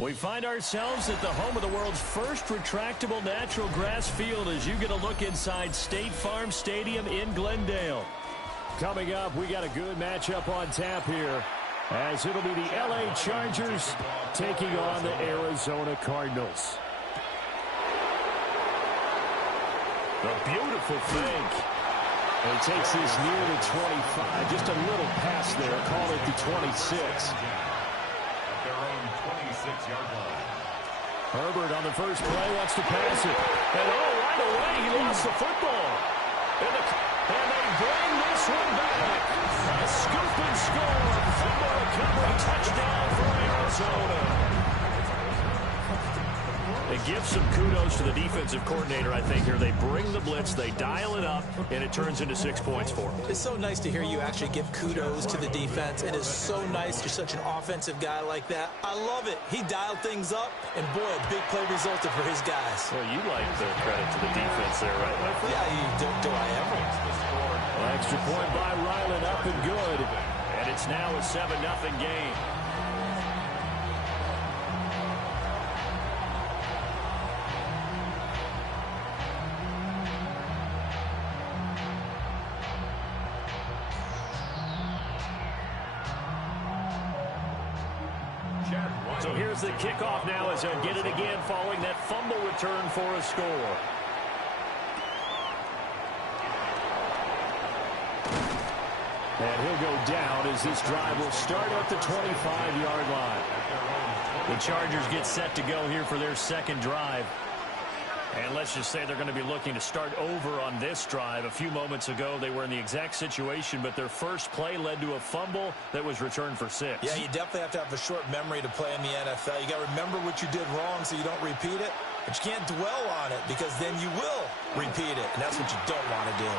We find ourselves at the home of the world's first retractable natural grass field as you get a look inside State Farm Stadium in Glendale. Coming up, we got a good matchup on tap here as it'll be the LA Chargers taking on the Arizona Cardinals. A beautiful fake. And he takes this near the 25. Just a little pass there. Call it the 26. Herbert on the first play wants to pass it. And right away he lost the football. And they bring this one back. A scoop and score. Fumble recovery touchdown for Arizona. They give some kudos to the defensive coordinator, I think, here. They bring the blitz, they dial it up, and it turns into 6 points for them. It's so nice to hear you actually give kudos to the defense. It is so nice you're such an offensive guy like that. I love it. He dialed things up, and boy, a big play resulted for his guys. Well, you like the credit to the defense there, right? Yeah, do I ever? Well, extra point by Ryland, up and good. And it's now a 7-0 game. So here's the kickoff now as he'll get it again following that fumble return for a score. And he'll go down as this drive will start at the 25-yard line. The Chargers get set to go here for their second drive. And let's just say they're going to be looking to start over on this drive. A few moments ago, they were in the exact situation, but their first play led to a fumble that was returned for 6. Yeah, you definitely have to have a short memory to play in the NFL. You got to remember what you did wrong so you don't repeat it, but you can't dwell on it because then you will repeat it, and that's what you don't want to do.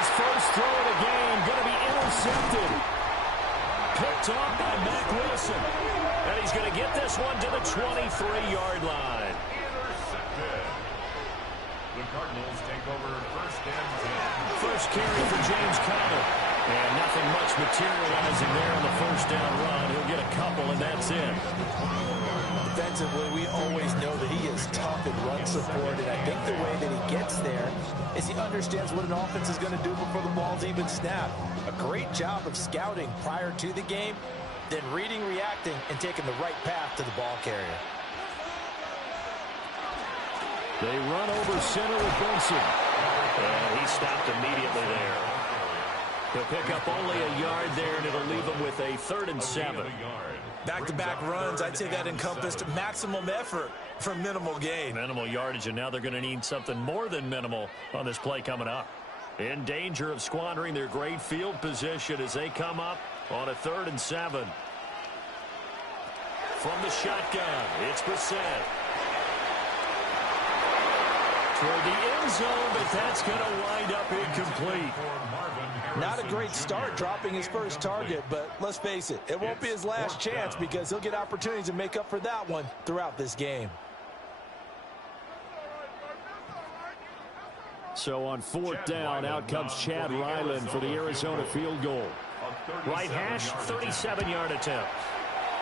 His first throw of the game going to be intercepted. Picked off by Mack Wilson. And he's going to get this one to the 23-yard line. The Cardinals take over first and 10. First carry for James Conner. And nothing much materializing there on the first down run. He'll get a couple, and that's it. Defensively, we always know that he is tough in run support, and I think the way that he gets there is he understands what an offense is going to do before the ball's even snapped. A great job of scouting prior to the game, then reading, reacting, and taking the right path to the ball carrier. They run over center with Benson. And he stopped immediately there. He'll pick up only a yard there, and it'll leave him with a 3rd and 7. Back-to-back runs, I'd say that encompassed maximum effort for minimal gain. Minimal yardage, and now they're going to need something more than minimal on this play coming up. In danger of squandering their great field position as they come up on a 3rd and 7. From the shotgun, it's Brissett. Toward the end zone, but that's going to wind up incomplete. Not a great start dropping his first target, but let's face it, it won't be his last chance because he'll get opportunities to make up for that one throughout this game. So on 4th down, out comes Chad Ryland for the Arizona field goal. Right hash, 37-yard attempt.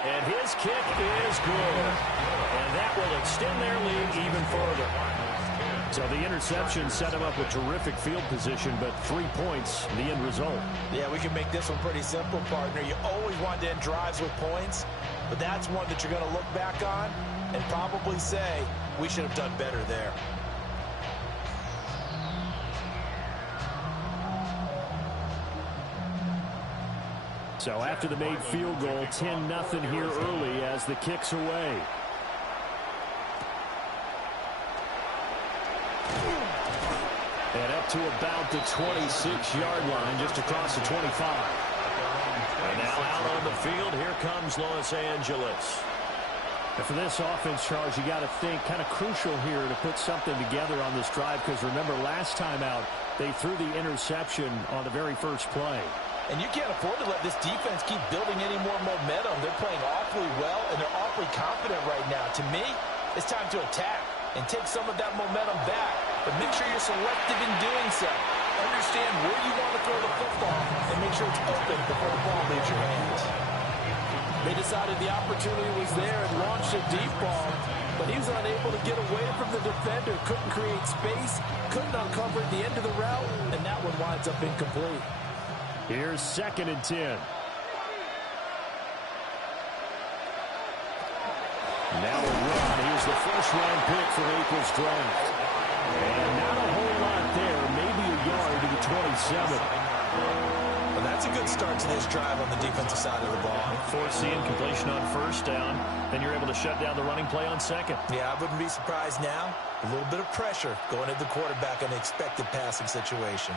And his kick is good. And that will extend their lead even further. So the interception set him up with terrific field position, but 3 points, the end result. Yeah, we can make this one pretty simple, partner. You always want to end drives with points, but that's one that you're going to look back on and probably say, we should have done better there. So after the made field goal, 10-0 here early as the kick's away. And up to about the 26-yard line, just across the 25. And now out on the field, here comes Los Angeles. And for this offense, Charles, you got to think kind of crucial here to put something together on this drive, because remember, last time out, they threw the interception on the very first play. And you can't afford to let this defense keep building any more momentum. They're playing awfully well, and they're awfully confident right now. To me, it's time to attack and take some of that momentum back. But make sure you're selective in doing so. Understand where you want to throw the football and make sure it's open before the ball leaves your hands. They decided the opportunity was there and launched a deep ball, but he was unable to get away from the defender, couldn't create space, couldn't uncover the end of the route, and that one winds up incomplete. Here's 2nd and 10. Now a run. Here's the first-round pick from April's draft. And not a whole lot there, maybe a yard to the 27. Well, that's a good start to this drive on the defensive side of the ball. Force the incompletion on 1st down. Then you're able to shut down the running play on 2nd. Yeah, I wouldn't be surprised now. A little bit of pressure going at the quarterback on the expected passing situation.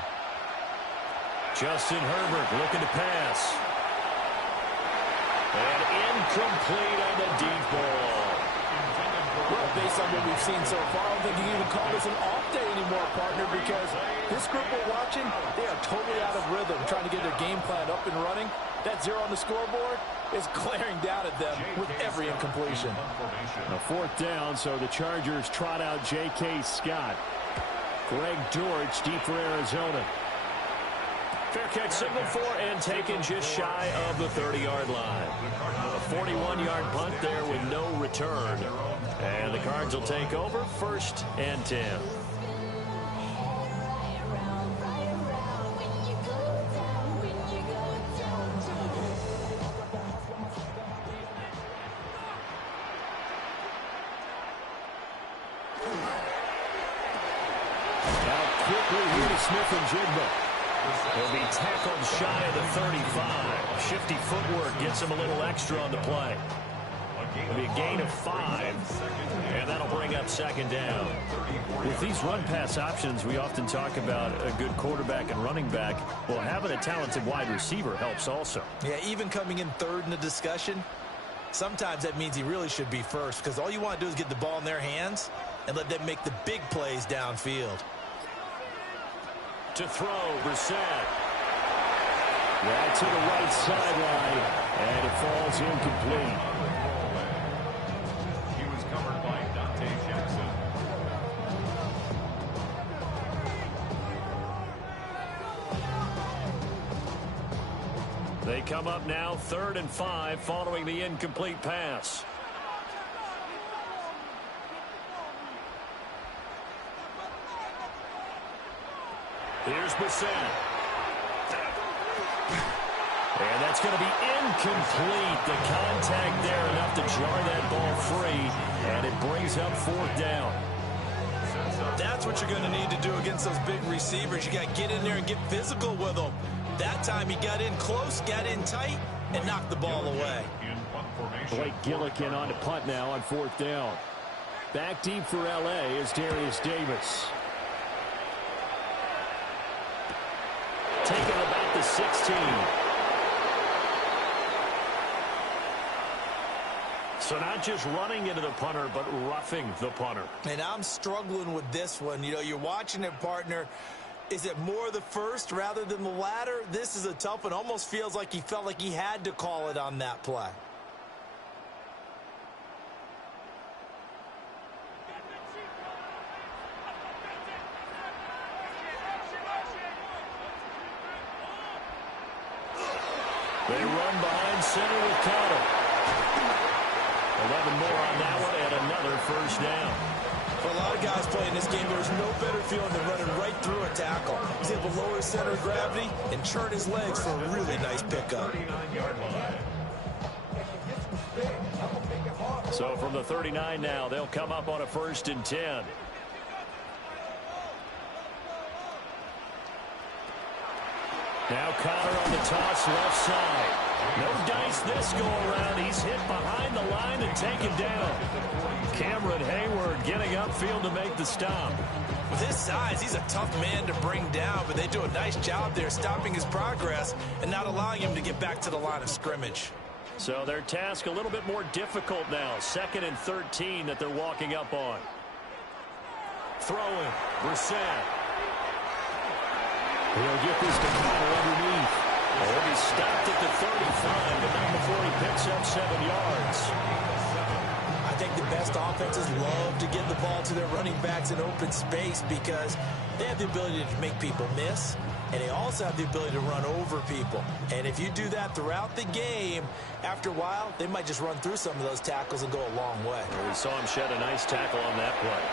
Justin Herbert looking to pass. And incomplete on the deep ball. Well, based on what we've seen so far, I don't think you can even call this an off day anymore, partner, because this group we're watching, they are totally out of rhythm, trying to get their game plan up and running. That 0 on the scoreboard is glaring down at them with every incompletion. A 4th down, so the Chargers trot out J.K. Scott. Greg Dortch deep for Arizona. Fair catch signal for and taken just shy of the 30-yard line. A 41-yard punt there with no return. And the Cards will take over 1st and 10. Now quickly here to Smith-Njigba. He'll be tackled shy of the 35. Shifty footwork gets him a little extra on the play. It'll be a gain of 5, and that'll bring up 2nd down. With these run-pass options, we often talk about a good quarterback and running back. Well, having a talented wide receiver helps also. Yeah, even coming in 3rd in the discussion, sometimes that means he really should be 1st, because all you want to do is get the ball in their hands and let them make the big plays downfield. To throw, Brissett. Right to the right sideline, and it falls incomplete. He was covered by Dante Jackson. They come up now 3rd and 5 following the incomplete pass. Here's Brissett. And that's going to be incomplete. The contact there enough to jar that ball free, and it brings up 4th down. That's what you're going to need to do against those big receivers. You got to get in there and get physical with them. That time he got in close, got in tight, and knocked the ball away. Blake Gillikin on to punt now on 4th down. Back deep for L.A. is Darius Davis. Taking about the 16. So not just running into the punter, but roughing the punter. And I'm struggling with this one. You know, you're watching it, partner. Is it more the first rather than the latter? This is a tough one. Almost feels like he felt like he had to call it on that play. They run behind center with Connor. 11 more on that one and another 1st down. For a lot of guys playing this game, there's no better feeling than running right through a tackle. He's able to lower his center of gravity and churn his legs for a really nice pickup. So from the 39 now, they'll come up on a 1st and 10. Now Connor on the toss left side. No dice this go around. He's hit behind the line and taken down. Cameron Hayward getting upfield to make the stop. With his size, he's a tough man to bring down, but they do a nice job there stopping his progress and not allowing him to get back to the line of scrimmage. So their task a little bit more difficult now. 2nd and 13 that they're walking up on. Throwing, Brissett. He'll get this to Connor underneath. He'll be stopped at the 35, but not before he picks up 7 yards. I think the best offenses love to get the ball to their running backs in open space because they have the ability to make people miss. and they also have the ability to run over people. And if you do that throughout the game, after a while, they might just run through some of those tackles and go a long way. Well, we saw him shed a nice tackle on that play.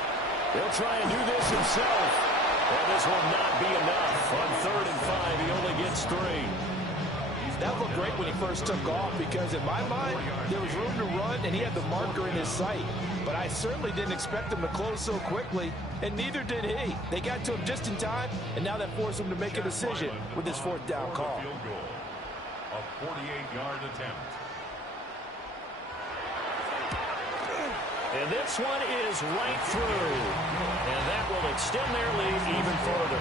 He'll try and do this himself. Well, this will not be enough. On 3rd and 5, he only gets 3. That looked great when he first took off because, in my mind, there was room to run, and he had the marker in his sight. But I certainly didn't expect him to close so quickly, and neither did he. They got to him just in time, and now that forced him to make a decision with his 4th down call. A 48-yard attempt. And this one is right through. And that will extend their lead even further.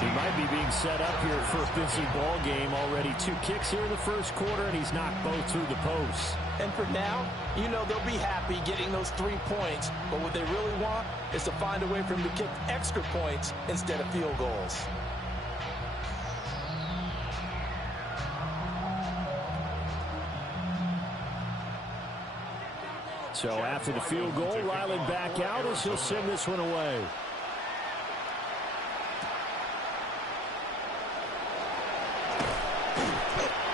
He might be being set up here for a busy ball game. Already 2 kicks here in the first quarter, and he's knocked both through the posts. And for now, you know they'll be happy getting those 3 points, but what they really want is to find a way for him to kick extra points instead of field goals. So after the field goal, Riley back out as he'll send this one away.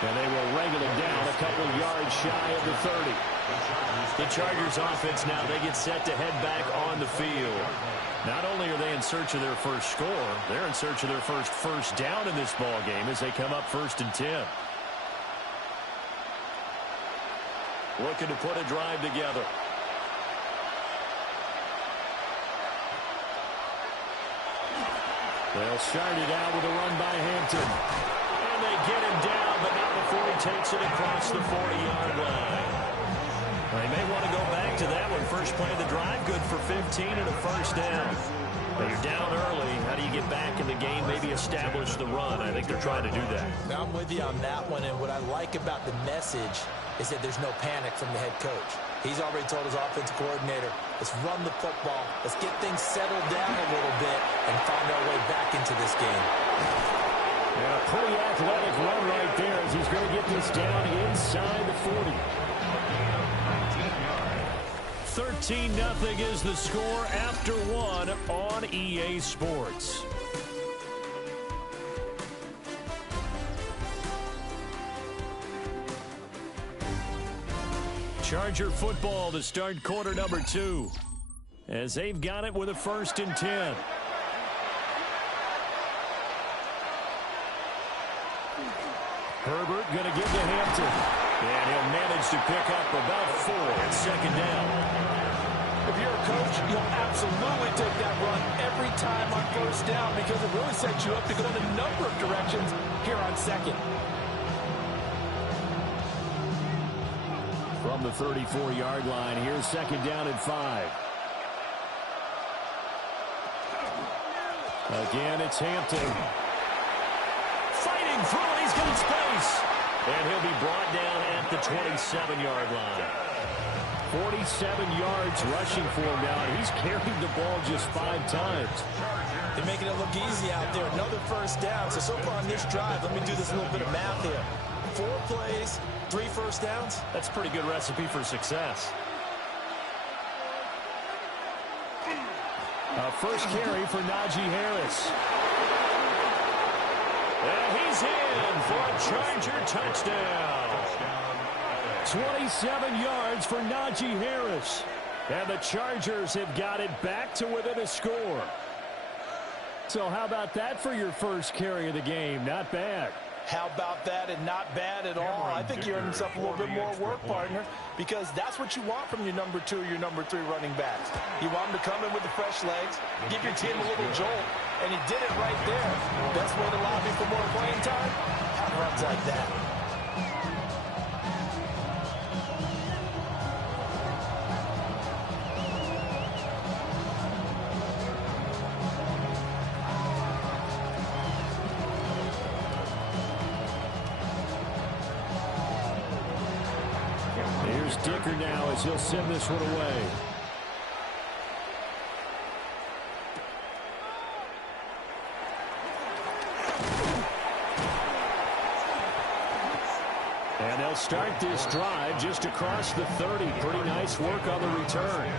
And they will wrangle it down a couple yards shy of the 30. The Chargers offense now, they get set to head back on the field. Not only are they in search of their first score, they're in search of their first down in this ball game as they come up 1st and 10. Looking to put a drive together. They'll start it out with a run by Hampton. And they get him down, but not before he takes it across the 40-yard line. They may want to go back to that one. First play of the drive, good for 15 and a 1st down. But you're down early. How do you get back in the game, maybe establish the run? I think they're trying to do that. I'm with you on that one, and what I like about the message is that there's no panic from the head coach. He's already told his offensive coordinator, let's run the football, let's get things settled down a little bit and find our way back into this game. And a pretty athletic run right there as he's going to get this down inside the 40. 13-0 is the score after 1 on EA Sports. Charger football to start quarter number 2 as they've got it with a 1st and 10. Herbert going to give to Hampton. And he'll manage to pick up about 4 at 2nd down. If you're a coach, you'll absolutely take that run every time on 1st down because it really sets you up to go in a number of directions here on 2nd. From the 34-yard line, here's 2nd down and 5. Again, it's Hampton. Fighting through it, he's got space. And he'll be brought down at the 27-yard line. 47 yards rushing for him now, and he's carried the ball just 5 times. They're making it look easy out there. Another 1st down. So far on this drive, let me do this little bit of math here. 4 plays, 3 1st downs. That's a pretty good recipe for success. First carry for Najee Harris. And he's in for a Charger touchdown. 27 yards for Najee Harris. And the Chargers have got it back to within a score. So how about that for your first carry of the game? Not bad. How about that, and not bad at all? I think you earned yourself a little bit more work, partner, because that's what you want from your number 2 or your number 3 running backs. You want them to come in with the fresh legs, give your team a little jolt, and he did it right there. Best way to lobby for more playing time? Have runs like that. Dicker now as he'll send this one away. And they'll start this drive just across the 30. Pretty nice work on the return.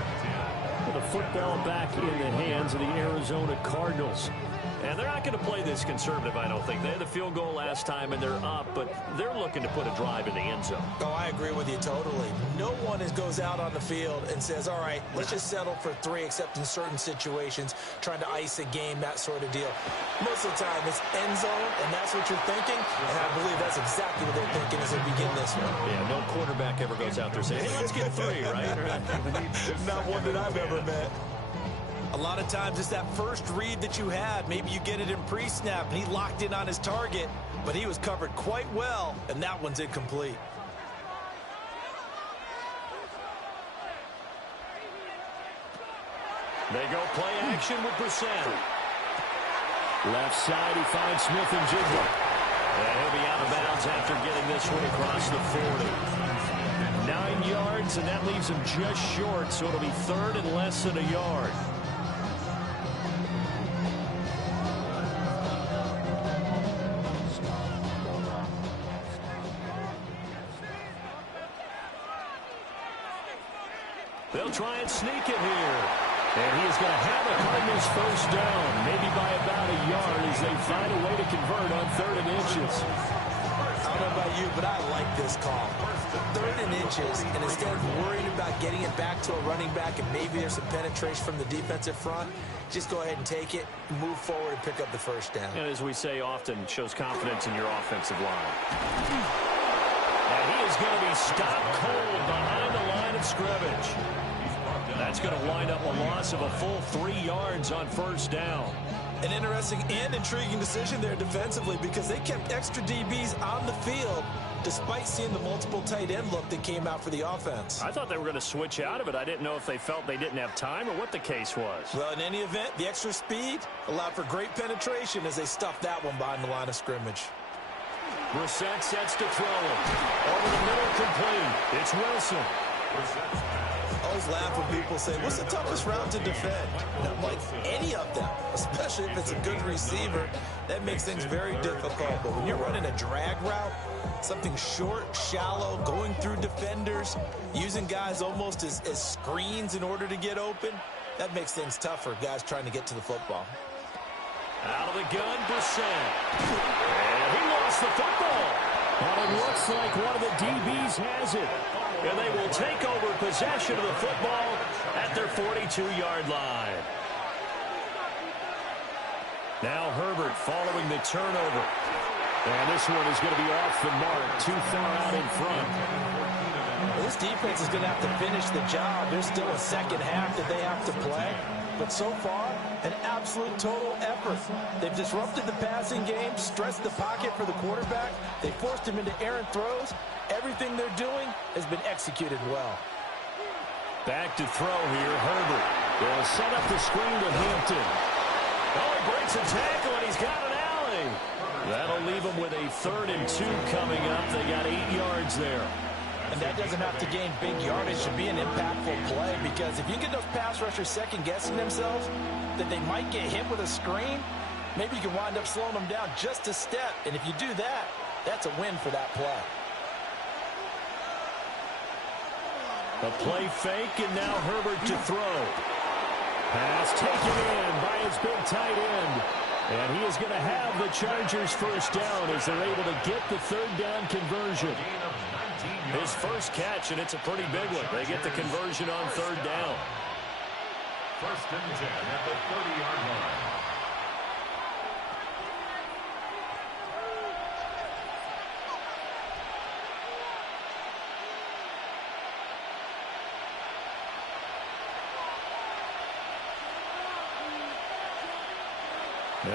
With the football back in the hands of the Arizona Cardinals. And they're not going to play this conservative, I don't think. They had the field goal last time, and they're up, but they're looking to put a drive in the end zone. Oh, I agree with you totally. No one goes out on the field and says, all right, let's just settle for 3, except in certain situations, trying to ice a game, that sort of deal. Most of the time, it's end zone, and that's what you're thinking, and I believe that's exactly what they're thinking as they begin this one. Yeah, no quarterback ever goes out there saying, hey, let's get 3, right? Not one that I've ever met. A lot of times it's that first read that you had. Maybe you get it in pre-snap, and he locked in on his target, but he was covered quite well, and that one's incomplete. They go play action with Brissett. Left side, he finds Smith and Jigba. And he'll be out of bounds after getting this one across the 40. 9 yards, and that leaves him just short, so it'll be 3rd and less than a yard. They'll try and sneak it here. And he is going to have the Cardinals first down, maybe by about a yard as they find a way to convert on 3rd and inches. I don't know about you, but I like this call. 3rd and inches, and instead of worrying about getting it back to a running back and maybe there's some penetration from the defensive front, just go ahead and take it, move forward, and pick up the first down. And as we say often, shows confidence in your offensive line. And he is going to be stopped cold behind the line of scrimmage. That's going to wind up a loss of a full 3 yards on first down. An interesting and intriguing decision there defensively because they kept extra DBs on the field despite seeing the multiple tight end look that came out for the offense. I thought they were going to switch out of it. I didn't know if they felt they didn't have time or what the case was. Well, in any event, the extra speed allowed for great penetration as they stuffed that one behind the line of scrimmage. Brissett sets to throw it. Over the middle, complete. It's Wilson. I always laugh when people say, what's the toughest route to defend? And I'm like, any of them, especially if it's a good receiver. That makes things very difficult. But when you're running a drag route, something short, shallow, going through defenders, using guys almost as screens in order to get open, that makes things tougher, guys trying to get to the football. Out of the gun, Brissett. And he lost the football. And it looks like one of the DBs has it. And they will take over possession of the football at their 42-yard line. Now Herbert following the turnover. And this one is going to be off the mark, too far out in front. Well, this defense is going to have to finish the job. There's still a second half that they have to play. But so far, an absolute total effort. They've disrupted the passing game, stressed the pocket for the quarterback. They forced him into errant throws. Everything they're doing has been executed well. Back to throw here, Herbert. They'll set up the screen to Hampton. Oh, he breaks a tackle, and he's got an alley. That'll leave them with a 3rd and 2 coming up. They got 8 yards there. And that doesn't have to gain big yardage to be an impactful play, because if you get those pass rushers second-guessing themselves that they might get hit with a screen, maybe you can wind up slowing them down just a step. And if you do that, that's a win for that play. A play fake, and now Herbert to throw. Pass taken in by his big tight end. And he is going to have the Chargers first down as they're able to get the 3rd down conversion. His first catch, and it's a pretty big one. They get the conversion on 3rd down. 1st and 10 at the 30-yard line.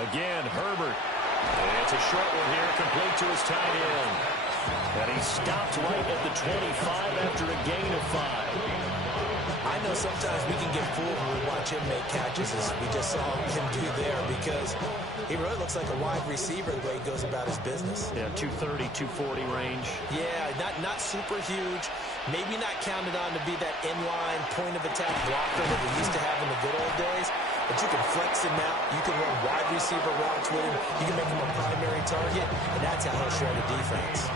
Again, Herbert. And it's a short one here, complete to his tight end. And he stopped right at the 25 after a gain of 5. I know sometimes we can get fooled when we watch him make catches, as we just saw him do there, because he really looks like a wide receiver the way he goes about his business. Yeah, 230, 240 range. Yeah, not super huge. Maybe not counted on to be that inline point of attack blocker that we used to have in the good old days. but you can flex him out. You can run wide receiver routes with him. You can make him a primary target, and that's how he'll shred a defense.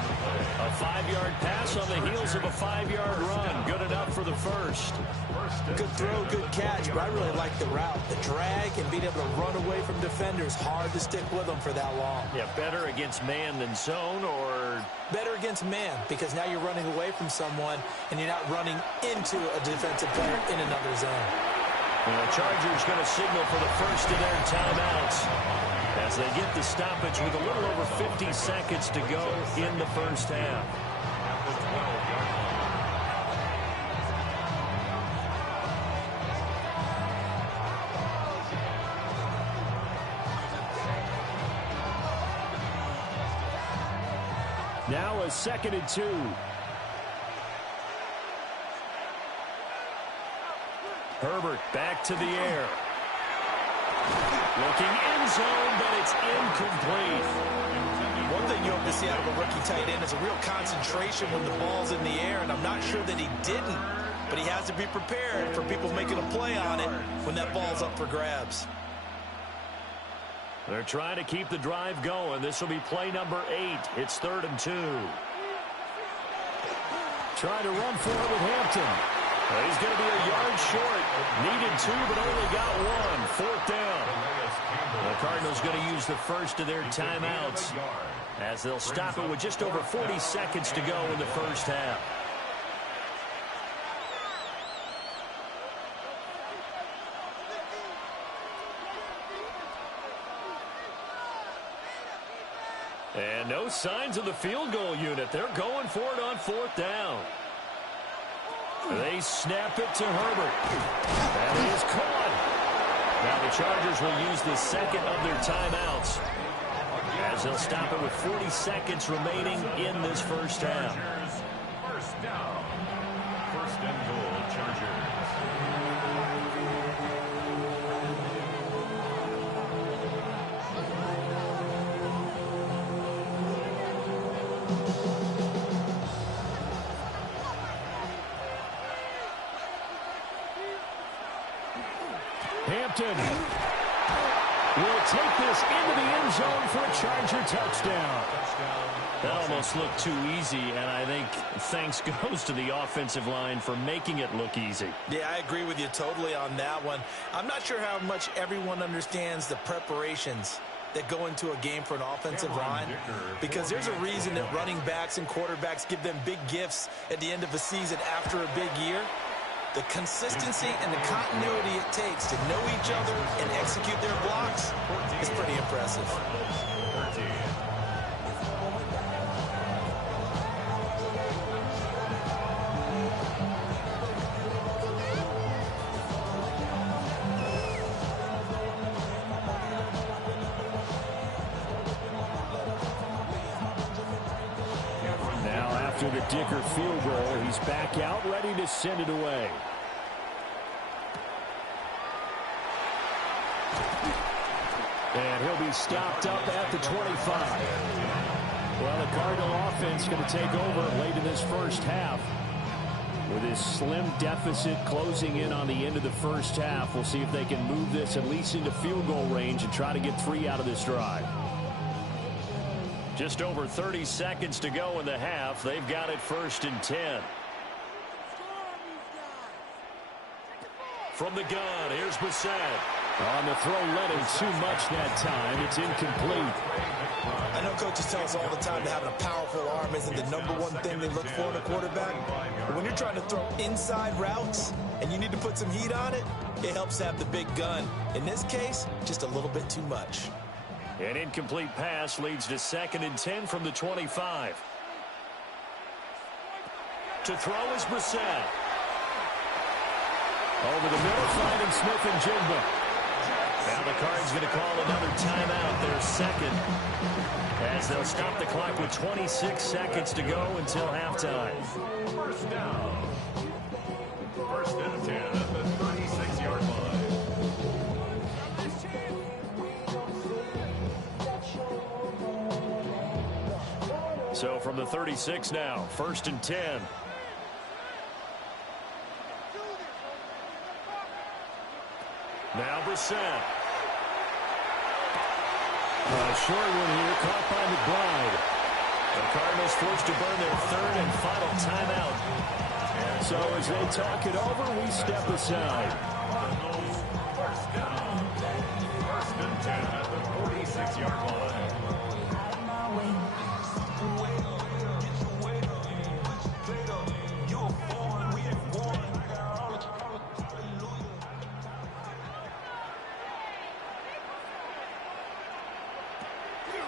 A 5-yard pass on the heels of a 5-yard run. Good enough for the first. Good throw, good catch, but I really like the route. The drag and being able to run away from defenders, hard to stick with them for that long. Yeah, better against man than zone, or better against man, because now you're running away from someone and you're not running into a defensive player in another zone. And the Chargers going to signal for the first of their timeouts as they get the stoppage with a little over 50 seconds to go in the first half. Now a 2nd and 2. Herbert back to the air. Looking end zone, but it's incomplete. One thing you hope to see out of a rookie tight end is a real concentration when the ball's in the air, and I'm not sure that he didn't, but he has to be prepared for people making a play on it when that ball's up for grabs. They're trying to keep the drive going. This will be play number 8. It's 3rd and 2. Trying to run for it with Hampton. Well, he's going to be a yard short. Needed 2, but only got 1. 4th down. The Cardinals going to use the first of their timeouts as they'll stop it with just over 40 seconds to go in the first half. And no signs of the field goal unit. They're going for it on 4th down. They snap it to Herbert. That is caught. Now the Chargers will use the second of their timeouts as they'll stop it with 40 seconds remaining in this first half. First down. 1st and goal, Chargers. Hampton will take this into the end zone for a Charger touchdown. That almost looked too easy, and I think thanks goes to the offensive line for making it look easy. Yeah, I agree with you totally on that one. I'm not sure how much everyone understands the preparations that go into a game for an offensive line, because there's a reason that running backs and quarterbacks give them big gifts at the end of a season after a big year. The consistency and the continuity it takes to know each other and execute their blocks is pretty impressive. The Dicker field goal. He's back out, ready to send it away. And he'll be stopped up at the 25. Well, the Cardinal offense going to take over late in this first half. With his slim deficit closing in on the end of the first half, we'll see if they can move this at least into field goal range and try to get 3 out of this drive. Just over 30 seconds to go in the half. They've got it 1st and 10. From the gun, here's Brissett. On the throw, led him too much that time. It's incomplete. I know coaches tell us all the time that having a powerful arm isn't the #1 thing they look for in a quarterback. But when you're trying to throw inside routes and you need to put some heat on it, it helps to have the big gun. In this case, just a little bit too much. An incomplete pass leads to 2nd and 10 from the 25. To throw is Brissett. Over the middle, finding Smith and Jigba. Now the Cards going to call another timeout, their second, as they'll stop the clock with 26 seconds to go until halftime. 1st down. 1st and 10 at the 36-yard line. So from the 36 now, 1st and 10. Now Brissett. A short one here, caught by McBride. The Cardinals forced to burn their third and final timeout. So as they talk it over, we step aside. First down. First and 10 at the 46-yard line.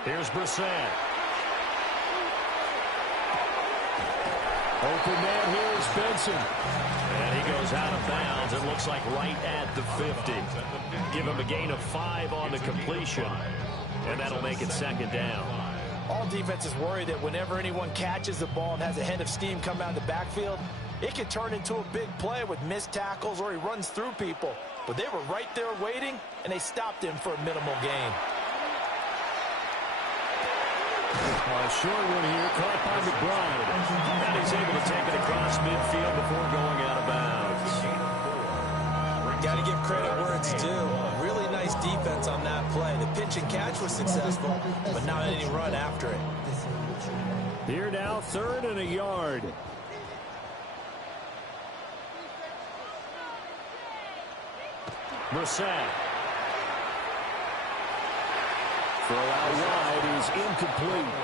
Here's Brissett. Open man here is Benson. And he goes out of bounds. It looks like right at the 50. Give him a gain of 5 on the completion. And that'll make it second down. All defenses worry that whenever anyone catches the ball and has a head of steam come out of the backfield, it can turn into a big play with missed tackles or he runs through people. But they were right there waiting, and they stopped him for a minimal gain. A short one here, caught by McBride. And he's able to take it across midfield before going out of bounds. Got to give credit where it's due. Really nice defense on that play. The pitch and catch was successful, but not any run after it. Here now, 3rd and a yard. Brissett. Throw out wide is incomplete.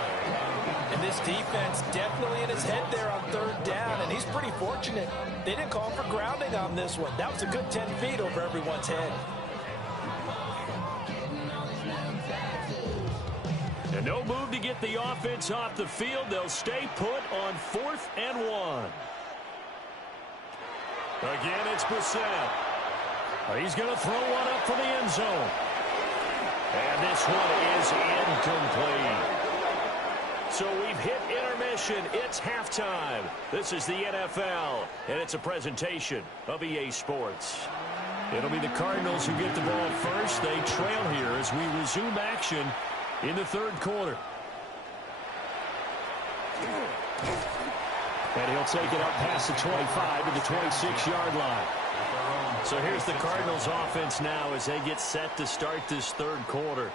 And this defense definitely in his head there on 3rd down, and he's pretty fortunate. They didn't call for grounding on this one. That was a good 10 feet over everyone's head. And no move to get the offense off the field. They'll stay put on 4th and 1. Again, it's Brissett. He's going to throw one up for the end zone. And this one is incomplete. So we've hit intermission. It's halftime. This is the NFL, and it's a presentation of EA Sports. It'll be the Cardinals who get the ball first. They trail here as we resume action in the 3rd quarter. And he'll take it up past the 25 to the 26-yard line. So here's the Cardinals offense now as they get set to start this 3rd quarter.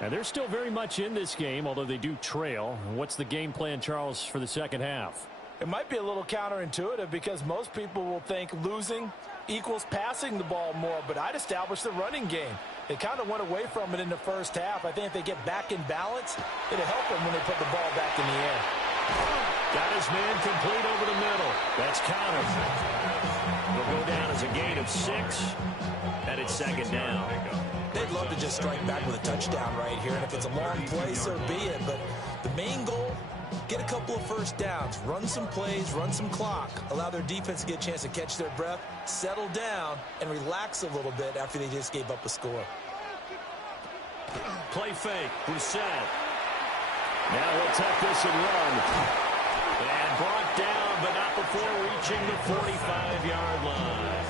And they're still very much in this game, although they do trail. What's the game plan, Charles, for the second half? It might be a little counterintuitive because most people will think losing equals passing the ball more, but I'd establish the running game. They kind of went away from it in the first half. I think if they get back in balance, it'll help them when they put the ball back in the air. Got his man complete over the middle. That's counter. It'll go down as a gain of 6, and it's second down. They'd love to just strike back with a touchdown right here, and if it's a long play, so be it. But the main goal, get a couple of first downs, run some plays, run some clock, allow their defense to get a chance to catch their breath, settle down, and relax a little bit after they just gave up a score. Play fake, Brissett. Now he'll take this and run. And brought down, but not before reaching the 45-yard line.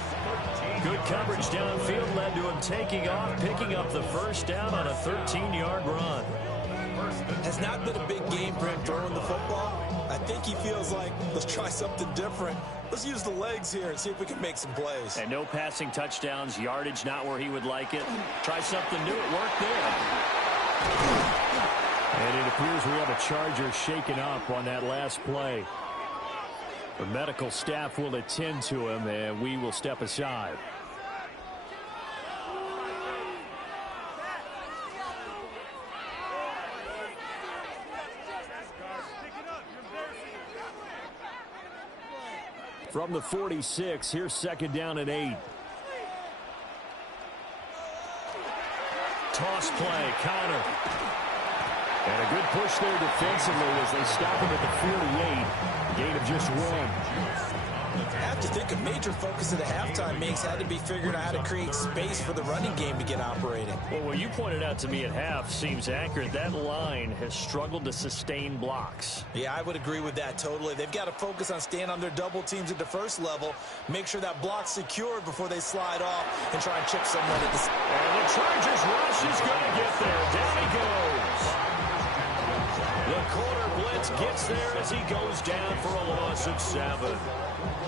Good coverage downfield led to him taking off, picking up the first down on a 13-yard run. Has not been a big game for him throwing the football. I think he feels like, let's try something different. Let's use the legs here and see if we can make some plays. And no passing touchdowns, yardage not where he would like it. Try something new, it worked there. And it appears we have a Charger shaken up on that last play. The medical staff will attend to him, and we will step aside. From the 46, here's second down and 8. Toss play, counter. And a good push there defensively as they stop him at the 48. Gain of just 1. I have to think a major focus of the halftime makes had to be figuring out how to create space for the running game to get operating. Well, what you pointed out to me at half seems accurate. That line has struggled to sustain blocks. Yeah, I would agree with that totally. They've got to focus on staying on their double teams at the first level, make sure that block's secured before they slide off and try and chip someone at the... And the Chargers rush is going to get there. Down he goes. The corner blitz gets there as he goes down for a loss of 7.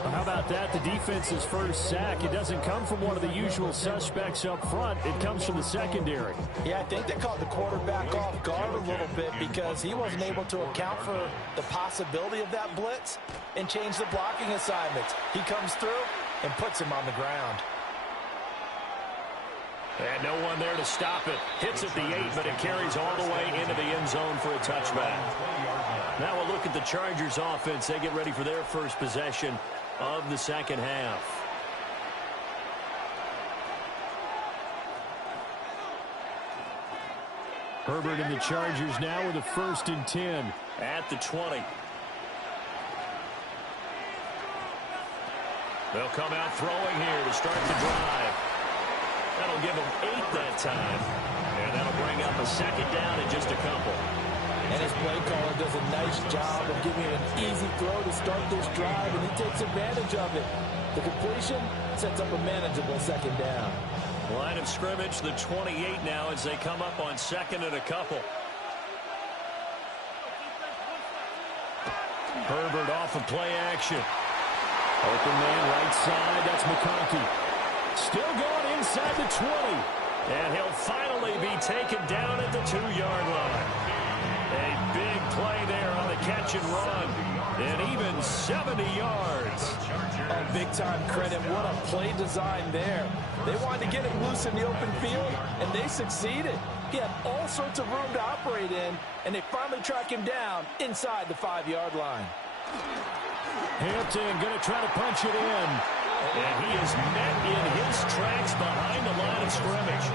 How about that? The defense's first sack. It doesn't come from one of the usual suspects up front. It comes from the secondary. Yeah, I think they caught the quarterback off guard a little bit because he wasn't able to account for the possibility of that blitz and change the blocking assignments. He comes through and puts him on the ground. And no one there to stop it. Hits at the 8, but it carries all the way into the end zone for a touchback. Now we'll look at the Chargers offense. They get ready for their first possession of the second half. Herbert and the Chargers now with a 1st and 10. At the 20. They'll come out throwing here to start the drive. That'll give them 8 that time. And that'll bring up a second down in just a couple. And his play caller does a nice job of giving him an easy throw to start this drive, and he takes advantage of it. The completion sets up a manageable second down. Line of scrimmage, the 28 now as they come up on 2nd and a couple. Herbert off of play action. Open man right side. That's McConkey. Still going inside the 20. And he'll finally be taken down at the 2-yard line. A big play there on the catch and run. And even 70 yards. Oh, big-time credit. What a play design there. They wanted to get him loose in the open field, and they succeeded. He had all sorts of room to operate in, and they finally track him down inside the 5-yard line. Hampton going to try to punch it in. And he is met in his tracks behind the line of scrimmage.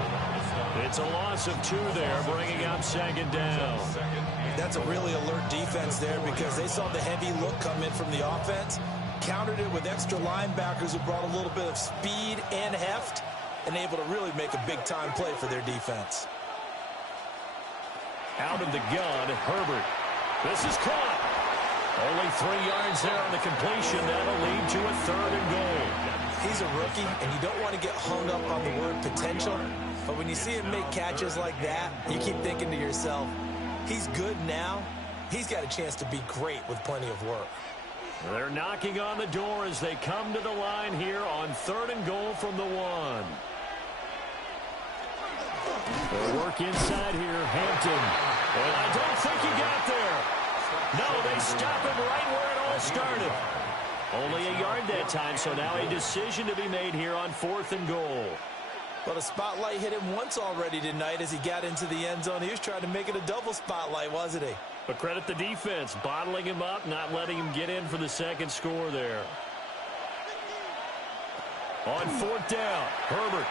It's a loss of 2 there, bringing up 2nd down. That's a really alert defense there because they saw the heavy look come in from the offense, countered it with extra linebackers who brought a little bit of speed and heft, and able to really make a big-time play for their defense. Out of the gun, Herbert. This is caught. Only 3 yards there on the completion. That'll lead to a 3rd and goal. He's a rookie, and you don't want to get hung up on the word potential. But when you see him make catches like that, you keep thinking to yourself, he's good now. He's got a chance to be great with plenty of work. They're knocking on the door as they come to the line here on 3rd and goal from the 1. They'll work inside here. Hampton. And I don't think he got there. No, they stop him right where it all started. Only a yard that time, so now a decision to be made here on 4th and goal. But a spotlight hit him once already tonight as he got into the end zone. He was trying to make it a double spotlight, wasn't he? But credit the defense, bottling him up, not letting him get in for the 2nd score there. On 4th down, Herbert.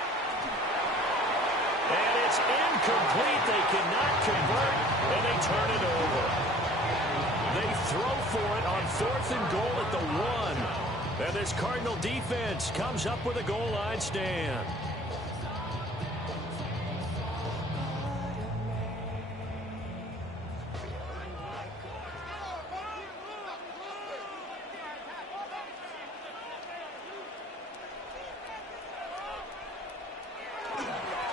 And it's incomplete. They cannot convert, and they turn it over. They throw for it on 4th and goal at the 1. And this Cardinal defense comes up with a goal line stand.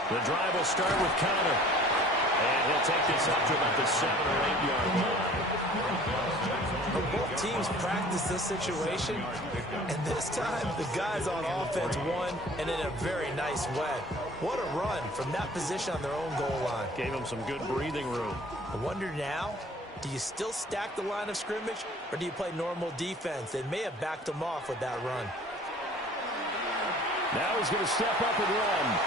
The drive will start with Connor. And he'll take this up to about the 7 or 8 yard line. Both teams practice this situation, and this time the guys on offense won, and in a very nice way. What a run from that position on their own goal line. Gave them some good breathing room. I wonder now, do you still stack the line of scrimmage, or do you play normal defense? They may have backed them off with that run. Now he's going to step up and run.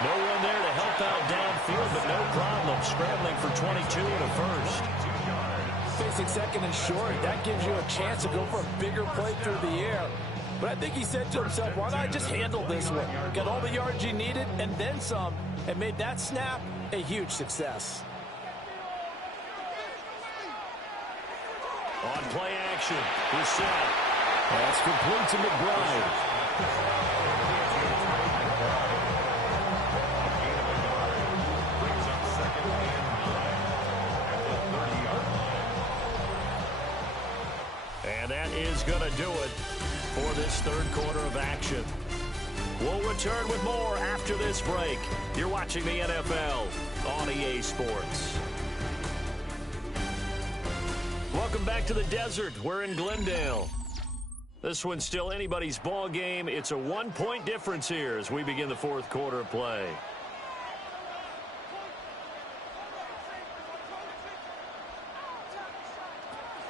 No one there to help out downfield, but no problem. Scrambling for 22 and a first. Facing 2nd and short, that gives you a chance to go for a bigger play through the air. But I think he said to himself, why not just handle this one? Got all the yards you needed and then some, and made that snap a huge success. On play action, he's set. That's complete to McBride. And that is going to do it for this 3rd quarter of action. We'll return with more after this break. You're watching the NFL on EA Sports. Welcome back to the desert. We're in Glendale. This one's still anybody's ball game. It's a 1-point difference here as we begin the fourth quarter of play.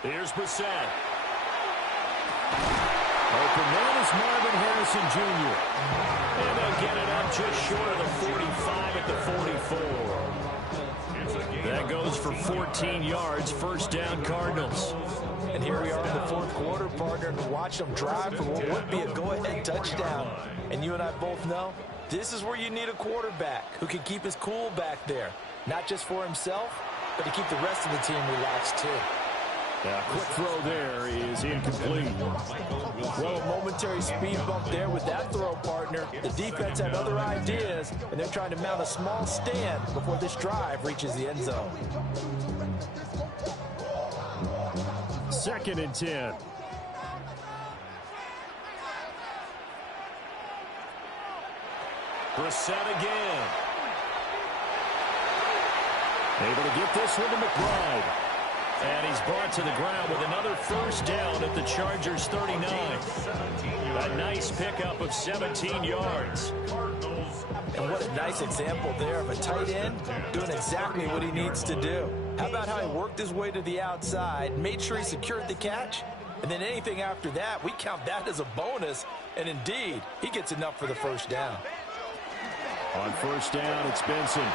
Here's Brissett. Open man is Marvin Harrison Jr. And they'll get it up just short of the 45 at the 44. That goes for 14 yards. First down, Cardinals. And here we are in the fourth quarter, partner, and watch them drive for what would be a go-ahead touchdown. And you and I both know this is where you need a quarterback who can keep his cool back there. Not just for himself, but to keep the rest of the team relaxed too. Yeah, quick throw there is incomplete. Well, a momentary speed bump there with that throw, partner. The defense had other ideas, and they're trying to mount a small stand before this drive reaches the end zone. 2nd and 10. Brissett again. Able to get this one to McBride. And he's brought to the ground with another first down at the Chargers' 39. A nice pickup of 17 yards. And what a nice example there of a tight end doing exactly what he needs to do. How about how he worked his way to the outside, made sure he secured the catch, and then anything after that, we count that as a bonus. And indeed, he gets enough for the first down. On first down, it's Benson.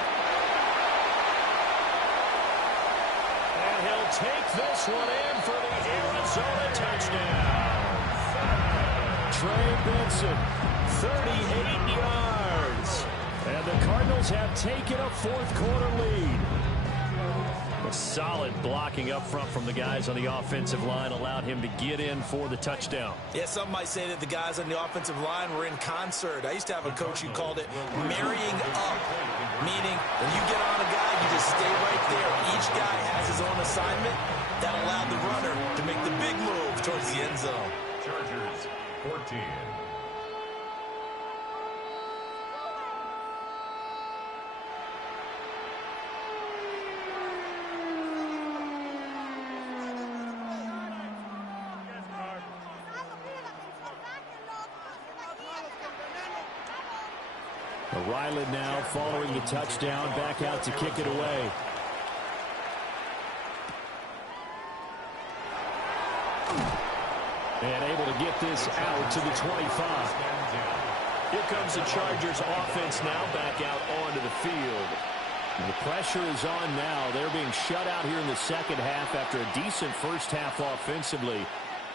He'll take this one in for the Arizona touchdown. Trey Benson, 38 yards. and the Cardinals have taken a fourth quarter lead. A solid blocking up front from the guys on the offensive line allowed him to get in for the touchdown. Yeah, some might say that the guys on the offensive line were in concert. I used to have a coach who called it marrying up, meaning when you get on a guy, you just stay right there. Each guy has his own assignment. That allowed the runner to make the big move towards the end zone. Chargers, 14. Ryland now following the touchdown, back out to kick it away. And able to get this out to the 25. Here comes the Chargers offense now back out onto the field. And the pressure is on now. They're being shut out here in the second half after a decent first half offensively.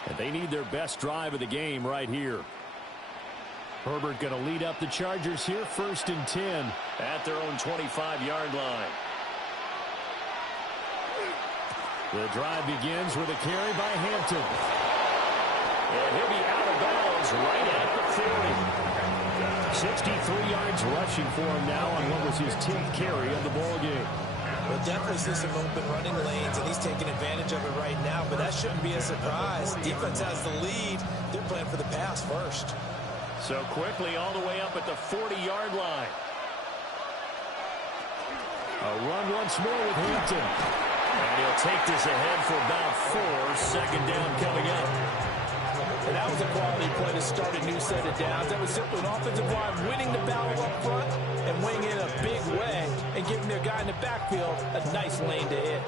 And they need their best drive of the game right here. Herbert going to lead up the Chargers here, 1st and 10. At their own 25-yard line. The drive begins with a carry by Hampton. And he'll be out of bounds right at the 40. 63 yards rushing for him now on what was his 10th carry of the ball game. Well, definitely see some open running lanes, and he's taking advantage of it right now, but that shouldn't be a surprise. Defense has the lead. They're playing for the pass first. So quickly all the way up at the 40-yard line. A run once more with Hampton. And he'll take this ahead for about 4. 2nd down coming up. And that was a quality play to start a new set of downs. That was simply an offensive line winning the battle up front and winning in a big way and giving their guy in the backfield a nice lane to hit.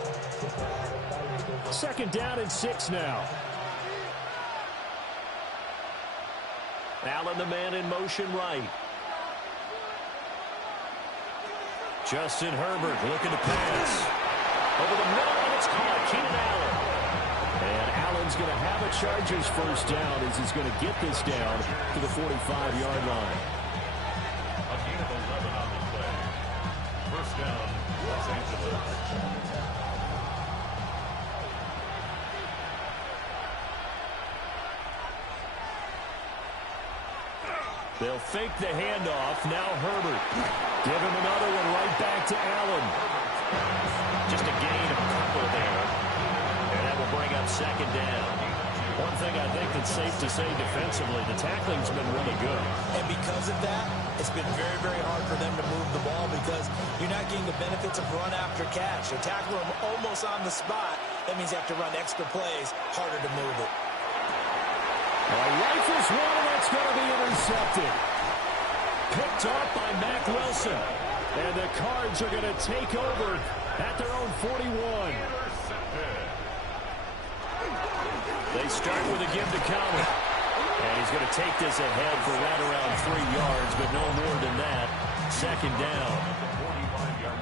2nd down and 6 now. Allen, the man in motion right. Justin Herbert looking to pass. Over the middle, and it's caught. Keenan Allen. And Allen's going to have a Chargers first down as he's going to get this down to the 45-yard line. A gain of 11 on the play. First down, Los Angeles. They'll fake the handoff. Now Herbert. Give him another one right back to Allen. Just a gain of a couple there. And that will bring up 2nd down. One thing I think that's safe to say defensively, the tackling's been really good. And because of that, it's been very, very hard for them to move the ball because you're not getting the benefits of run after catch. They're tackling them almost on the spot, That means you have to run extra plays, harder to move it. Rifles one, and that's going to be intercepted. Picked off by Mack Wilson. And the Cards are going to take over at their own 41. They start with a give to counter. And he's going to take this ahead for right around 3 yards, but no more than that. Second down.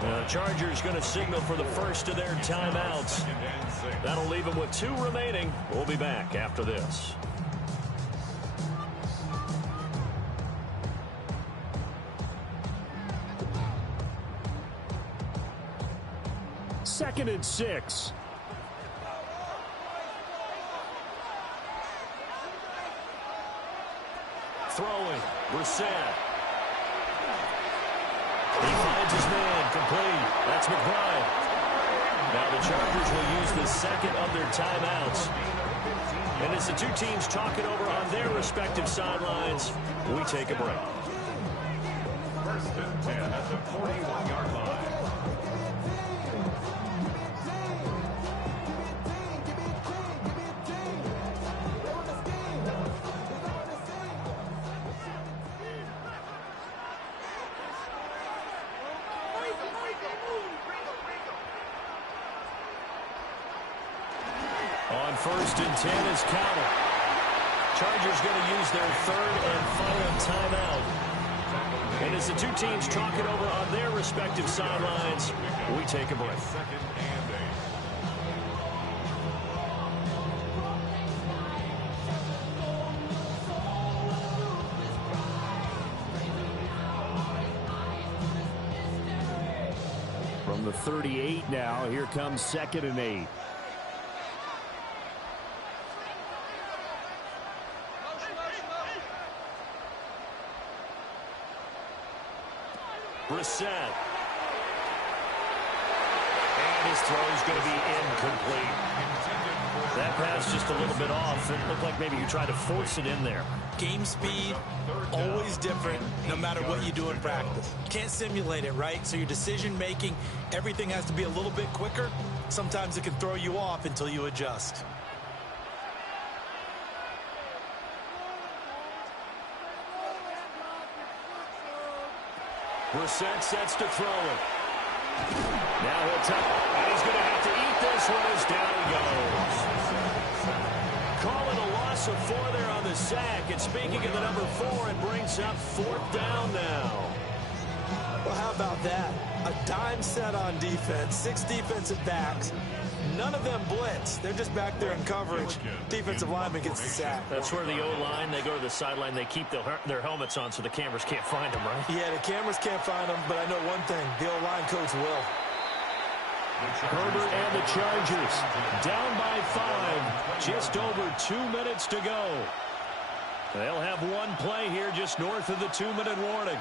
The Chargers going to signal for the first of their timeouts. That'll leave them with 2 remaining. We'll be back after this. Second and 6. Throwing. Brissett. He finds his man. Complete. That's McBride. Now the Chargers will use the second of their timeouts. And as the two teams talk it over on their respective sidelines, we take a break. First and 10 at the 41-yard line. On first and 10 is counted. Chargers going to use their third and final timeout. And as the two teams talk it over on their respective sidelines, we take a break. Second and 8. From the 38 now, here comes second and 8. Brissett. And his throw is going to be incomplete. That pass just a little bit off. It looked like maybe you tried to force it in there. Game speed, always different, no matter what you do in practice. You can't simulate it, right? So your decision-making, everything has to be a little bit quicker. Sometimes it can throw you off until you adjust. Brissett sets to throw it. Now he'll tap, and he's going to have to eat this one as down he goes. Calling a loss of 4 there on the sack. And speaking of the number 4, it brings up 4th down now. Well, how about that? A dime set on defense, 6 defensive backs. None of them blitz. They're just back there in coverage. Defensive lineman gets the sack. That's where the O-line, they go to the sideline, they keep their helmets on so the cameras can't find them, right? Yeah, the cameras can't find them, but I know one thing. The O-line coach will. Herbert and the Chargers down by 5. Just over 2 minutes to go. They'll have one play here just north of the 2-minute warning.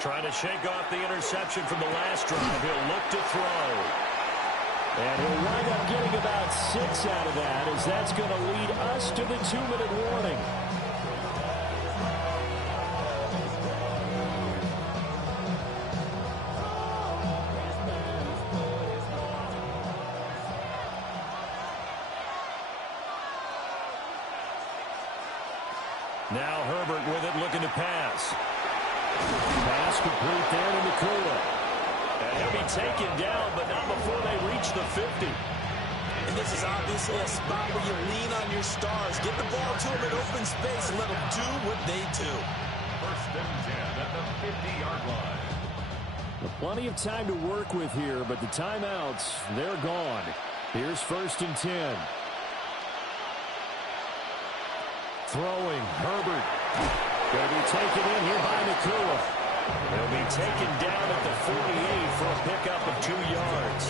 Trying to shake off the interception from the last drive. He'll look to throw. And he'll wind up getting about 6 out of that, as that's going to lead us to the 2-minute warning. Now Herbert with it, looking to pass. Pass complete there to Nakua. And he'll be taken down, but not before they reach the 50. And this is obviously a spot where you lean on your stars. Get the ball to them in open space and let them do what they do. First and 10 at the 50-yard line. Plenty of time to work with here, but the timeouts, they're gone. Here's first and 10. Throwing, Herbert. Going to be taken in here by Nakua. He'll be taken down at the 48 for a pickup of 2 yards.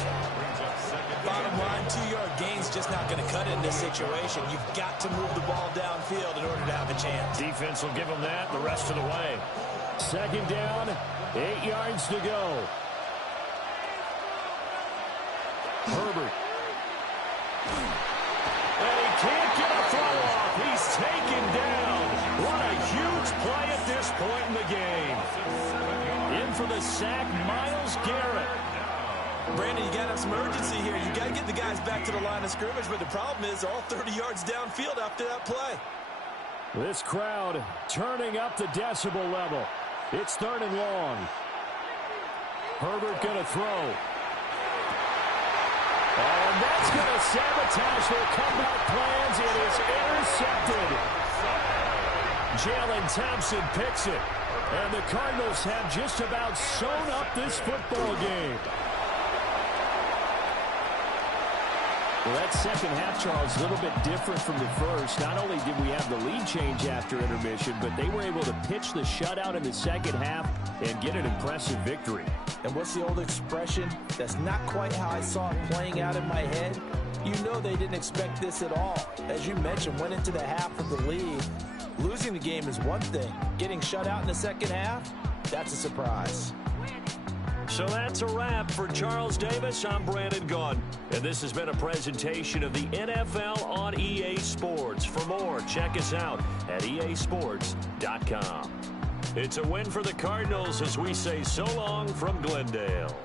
Bottom line, 2-yard gain's just not going to cut it in this situation. You've got to move the ball downfield in order to have a chance. Defense will give them that the rest of the way. Second down, 8 yards to go. Herbert. And he What a huge play at this point in the game. In for the sack, Myles Garrett. Brandon, you got to have some urgency here. You got to get the guys back to the line of scrimmage, but the problem is all 30 yards downfield after that play. This crowd turning up the decibel level. It's 3rd and long. Herbert going to throw. And that's going to sabotage their comeback plans. It is intercepted. Jalen Thompson picks it. And the Cardinals have just about sewn up this football game. Well, that second half, Charles, a little bit different from the first. Not only did we have the lead change after intermission, but they were able to pitch the shutout in the second half and get an impressive victory. And what's the old expression? That's not quite how I saw it playing out in my head. You know they didn't expect this at all. As you mentioned, went into the half of the lead. Losing the game is one thing. Getting shut out in the second half, that's a surprise. So that's a wrap for Charles Davis. I'm Brandon Gaudin, and this has been a presentation of the NFL on EA Sports. For more, check us out at easports.com. It's a win for the Cardinals as we say so long from Glendale.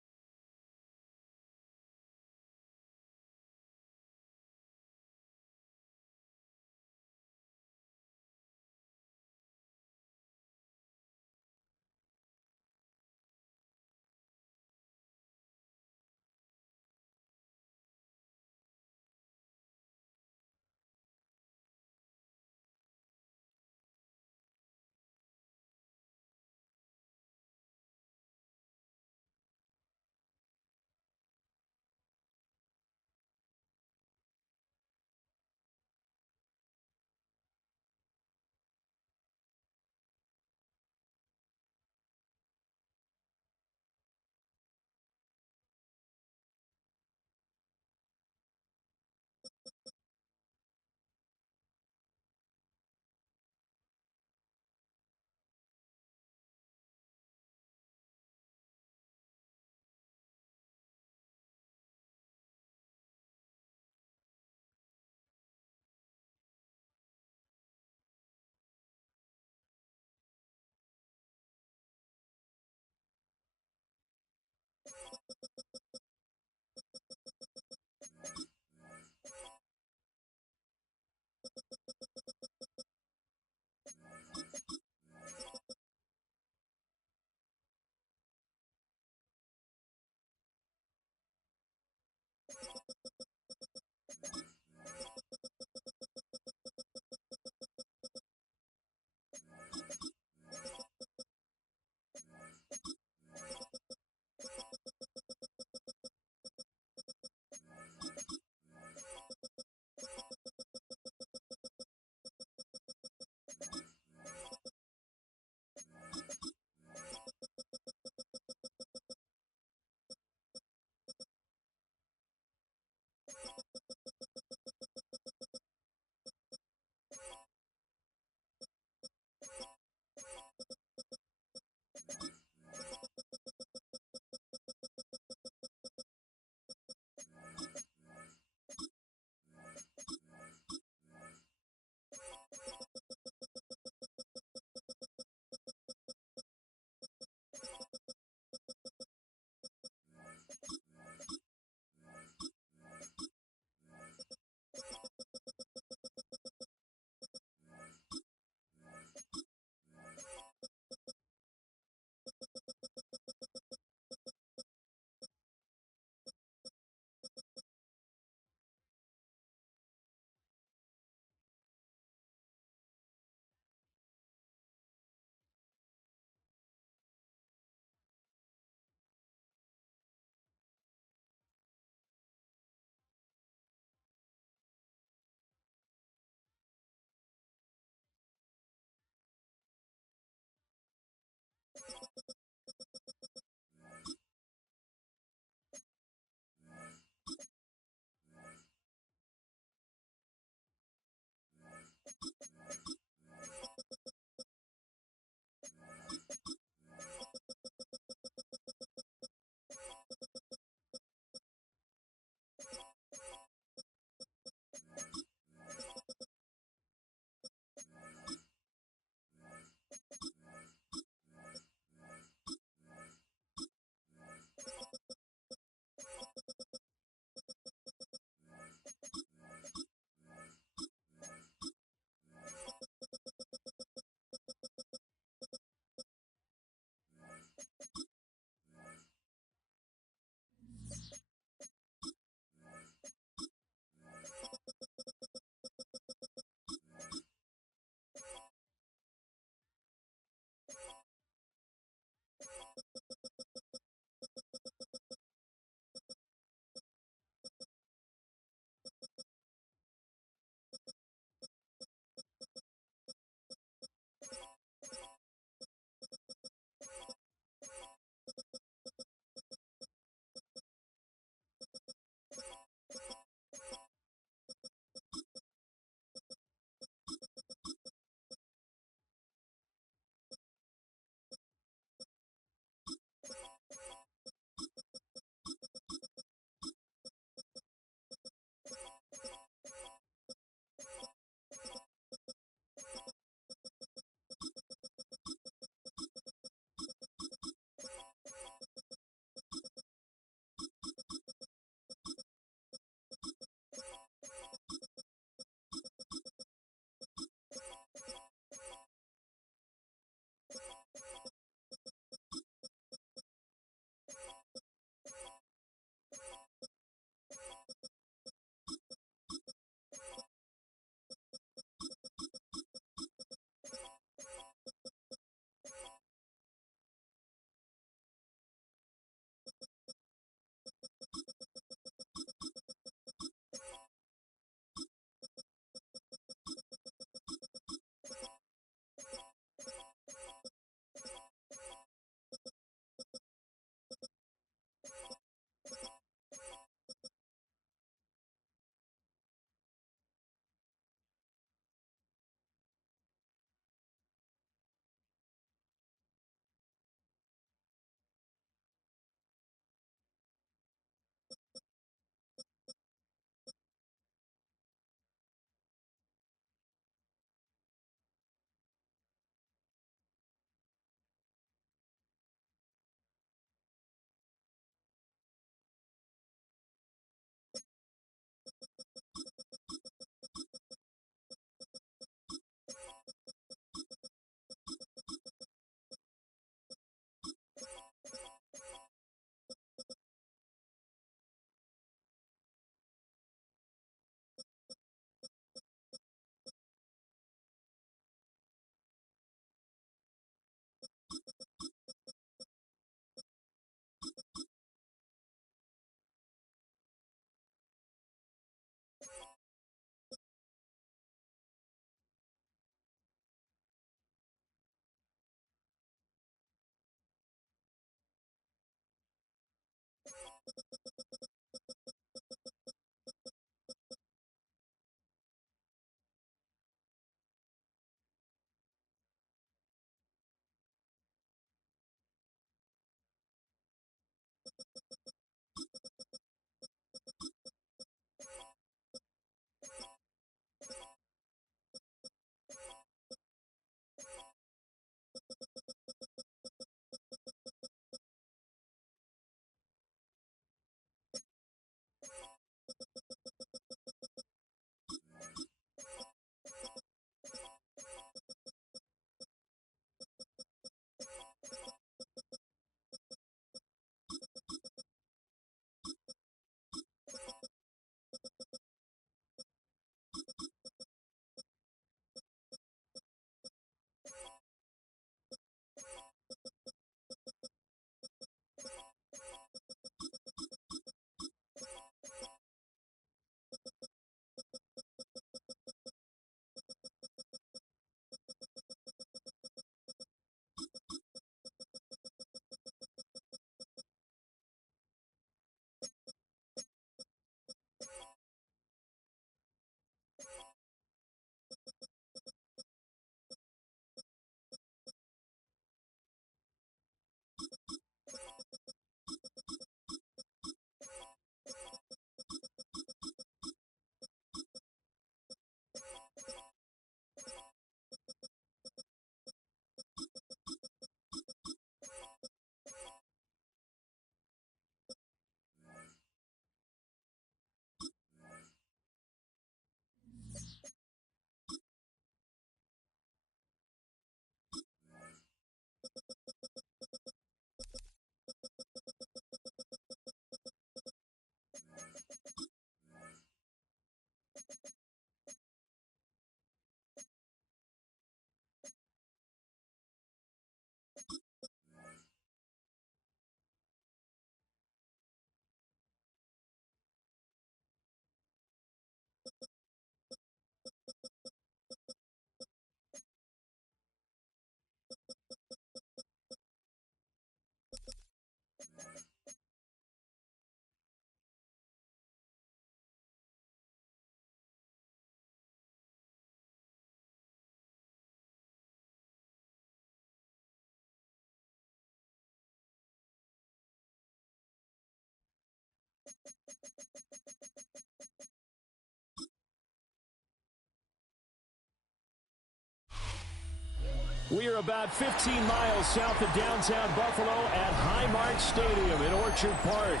We are about 15 miles south of downtown Buffalo at Highmark Stadium in Orchard Park.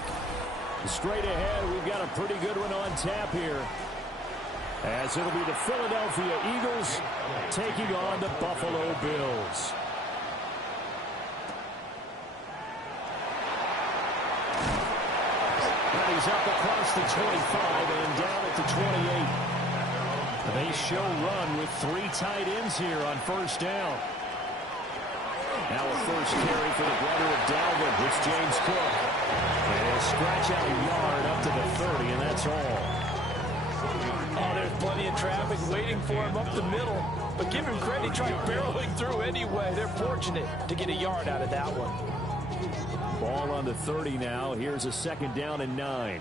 Straight ahead, we've got a pretty good one on tap here, as it'll be the Philadelphia Eagles taking on the Buffalo Bills. And he's up across the 25 and down at the 28. They show run with 3 tight ends here on first down. Now a first carry for the brother of Dalvin. It's James Cook. And he'll scratch out a yard up to the 30, and that's all. Oh, there's plenty of traffic waiting for him up the middle. But give him credit, he tried barreling through anyway. They're fortunate to get a yard out of that one. Ball on the 30 now. Here's a second down and 9.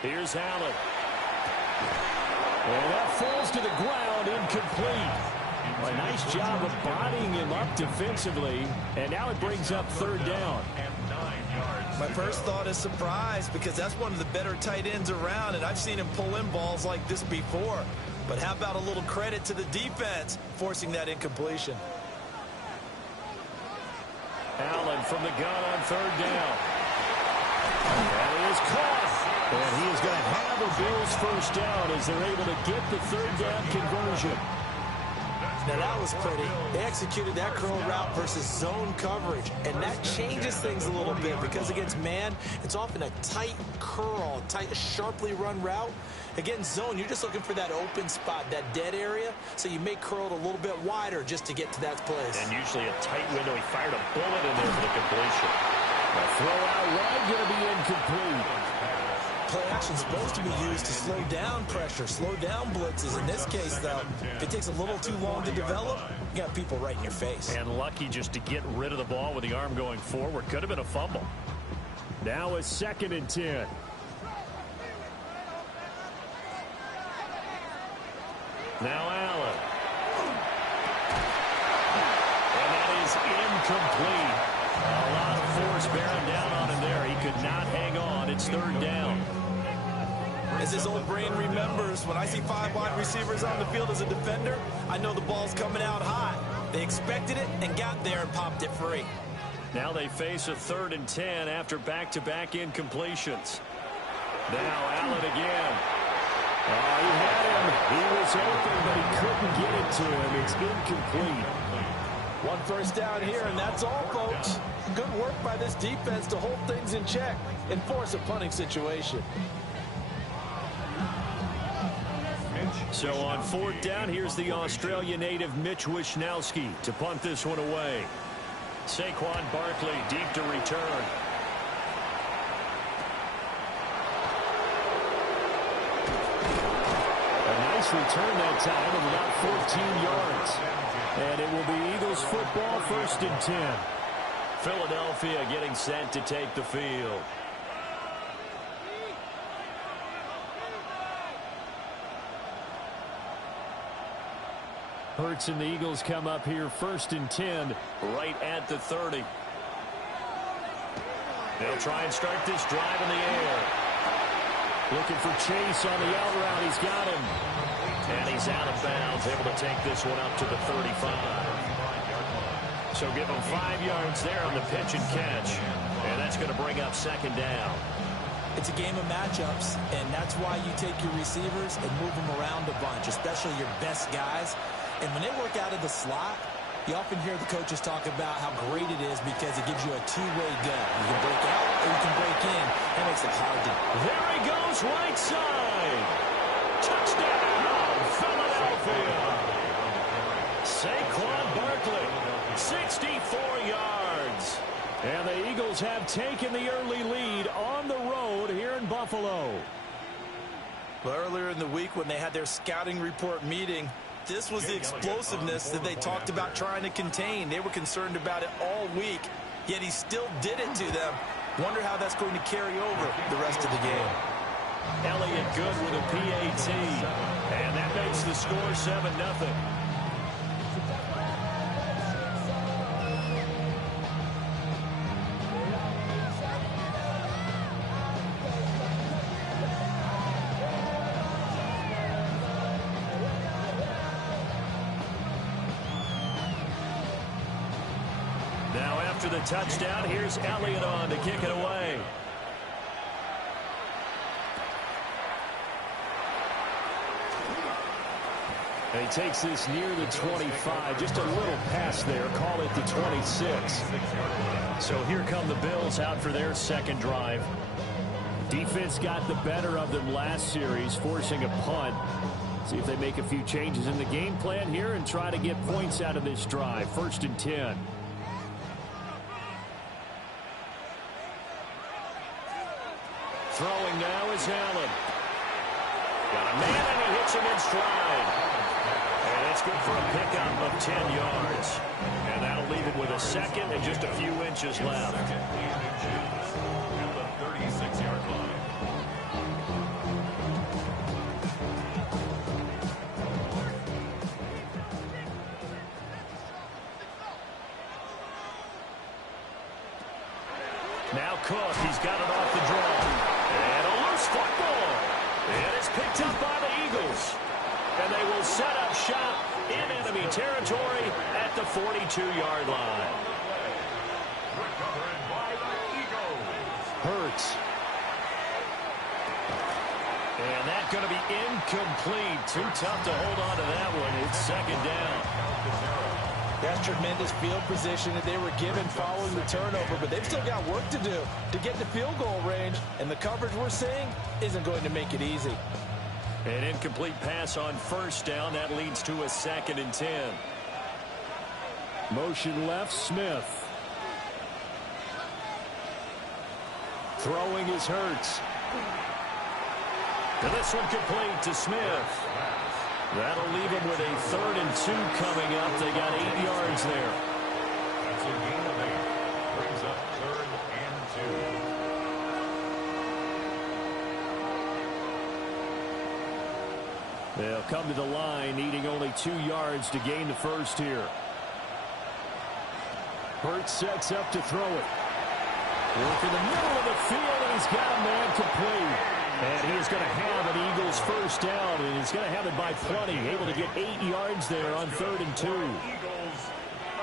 Here's Allen. And that falls to the ground, incomplete. A nice job of bodying him up defensively, and now it brings up third down. My first thought is surprise, because that's one of the better tight ends around, and I've seen him pull in balls like this before. But how about a little credit to the defense forcing that incompletion? Allen from the gun on third down. That is caught. And he is going to have a Bills first down as they're able to get the third down conversion. Now that was pretty. They executed that curl route versus zone coverage, and that changes things a little bit because against man, it's often a tight curl, tight, sharply run route. Against zone, you're just looking for that open spot, that dead area, so you may curl it a little bit wider just to get to that place. And usually a tight window. He fired a bullet in there for the completion. A throw out right, going to be incomplete. Play action is supposed to be used to slow down pressure, slow down blitzes. In this case, though, if it takes a little too long to develop, you got people right in your face. And lucky just to get rid of the ball with the arm going forward. Could have been a fumble. Now a 2nd and 10. Now Allen. And that is incomplete. A lot of force bearing down on him there. He could not hang on. It's third down. As his old brain remembers, when I see 5 wide receivers on the field as a defender, I know the ball's coming out hot. They expected it and got there and popped it free. Now they face a 3rd and 10 after back-to-back incompletions. Now Allen again. Oh, he had him. He was open, but he couldn't get it to him. It's incomplete. 1 first down here, and that's all, folks. Good work by this defense to hold things in check and force a punting situation. So on 4th down, here's the Australia native Mitch Wishnowsky to punt this one away. Saquon Barkley deep to return. A nice return that time of about 14 yards. And it will be Eagles football, 1st and 10. Philadelphia getting set to take the field. Hurts and the Eagles come up here 1st and 10 right at the 30. They'll try and start this drive in the air. Looking for Chase on the out route. He's got him. And he's out of bounds, able to take this one up to the 35. So give him 5 yards there on the pitch and catch. And that's going to bring up 2nd down. It's a game of matchups, and that's why you take your receivers and move them around a bunch, especially your best guys. And when they work out of the slot, you often hear the coaches talk about how great it is because it gives you a two-way go. You can break out or you can break in. That makes it hard to... There he goes, right side. Touchdown, Philadelphia. Saquon Barkley, 64 yards. And the Eagles have taken the early lead on the road here in Buffalo. Well, earlier in the week when they had their scouting report meeting, this was the explosiveness that they talked about trying to contain. They were concerned about it all week, yet he still did it to them. Wonder how that's going to carry over the rest of the game. Elliott good with a PAT. And that makes the score 7-0. Now after the touchdown, here's Elliott on to kick it away. And he takes this near the 25. Just a little pass there. Call it the 26. So here come the Bills out for their second drive. Defense got the better of them last series, forcing a punt. See if they make a few changes in the game plan here and try to get points out of this drive. 1st and 10. Throwing now is Allen. Got a man and he hits him in stride. And it's good for a pickup of 10 yards. And that'll leave him with a second and just a few inches left. Second and inches at the 36-yard line. Now Cook, he's got it off the draw. And a loose football. And it's picked up by the Eagles. And they will set up shop in enemy territory at the 42-yard line. Recovered by the Eagles. Hurts. And that's going to be incomplete. Too tough to hold on to that one. It's second down. That's tremendous field position that they were given following the turnover, but they've still got work to do to get to field goal range, and the coverage we're seeing isn't going to make it easy. An incomplete pass on first down. That leads to a 2nd and 10. Motion left, Smith. Throwing is Hurts. And this one complete to Smith. That'll leave him with a 3rd and 2 coming up. They got 8 yards there. That's a gain of 8. Brings up 3rd and 2. They'll come to the line, needing only 2 yards to gain the first here. Hurts sets up to throw it. Work in the middle of the field, and he's got a man complete. And he is going to have an Eagles first down, and he's going to have it by plenty. Able to get 8 yards there on 3rd and 2.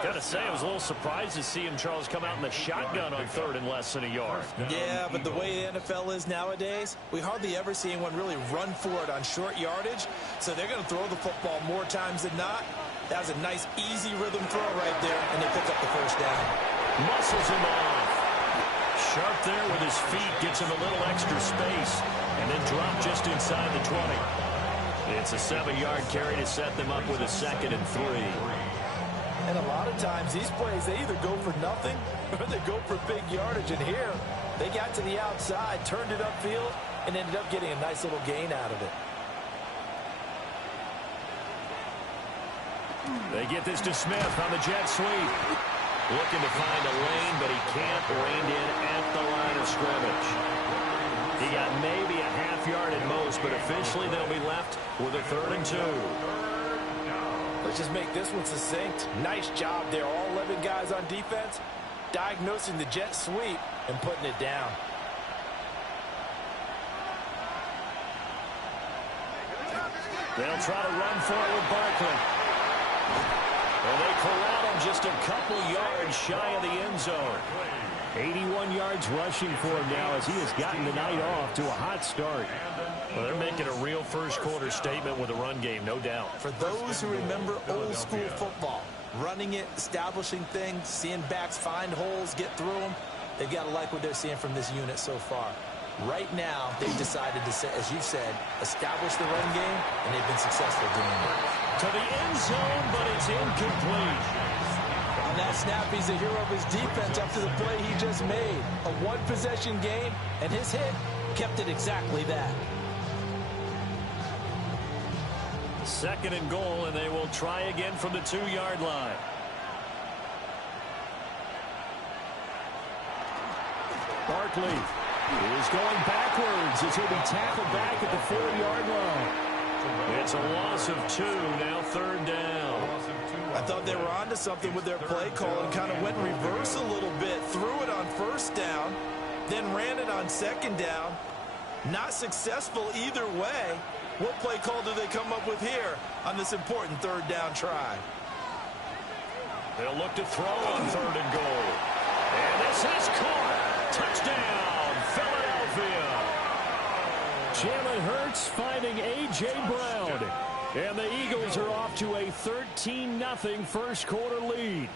Got to say, I was a little surprised to see him, Charles, come out in the shotgun on 3rd and less than a yard. Yeah, but the way the NFL is nowadays, we hardly ever see anyone really run for it on short yardage. So they're going to throw the football more times than not. That was a nice, easy rhythm throw right there, and they pick up the first down. Muscles him off. Sharp there with his feet, gets him a little extra space, and then drop just inside the 20. It's a 7-yard carry to set them up with a 2nd and 3. And a lot of times these plays, they either go for nothing or they go for big yardage. And here, they got to the outside, turned it upfield, and ended up getting a nice little gain out of it. They get this to Smith on the jet sweep. Looking to find a lane, but he can't. Reined in at the line of scrimmage. He got maybe a half yard at most, but officially they'll be left with a 3rd and 2. Let's just make this one succinct. Nice job there. All 11 guys on defense diagnosing the jet sweep and putting it down. They'll try to run for it with Barkley. And they corral him just a couple yards shy of the end zone. 81 yards rushing for him now as he has gotten the night off to a hot start. Well, they're making a real first-quarter statement with a run game, no doubt. For those who remember old-school football, running it, establishing things, seeing backs find holes, get through them, they've got to like what they're seeing from this unit so far. Right now, they've decided to, as you said, establish the run game, and they've been successful doing it. To the end zone, but it's incomplete. On that snap, he's a hero of his defense up to the play he just made. A one-possession game, and his hit kept it exactly that. 2nd and goal, and they will try again from the 2-yard line. Barkley is going backwards as he'll be tackled back at the 4-yard line. It's a loss of 2, now 3rd down. I thought they were onto something with their play call and kind of went in reverse a little bit. Threw it on 1st down, then ran it on 2nd down. Not successful either way. What play call do they come up with here on this important 3rd down try? They'll look to throw on 3rd and goal. And the Eagles are off to a 13-0 first quarter lead.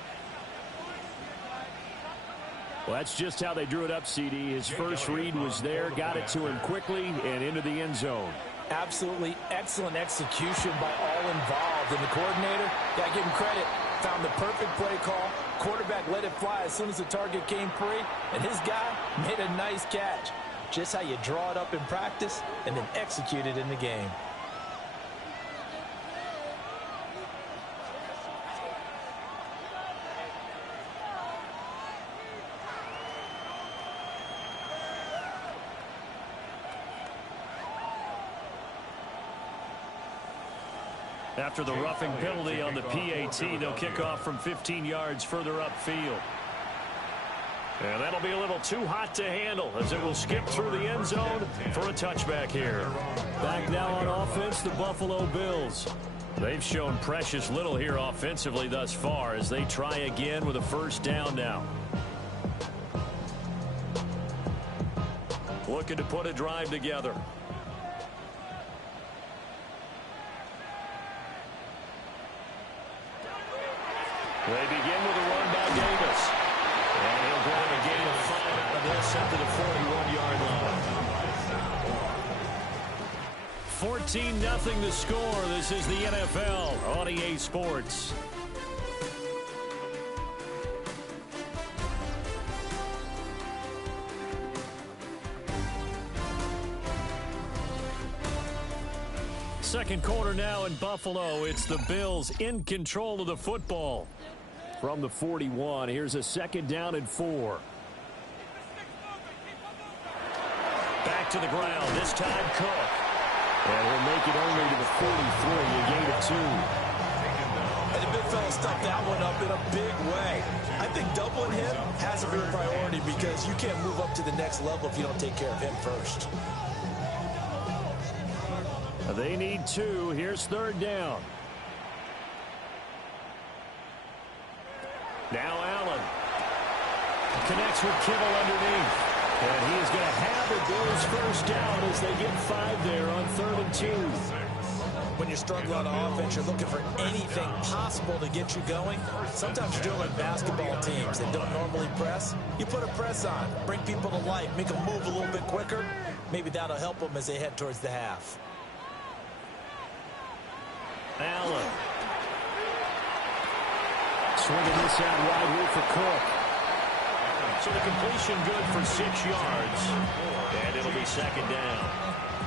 Well, that's just how they drew it up, CD. His first read was there, got it to him quickly, and into the end zone. Absolutely excellent execution by all involved. And the coordinator, got to give him credit, found the perfect play call. Quarterback let it fly as soon as the target came free, and his guy made a nice catch. Just how you draw it up in practice and then execute it in the game. After the roughing penalty on the PAT, they'll kick off from 15 yards further upfield. And that'll be a little too hot to handle as it will skip through the end zone for a touchback here. Back now on offense, the Buffalo Bills. They've shown precious little here offensively thus far as they try again with a first down now. Looking to put a drive together. They begin with a run by Davis. And he'll grab a gain of 5 out of this up to the 41-yard line. 14-0 the score. This is the NFL on EA Sports. Second quarter now in Buffalo. It's the Bills in control of the football. From the 41, here's a second down and 4. Back to the ground, this time Cook. And he'll make it only to the 43, a gain of 2. And the big fella stuffed that one up in a big way. I think doubling him has to be a priority because you can't move up to the next level if you don't take care of him first. They need 2. Here's third down. Now Allen connects with Kittle underneath. And he is going to have the Bills first down as they get 5 there on 3rd and 2. When you're struggling on offense, you're looking for anything possible to get you going. Sometimes you're doing like basketball teams that don't normally press. You put a press on, bring people to life, make them move a little bit quicker. Maybe that'll help them as they head towards the half. Allen. Swinging this out wide here for Cook. So the completion good for 6 yards. And it'll be second down.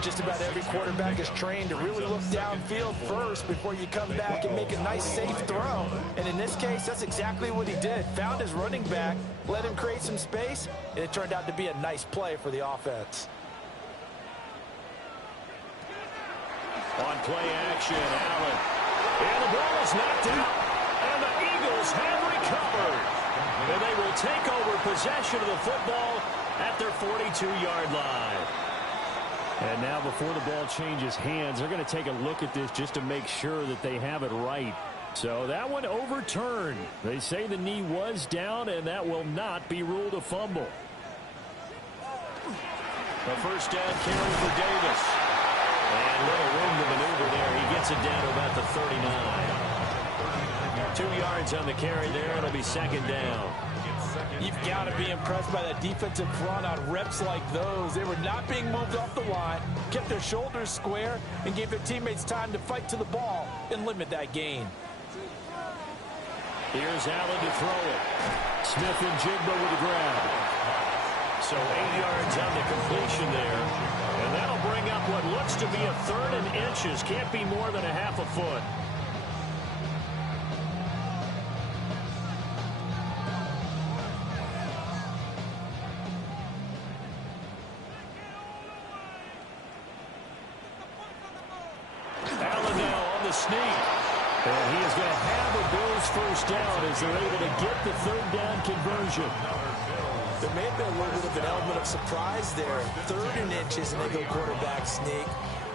Just about every quarterback is trained to really look downfield first before you come back and make a nice, safe throw. And in this case, that's exactly what he did. Found his running back, let him create some space, and it turned out to be a nice play for the offense. On play action, Allen. And the ball is knocked out. And the Eagles have recovered. And they will take over possession of the football at their 42-yard line. And now before the ball changes hands, they're going to take a look at this just to make sure that they have it right. So that one overturned. They say the knee was down, and that will not be ruled a fumble. A first down carry for Davis. And little room to maneuver there. He gets it down to about the 39. 2 yards on the carry there. It'll be second down. You've got to be impressed by that defensive front on reps like those. They were not being moved off the line, kept their shoulders square, and gave their teammates time to fight to the ball and limit that gain. Here's Allen to throw it. Smith and Jigba with the grab. So 8 yards on the completion there. And that'll bring up what looks to be a 3rd and inches. Can't be more than a half a foot. Allen now on the sneak. And he is going to have the Bills first down as they're able to get the 3rd down conversion. There may have been a little bit of an element of surprise there. 3rd and inches, and they go quarterback sneak.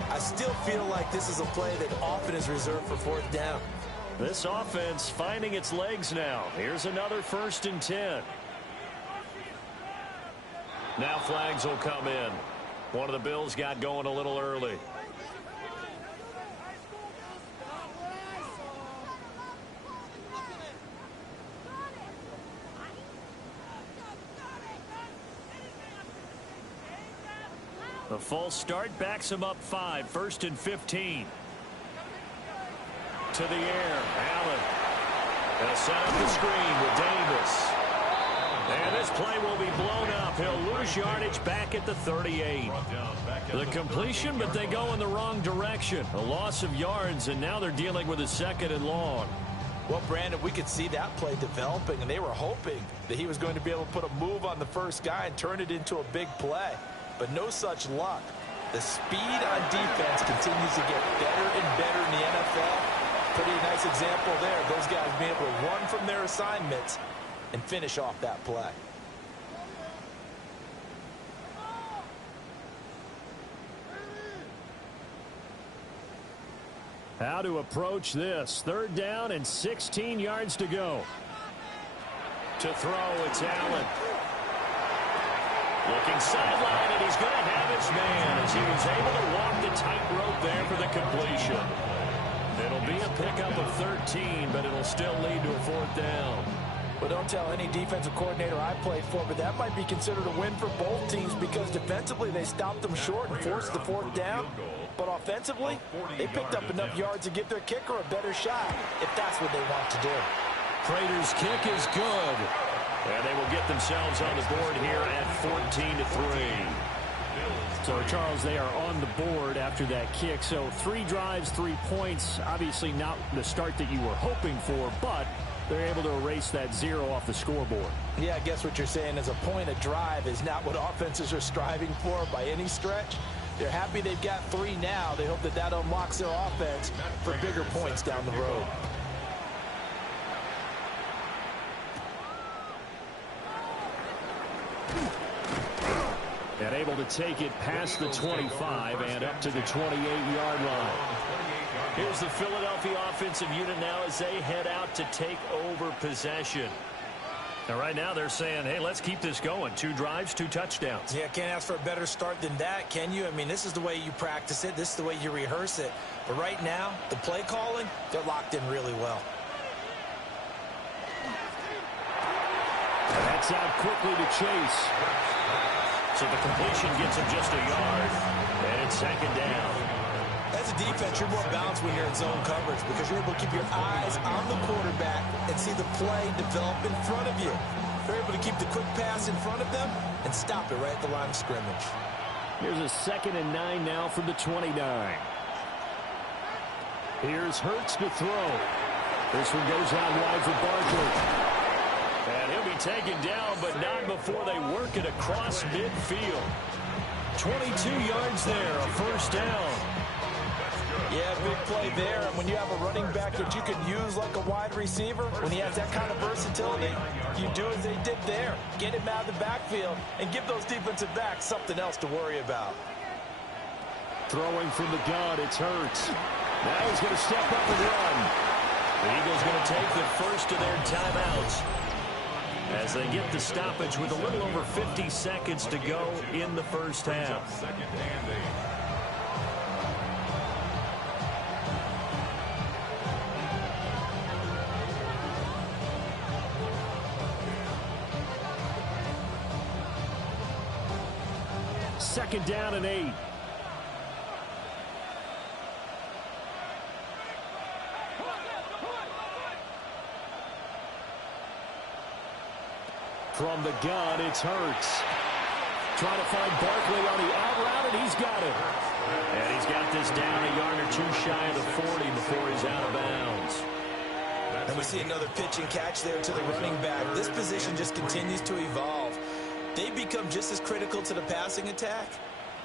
I still feel like this is a play that often is reserved for 4th down. This offense finding its legs now. Here's another 1st and 10. Now flags will come in. One of the Bills got going a little early. The false start backs him up 5, 1st and 15. To the air, Allen. They'll set up the screen with Davis. And this play will be blown up. He'll lose yardage back at the 38. The completion, but they go in the wrong direction. A loss of yards, and now they're dealing with a 2nd and long. Well, Brandon, we could see that play developing, and they were hoping that he was going to be able to put a move on the first guy and turn it into a big play. But no such luck. The speed on defense continues to get better and better in the NFL. Pretty nice example there. Those guys being able to run from their assignments and finish off that play. How to approach this. 3rd down and 16 yards to go. To throw, it's Allen. Looking sideline, and he's going to have his man as he was able to walk the tightrope there for the completion. It'll be a pickup of 13, but it'll still lead to a 4th down. Well, don't tell any defensive coordinator I played for, but that might be considered a win for both teams because defensively they stopped them short and forced the 4th down. But offensively, they picked up enough yards to give their kicker a better shot if that's what they want to do. Prater's kick is good. And they will get themselves on the board here at 14-3. So, Charles, they are on the board after that kick. So 3 drives, 3 points. Obviously not the start that you were hoping for, but they're able to erase that 0 off the scoreboard. Yeah, I guess what you're saying is a point a drive is not what offenses are striving for by any stretch. They're happy they've got 3 now. They hope that that unlocks their offense for bigger points down the road. And able to take it past the 25 and up to the 28-yard line. Here's the Philadelphia offensive unit now as they head out to take over possession. Now, right now they're saying, hey, let's keep this going. 2 drives, 2 touchdowns. Yeah, can't ask for a better start than that, can you? I mean, this is the way you practice it. This is the way you rehearse it. But right now, the play calling, they're locked in really well. And that's out quickly to Chase. So the completion gets him just a yard. And it's 2nd down. As a defense, you're more balanced when you're in zone coverage because you're able to keep your eyes on the quarterback and see the play develop in front of you. They're able to keep the quick pass in front of them and stop it right at the line of scrimmage. Here's a 2nd and 9 now from the 29. Here's Hurts to throw. This one goes out wide for Barkley. And he'll be taken down, but not before they work it across midfield. 22 yards there, a 1st down. Yeah, big play there. And when you have a running back that you can use like a wide receiver, when he has that kind of versatility, you do as they did there. Get him out of the backfield and give those defensive backs something else to worry about. Throwing from the gun, it's Hurts. Now he's going to step up and run. The Eagles going to take the first of their timeouts as they get the stoppage with a little over 50 seconds to go in the first half. Second down and 8. From the gun, it's Hurts. Trying to find Barkley on the out route, and he's got it. And he's got this down a yard or 2 shy of the 40 before he's out of bounds. And we see another pitch and catch there to the running back. This position just continues to evolve. They become just as critical to the passing attack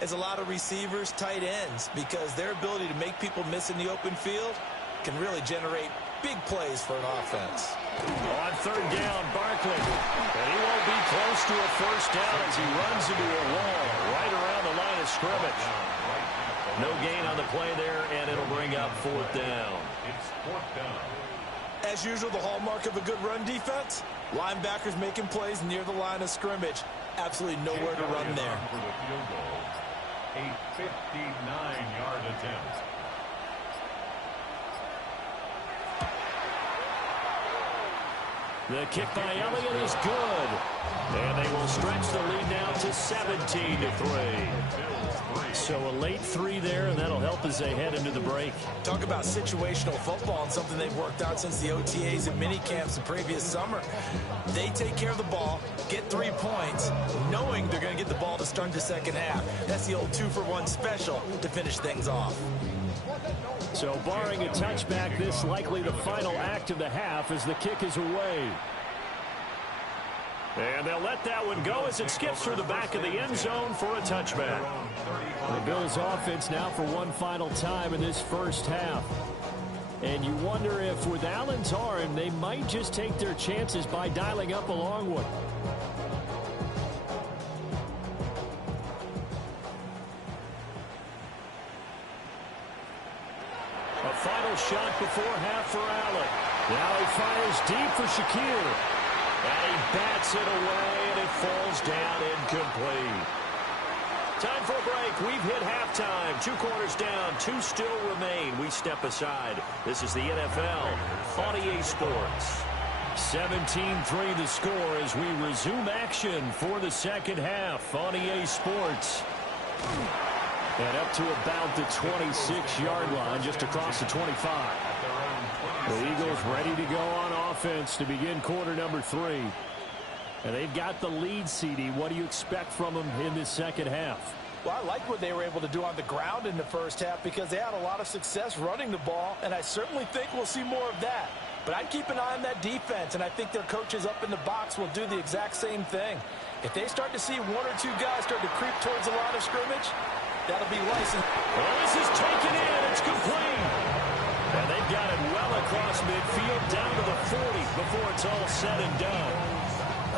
as a lot of receivers, tight ends, because their ability to make people miss in the open field can really generate big plays for an offense. On 3rd down, Barkley. And he won't be close to a 1st down as he runs into a wall right around the line of scrimmage. No gain on the play there, and it'll bring up 4th down. It's 4th down. As usual, the hallmark of a good run defense, linebackers making plays near the line of scrimmage. Absolutely nowhere to run there. For the field goal, a 59-yard attempt. The kick by Elliott is good. And they will stretch the lead now to 17-3. So a late 3 there, and that'll help as they head into the break. Talk about situational football and something they've worked out since the OTAs and mini camps the previous summer. They take care of the ball, get 3 points, knowing they're going to get the ball to start the second half. That's the old 2-for-1 special to finish things off. So barring a touchback, this likely the final act of the half as the kick is away. And they'll let that one go as it skips through the back of the end zone for a touchback. The Bills offense now for one final time in this first half. And you wonder if with Alan Tarn, they might just take their chances by dialing up a long one. A final shot before half for Allen. Now he fires deep for Shakir. And he bats it away, and it falls down incomplete. Time for a break. We've hit halftime. 2 quarters down. 2 still remain. We step aside. This is the NFL on EA Sports. 17-3 the score as we resume action for the second half on EA Sports. And up to about the 26-yard line, just across the 25. The Eagles ready to go on offense to begin quarter number 3. And they've got the lead, CD. What do you expect from them in this second half? Well, I like what they were able to do on the ground in the first half because they had a lot of success running the ball, and I certainly think we'll see more of that. But I'd keep an eye on that defense, and I think their coaches up in the box will do the exact same thing. If they start to see 1 or 2 guys start to creep towards the line of scrimmage, that'll be licensed. Well, this is taken in. It's complete. And they've got it well across midfield down to the 40 before it's all said and done.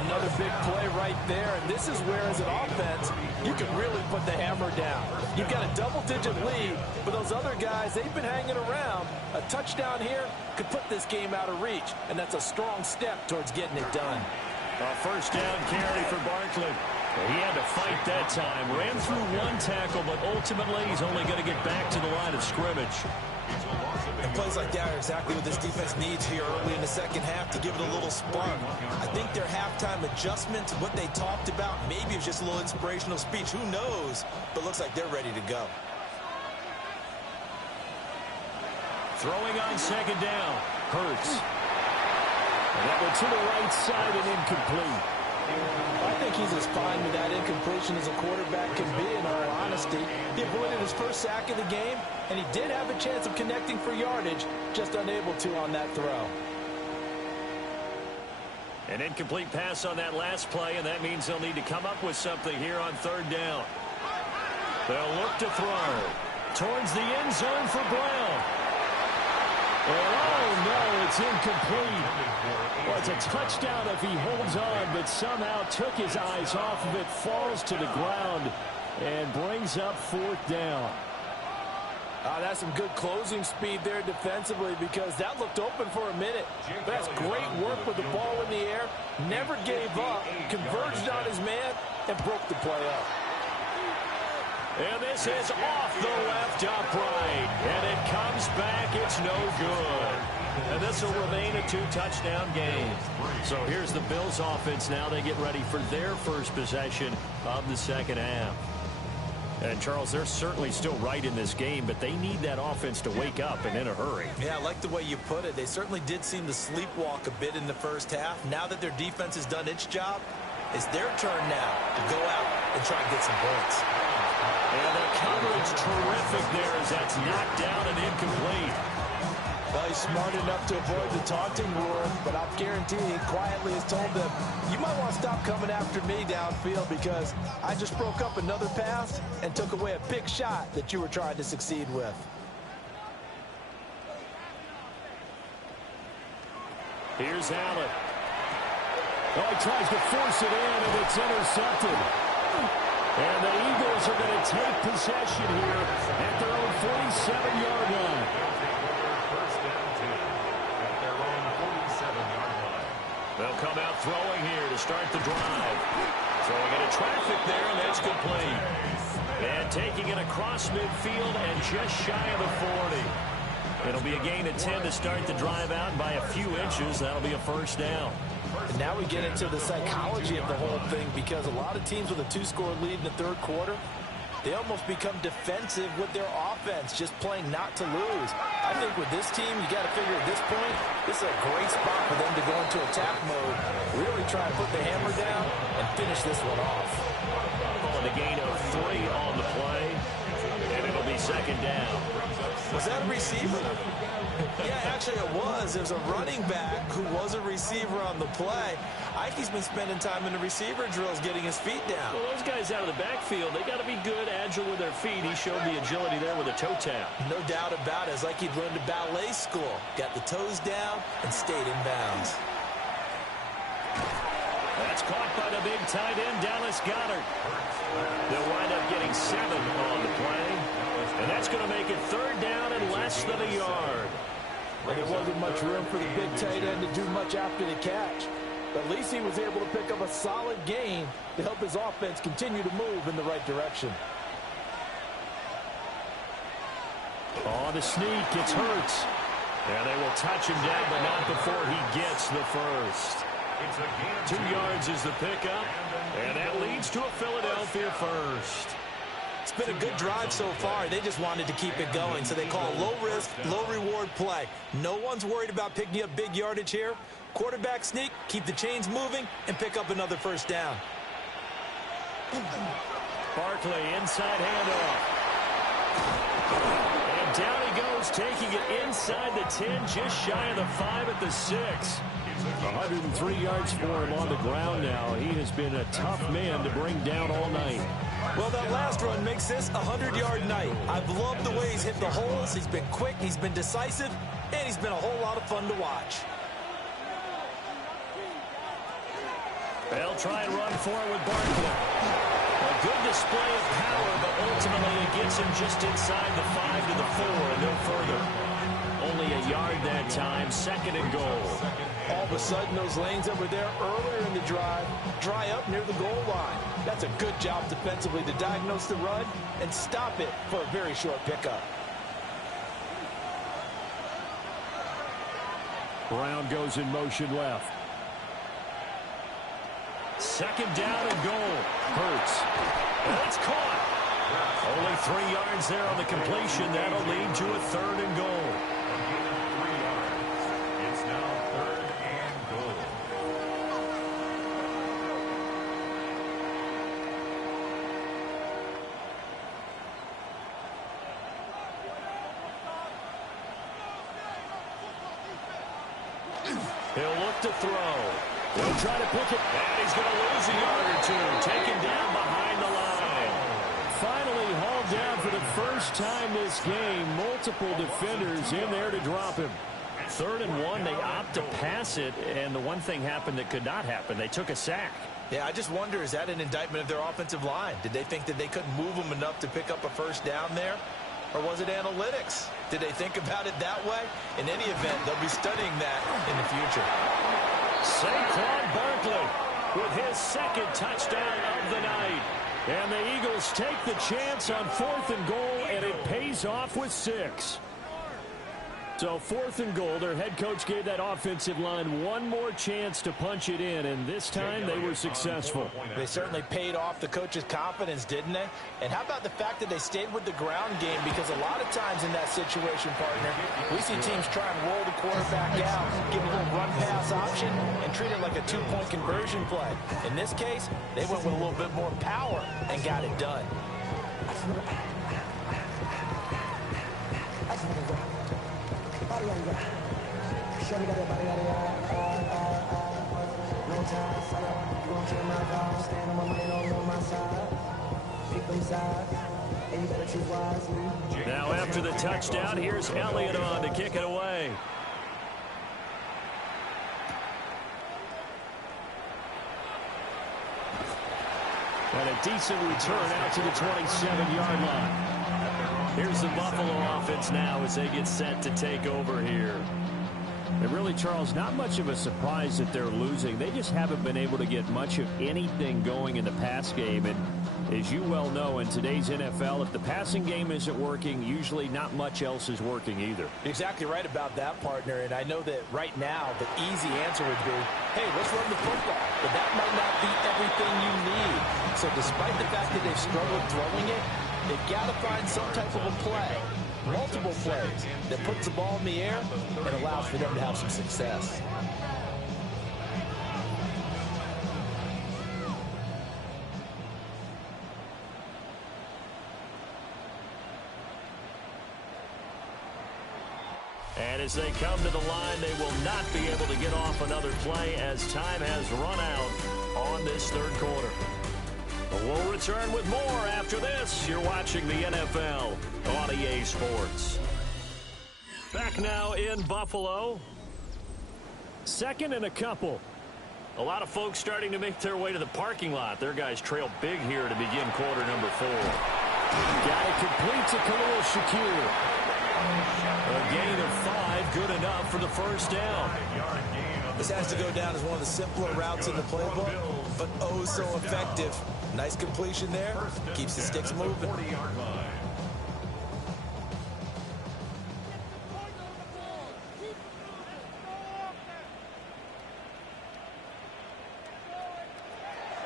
Another big play right there, and this is where, as an offense, you can really put the hammer down. You've got a double-digit lead, but those other guys, they've been hanging around. A touchdown here could put this game out of reach, and that's a strong step towards getting it done. A first down carry for Barkley. He had to fight that time. Ran through 1 tackle, but ultimately he's only going to get back to the line of scrimmage. And plays like that are exactly what this defense needs here early in the second half to give it a little spark. I think their halftime adjustment, what they talked about, maybe it was just a little inspirational speech. Who knows? But looks like they're ready to go. Throwing on second down. Hurts. And that one to the right side and incomplete. I think he's as fine with that incompletion as a quarterback can be, in all honesty. He avoided his first sack of the game, and he did have a chance of connecting for yardage, just unable to on that throw. An incomplete pass on that last play, and that means they'll need to come up with something here on third down. They'll look to throw towards the end zone for Brown. Oh, no, it's incomplete. Well, it's a touchdown if he holds on, but somehow took his eyes off of it, falls to the ground, and brings up 4th down. That's some good closing speed there defensively because that looked open for a minute. But that's great work with the ball in the air. Never gave up, converged on his man, and broke the play up. And this is off the left upright. And it comes back. It's no good. And this will remain a 2-touchdown game. So here's the Bills offense now. They get ready for their first possession of the second half. And, Charles, they're certainly still right in this game, but they need that offense to wake up and in a hurry. Yeah, I like the way you put it. They certainly did seem to sleepwalk a bit in the first half. Now that their defense has done its job, it's their turn now to go out and try and get some points. And the coverage terrific there as that's knocked down and incomplete. Well, he's smart enough to avoid the taunting rule, but I'll guarantee he quietly has told them, you might want to stop coming after me downfield because I just broke up another pass and took away a big shot that you were trying to succeed with. Here's Allen. Oh, he tries to force it in, and it's intercepted. And the Eagles are going to take possession here at their own 47-yard line. They'll come out throwing here to start the drive. Throwing into traffic there, and that's complete. And taking it across midfield and just shy of the 40. It'll be a gain of 10 to start the drive out, and by a few inches, that'll be a first down. And now we get into the psychology of the whole thing, because a lot of teams with a 2-score lead in the third quarter, they almost become defensive with their offense, just playing not to lose. I think with this team, you got to figure at this point, this is a great spot for them to go into attack mode, really try to put the hammer down and finish this one off. On the gain of 3 on the play, and it'll be second down. Was that a receiver? Yeah, actually it was. There's a running back who was a receiver on the play. Ike's been spending time in the receiver drills getting his feet down. Well, those guys out of the backfield, they got to be good, agile with their feet. He showed the agility there with a toe tap. No doubt about it. It's like he'd learned to ballet school. Got the toes down and stayed in bounds. That's caught by the big tight end, Dallas Goedert. They'll wind up getting 7 on the play. And that's going to make it third down and less than a yard. And there wasn't much room for the big tight end to do much after the catch. But at least he was able to pick up a solid gain to help his offense continue to move in the right direction. Oh, the sneak. It's Hurts. And they will touch him down, but not before he gets the first. 2 yards is the pickup, and that leads to a Philadelphia first. It's been a good drive so far. They just wanted to keep it going, so they call a low-risk, low-reward play. No one's worried about picking up big yardage here. Quarterback sneak, keep the chains moving, and pick up another first down. Barkley, inside handoff. And down he goes, taking it inside the 10, just shy of the 5 at the 6. 103 yards for him on the ground now. He has been a tough man to bring down all night. Well, that last run makes this a 100-yard night. I've loved the way he's hit the holes. He's been quick, he's been decisive, and he's been a whole lot of fun to watch. They'll try and run forward with Barkley. A good display of power, but ultimately it gets him just inside the 5 to the 4 and no further. Only a yard that time, second and goal. All of a sudden, those lanes that were there earlier in the drive dry up near the goal line. That's a good job defensively to diagnose the run and stop it for a very short pickup. Brown goes in motion left. Second down and goal. Hurts. And it's caught. Only 3 yards there on the completion. That'll lead to a third and goal. It's now third and goal. He'll look to throw. He'll try to pick it. And he's going to lose a yard or two. Taken down behind the line. Finally hauled down for the first time this game. Multiple defenders in there to drop him. 3rd and 1, they opt to pass it, and the one thing happened that could not happen. They took a sack. Yeah, I just wonder, is that an indictment of their offensive line? Did they think that they couldn't move them enough to pick up a first down there? Or was it analytics? Did they think about it that way? In any event, they'll be studying that in the future. Saquon Barkley with his second touchdown of the night. And the Eagles take the chance on 4th and goal, and it pays off with 6. So 4th and goal, their head coach gave that offensive line one more chance to punch it in, and this time they were successful. They certainly paid off the coach's confidence, didn't they? And how about the fact that they stayed with the ground game? Because a lot of times in that situation, partner, we see teams try and roll the quarterback out, give a little run-pass option, and treat it like a 2-point conversion play. In this case, they went with a little bit more power and got it done. Now after the touchdown, here's Elliott on to kick it away. And a decent return out to the 27-yard line. Here's the Buffalo offense now as they get set to take over here. And really, Charles, not much of a surprise that they're losing. They just haven't been able to get much of anything going in the pass game. And as you well know, in today's NFL, if the passing game isn't working, usually not much else is working either. You're exactly right about that, partner. And I know that right now the easy answer would be, hey, let's run the football. But that might not be everything you need. So despite the fact that they've struggled throwing it, they've got to find some type of a play, multiple plays, that puts the ball in the air and allows for them to have some success. And as they come to the line, they will not be able to get off another play as time has run out on this third quarter. We'll return with more after this. You're watching the NFL on EA Sports. Back now in Buffalo. Second and a couple. A lot of folks starting to make their way to the parking lot. Their guys trail big here to begin quarter number 4. Got it complete to Khalil Shakir. A gain of 5, good enough for the first down. This has to go down as one of the simpler routes in the playbook, but oh so effective. Nice completion there. Keeps the sticks moving.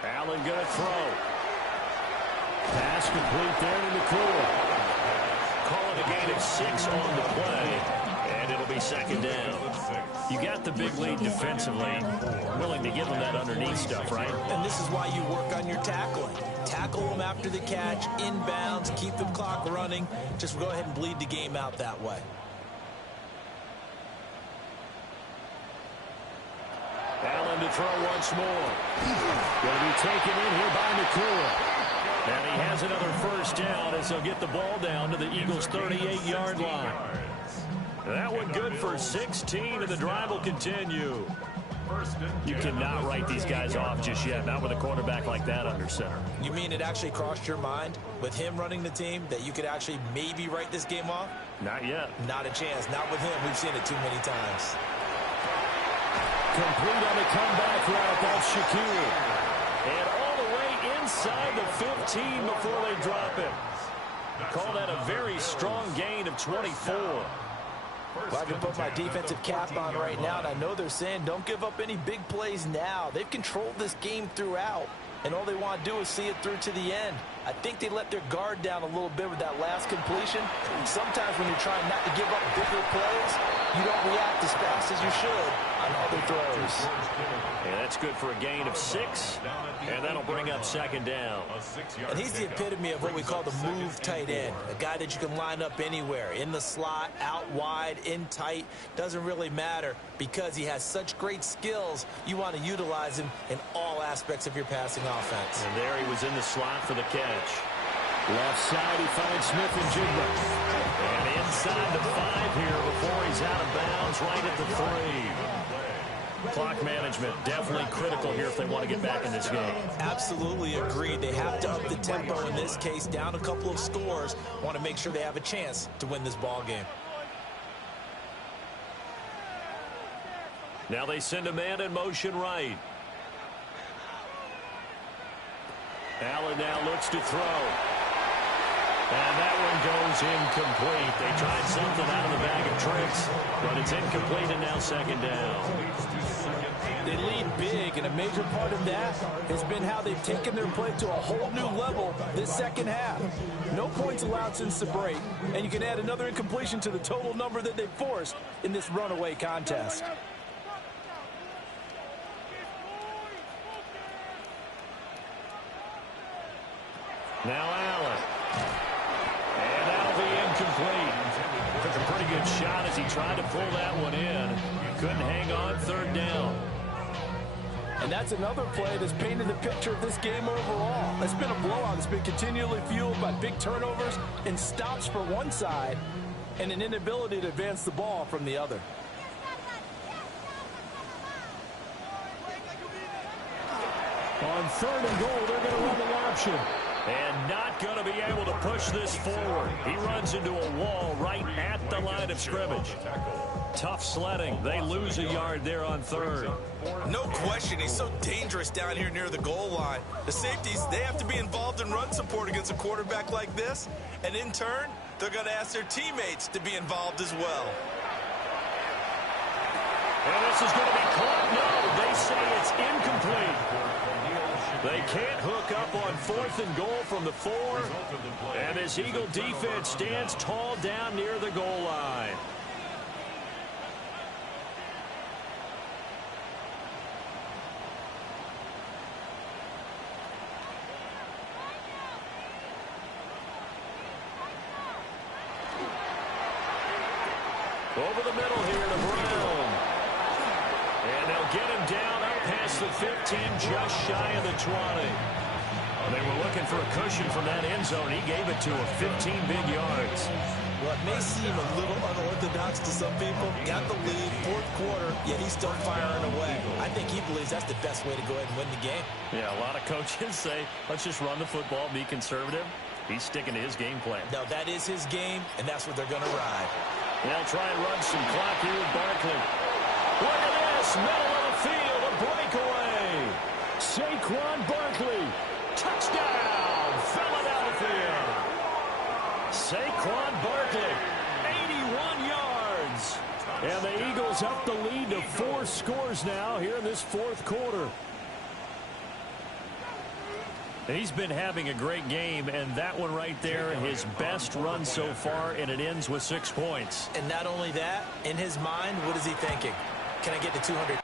Allen going to throw. Pass complete there to McCool. Calling a gain of 6 on the play, and it'll be second down. You got the big lead defensively. Willing to give them that underneath stuff, right? And this is why you work on your tackling. Tackle them after the catch, inbounds, keep the clock running. Just go ahead and bleed the game out that way. Allen to throw once more. Going to be taken in here by McCool. And he has another first down as he'll get the ball down to the Eagles' 38-yard line. That one good for 16, and the drive will continue. You cannot write these guys off just yet, not with a quarterback like that under center. You mean it actually crossed your mind with him running the team that you could actually maybe write this game off? Not yet. Not a chance. Not with him. We've seen it too many times. Complete on the comeback route. That's Shakir. And all the way inside the 15 before they drop it. Call that a very strong gain of 24. Well, I can put my defensive cap on right now, and I know they're saying don't give up any big plays now. They've controlled this game throughout, and all they want to do is see it through to the end. I think they let their guard down a little bit with that last completion. Sometimes when you're trying not to give up bigger plays, you don't react as fast as you should on other throws. And that's good for a gain of 6, and that'll bring up second down. And he's the epitome of what we call the move tight end, a guy that you can line up anywhere, in the slot, out wide, in tight, doesn't really matter because he has such great skills. You want to utilize him in all aspects of your passing offense. And there he was in the slot for the catch. Left side, he finds Smith and Jigba. And inside the 5 here before he's out of bounds right at the 3. Clock management definitely critical here if they want to get back in this game. Absolutely agreed. They have to up the tempo in this case, down a couple of scores. Want to make sure they have a chance to win this ball game. Now they send a man in motion right. Allen now looks to throw. And that one goes incomplete. They tried something out of the bag of tricks, but it's incomplete and now second down. They lead big, and a major part of that has been how they've taken their play to a whole new level this second half. No points allowed since the break, and you can add another incompletion to the total number that they forced in this runaway contest. Now Allen. And that'll be incomplete. Took a pretty good shot as he tried to pull that one in. Couldn't hang on, third down. And that's another play that's painted the picture of this game overall. It's been a blowout. It's been continually fueled by big turnovers and stops for one side and an inability to advance the ball from the other. On third and goal, they're going to run an option. And not going to be able to push this forward. He runs into a wall right at the line of scrimmage. Tough sledding. They lose a yard there on third. No question, he's so dangerous down here near the goal line. The safeties, they have to be involved in run support against a quarterback like this. And in turn, they're going to ask their teammates to be involved as well. And this is going to be caught. No, they say it's incomplete. They can't hook up on 4th and goal from the 4. And this Eagle defense stands tall down near the goal line. Over the middle here to Brown. And they'll get him down up past the 15, just shy of the 20. They were looking for a cushion from that end zone. He gave it to him, 15 big yards. Well, it may seem a little unorthodox to some people. Got the lead, 4th quarter, yet he's still firing away. I think he believes that's the best way to go ahead and win the game. Yeah, a lot of coaches say, let's just run the football, be conservative. He's sticking to his game plan. No, that is his game, and that's what they're going to ride. They'll try and run some clock here with Barkley. Look at this, middle of the field, a breakaway. Saquon Barkley, touchdown, Philadelphia. Saquon Barkley, 81 yards. And the Eagles up the lead to 4 scores now here in this 4th quarter. He's been having a great game, and that one right there, his best run so far, and it ends with 6 points. And not only that, in his mind, what is he thinking? Can I get to 200?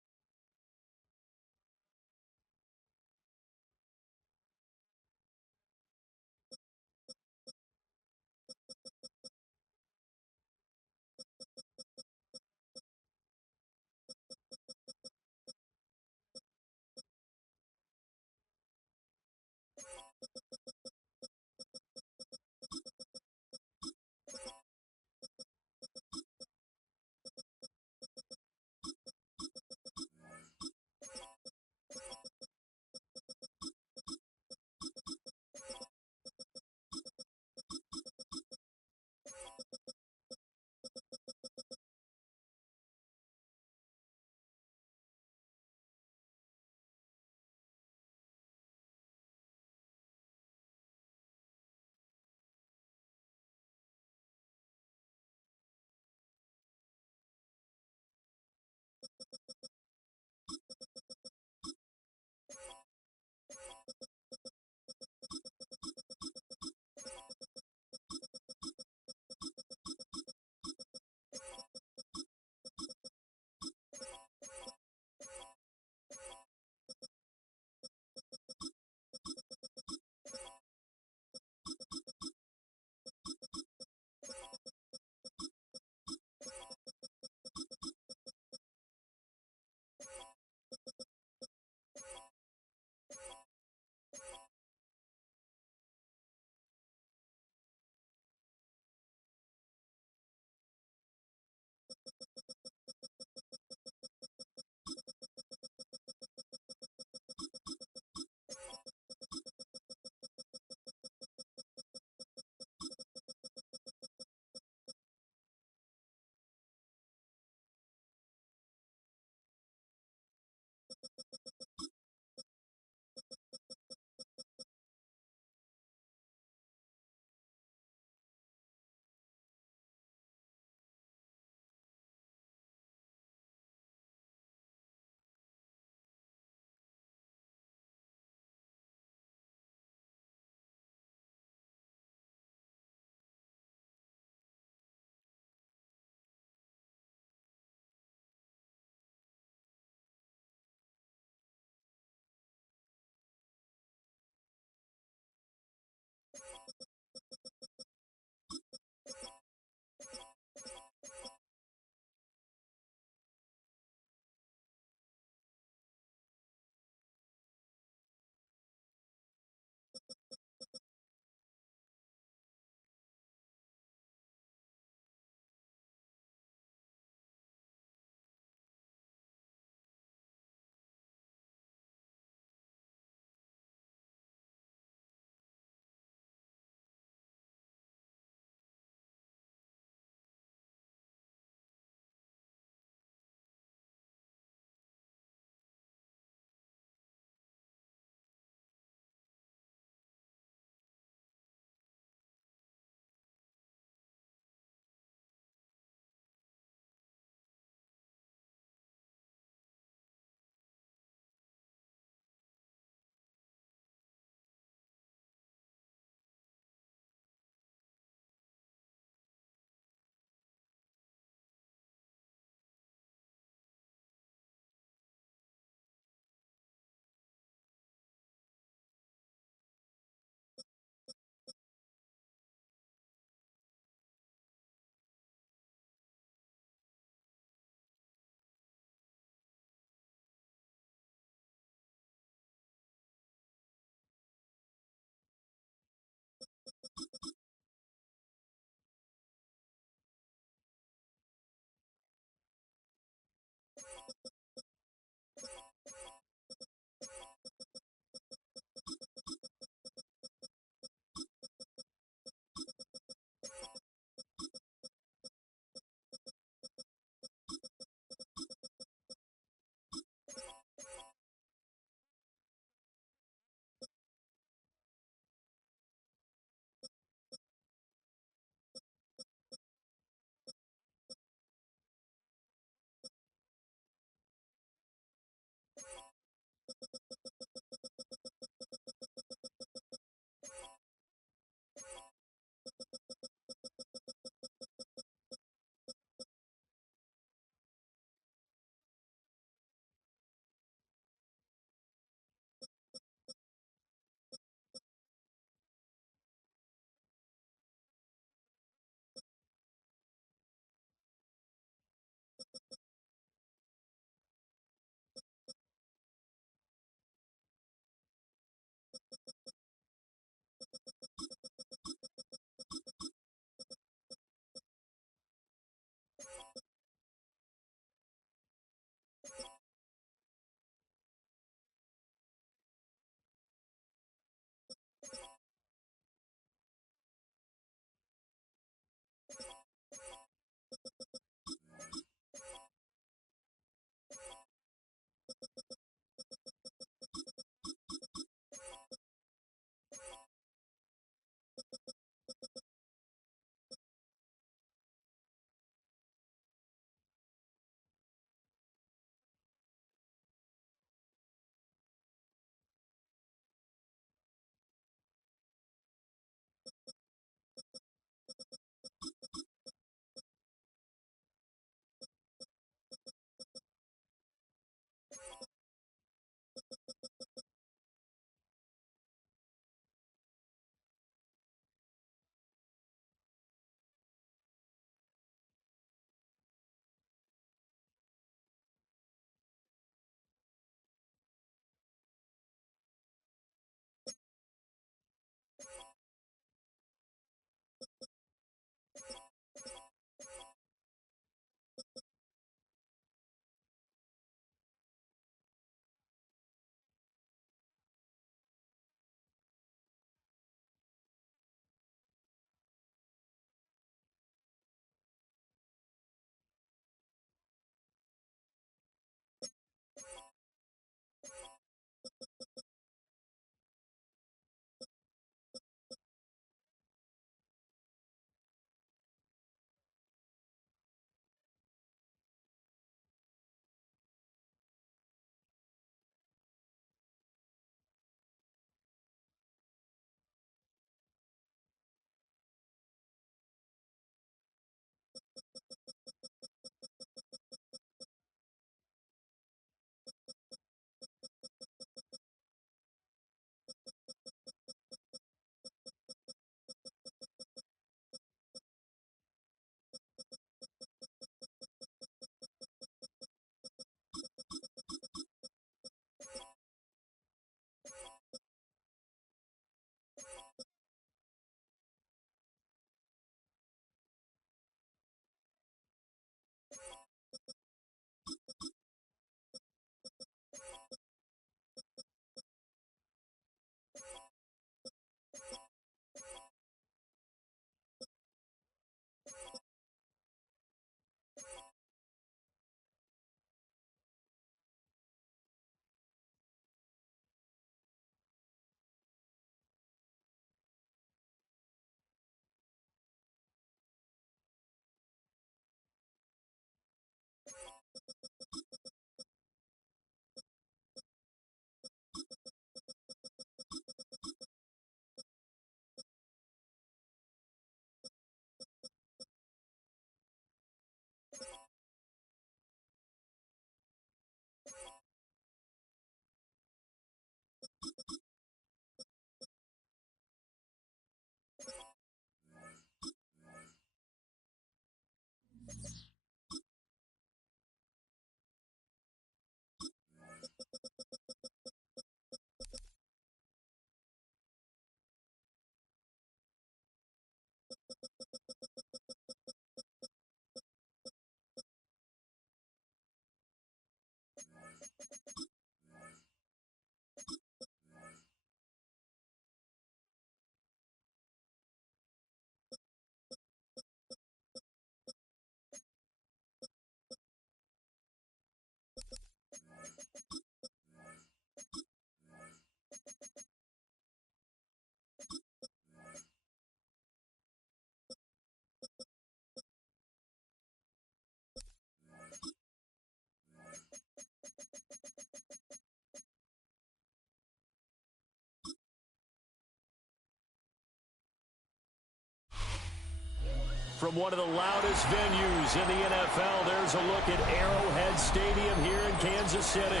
one of the loudest venues in the NFL. There's a look at Arrowhead Stadium here in Kansas City.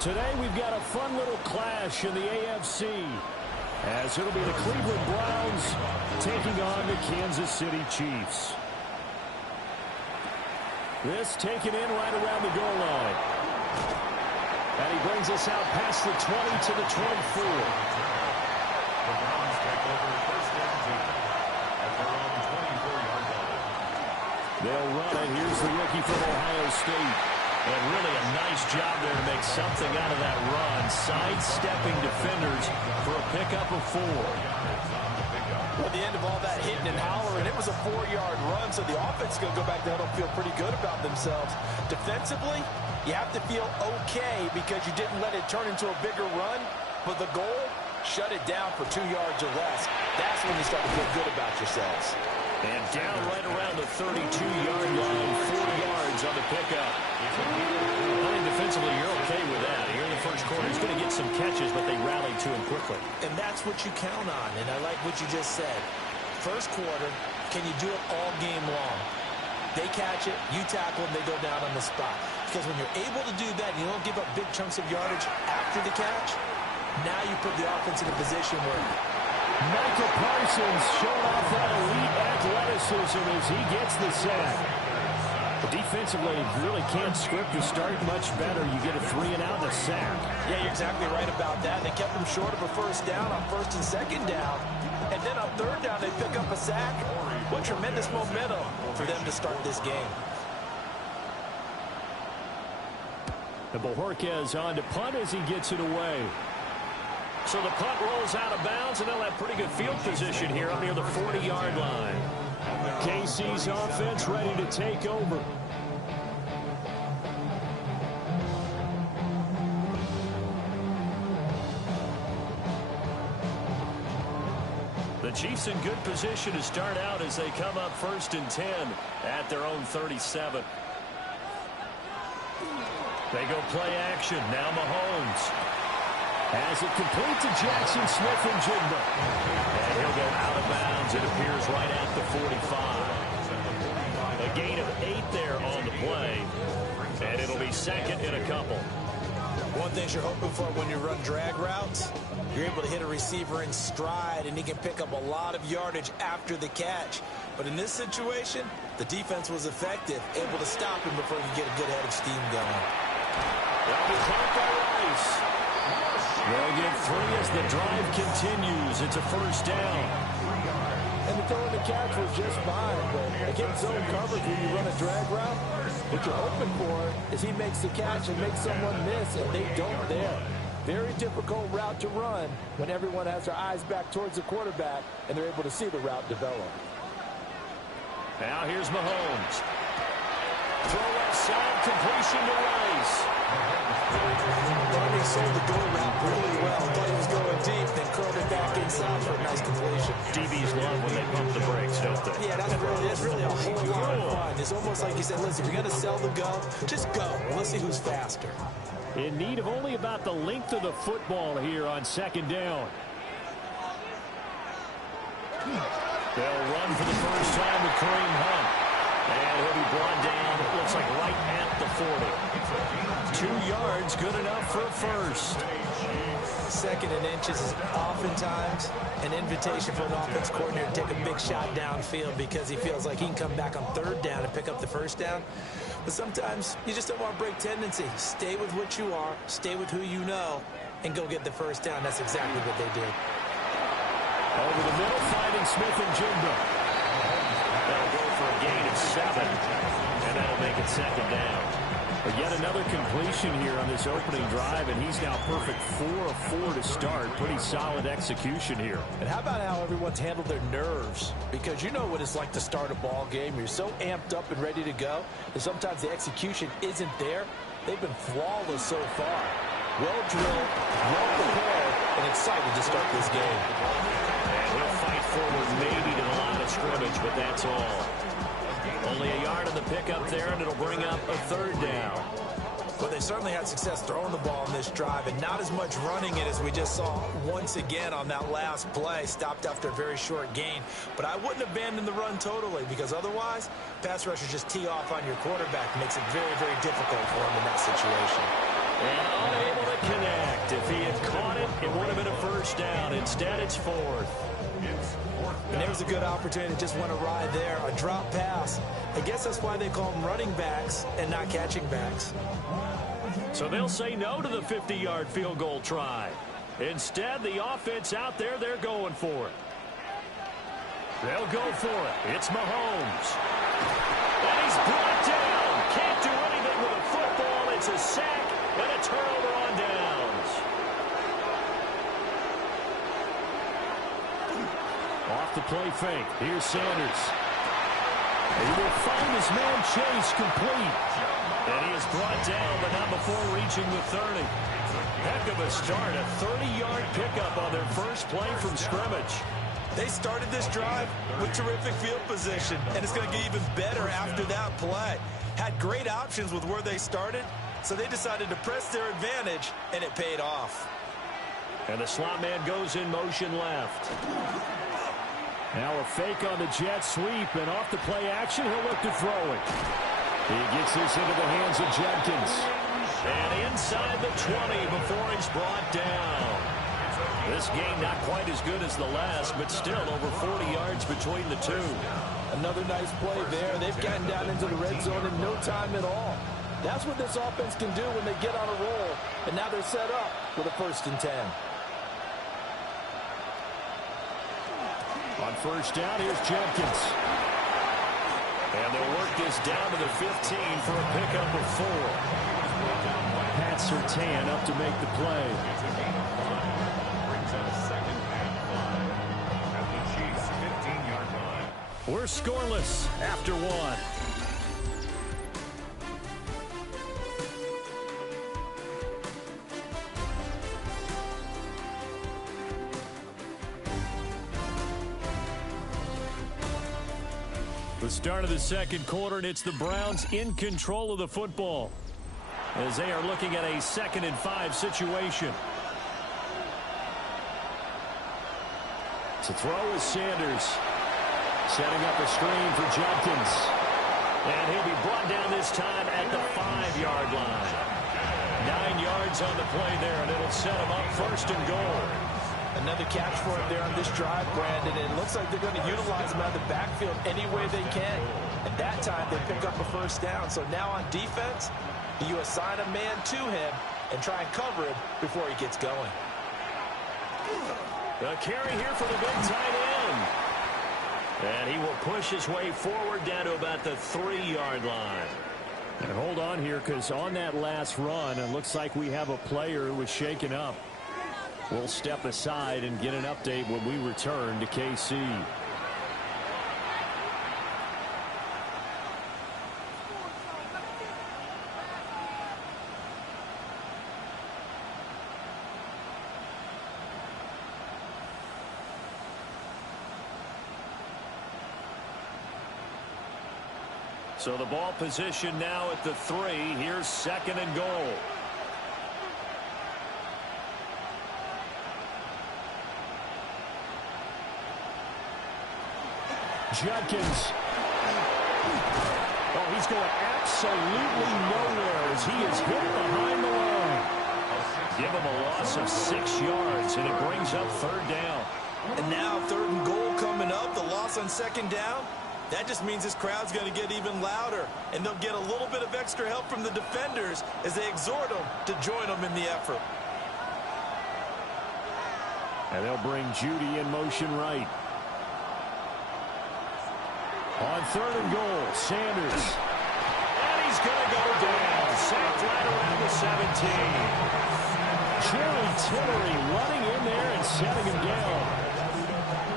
Today we've got a fun little clash in the AFC, as it'll be the Cleveland Browns taking on the Kansas City Chiefs. This taken in right around the goal line. And he brings us out past the 20 to the 24. The Browns take over first and 10 at their own 24-yard line. They'll run it. Here's the rookie from Ohio State. And really a nice job there to make something out of that run. Sidestepping defenders for a pickup of 4. At the end of all that hitting and hollering, it was a 4-yard run, so the offense is going to go back there and feel pretty good about themselves. Defensively, you have to feel okay because you didn't let it turn into a bigger run, but the goal, shut it down for 2 yards or less. That's when you start to feel good about yourselves. And down right around the 32-yard line, 4 yards on the pickup. I think defensively you're okay with that. Here in the first quarter, he's going to get some catches, but they rallied to him quickly. And that's what you count on, and I like what you just said. First quarter, can you do it all game long? They catch it, you tackle them, they go down on the spot. Because when you're able to do that, you don't give up big chunks of yardage after the catch, now you put the offense in a position where Michael Parsons showing off that elite athleticism as he gets the sack. Defensively, you really can't script the start much better. You get a 3 and out and a sack. Yeah, you're exactly right about that. They kept them short of a first down on first and second down. And then on third down, they pick up a sack. What tremendous momentum for them to start this game. And Bojorquez on to punt as he gets it away. So the punt rolls out of bounds, and they'll have pretty good field position here up near the 40-yard line. KC's offense ready to take over. The Chiefs in good position to start out as they come up first and 10 at their own 37. They go play action. Now Mahomes. As it complete to Jackson Smith and Jigba. And he'll go out of bounds. It appears right at the 45. A gain of 8 there on the play. And it'll be second in a couple. One thing you're hoping for when you run drag routes, you're able to hit a receiver in stride, and he can pick up a lot of yardage after the catch. But in this situation, the defense was effective, able to stop him before he could get a good head of steam going. That'll be caught by Rice. They'll get 3 as the drive continues. It's a first down. And the throw and the catch was just fine, but against zone coverage when you run a drag route, what you're hoping for is he makes the catch and makes someone miss, and they don't there. Very difficult route to run when everyone has their eyes back towards the quarterback and they're able to see the route develop. Now here's Mahomes. Throw left side, completion to Rice. Thought he sold the go route really well. Thought he was going deep, then curled it back inside for a nice completion. DBs love when they pump the brakes, don't they? Yeah, that's really a whole lot of fun. It's almost like you said, listen, if you're going to sell the go, just go. Let's see who's faster. In need of only about the length of the football here on second down. They'll run for the first time with Kareem Hunt. And he'll be brought down, it looks like right at the 40. 2 yards, good enough for a first. Second and inches is oftentimes an invitation for an offense coordinator to take a big shot downfield because he feels like he can come back on third down and pick up the first down. But sometimes you just don't want to break tendency. Stay with what you are, stay with who you know, and go get the first down. That's exactly what they did. Over the middle, finding Smith and Jigba. That'll go for a gain of 7, and that'll make it second down. But yet another completion here on this opening drive, and he's now perfect 4 of 4 to start. Pretty solid execution here. And how about how everyone's handled their nerves? Because you know what it's like to start a ball game. You're so amped up and ready to go, and sometimes the execution isn't there. They've been flawless so far. Well drilled, well prepared, and excited to start this game. And he'll fight forward maybe to the line of scrimmage, but that's all. Only a yard on the pickup there, and it'll bring up a third down. Well, they they've certainly had success throwing the ball in this drive and not as much running it as we just saw once again on that last play. Stopped after a very short gain. But I wouldn't abandon the run totally because otherwise, pass rushers just tee off on your quarterback. Makes it very, very difficult for him in that situation. And unable to connect. If he had caught it, it would have been a first down. Instead, it's fourth. And there was a good opportunity. Just went awry there. A drop pass. I guess that's why they call them running backs and not catching backs. So they'll say no to the 50-yard field goal try. Instead, the offense out there, they're going for it. They'll go for it. It's Mahomes. And he's brought down. Can't do anything with a football. It's a sack and a turnover on downs. Off the play fake. Here's Sanders. He will find his man Chase complete. And he is brought down, but not before reaching the 30. Heck of a start. A 30-yard pickup on their first play from scrimmage. They started this drive with terrific field position, and it's going to get even better after that play. Had great options with where they started, so they decided to press their advantage, and it paid off. And the slot man goes in motion left. Now a fake on the jet sweep, and off the play action, he'll look to throw it. He gets this into the hands of Judkins. And inside the 20 before he's brought down. This game not quite as good as the last, but still over 40 yards between the two. Another nice play there. They've gotten down into the red zone in no time at all. That's what this offense can do when they get on a roll. And now they're set up with a 1st and 10. On first down, here's Judkins. And they'll work this down to the 15 for a pickup of 4. Pat Surtain up to make the play. Brings up a second and 5 at the Chiefs' 15-yard line. We're scoreless after 1. The start of the second quarter, and it's the Browns in control of the football as they are looking at a 2nd and 5 situation. To throw is Sanders. Setting up a screen for Judkins. And he'll be brought down this time at the 5-yard line. 9 yards on the play there, and it'll set him up 1st and goal. Another catch for him there on this drive, Brandon. And it looks like they're going to utilize him out of the backfield any way they can. And that time, they pick up a 1st down. So now on defense, you assign a man to him and try and cover him before he gets going. The carry here for the big tight end. And he will push his way forward down to about the 3-yard line. And hold on here, because on that last run, it looks like we have a player who was shaken up. We'll step aside and get an update when we return to KC. So the ball position now at the 3. Here's 2nd and goal. Judkins. Oh, he's going absolutely nowhere as he is hit behind the line. Give him a loss of 6 yards, and it brings up 3rd down. And now 3rd and goal coming up. The loss on 2nd down. That just means this crowd's going to get even louder. And they'll get a little bit of extra help from the defenders as they exhort them to join them in the effort. And they'll bring Judy in motion right. On 3rd and goal, Sanders. And he's going to go down. Sacked right around the 17. Jerry Tillery running in there and setting him down.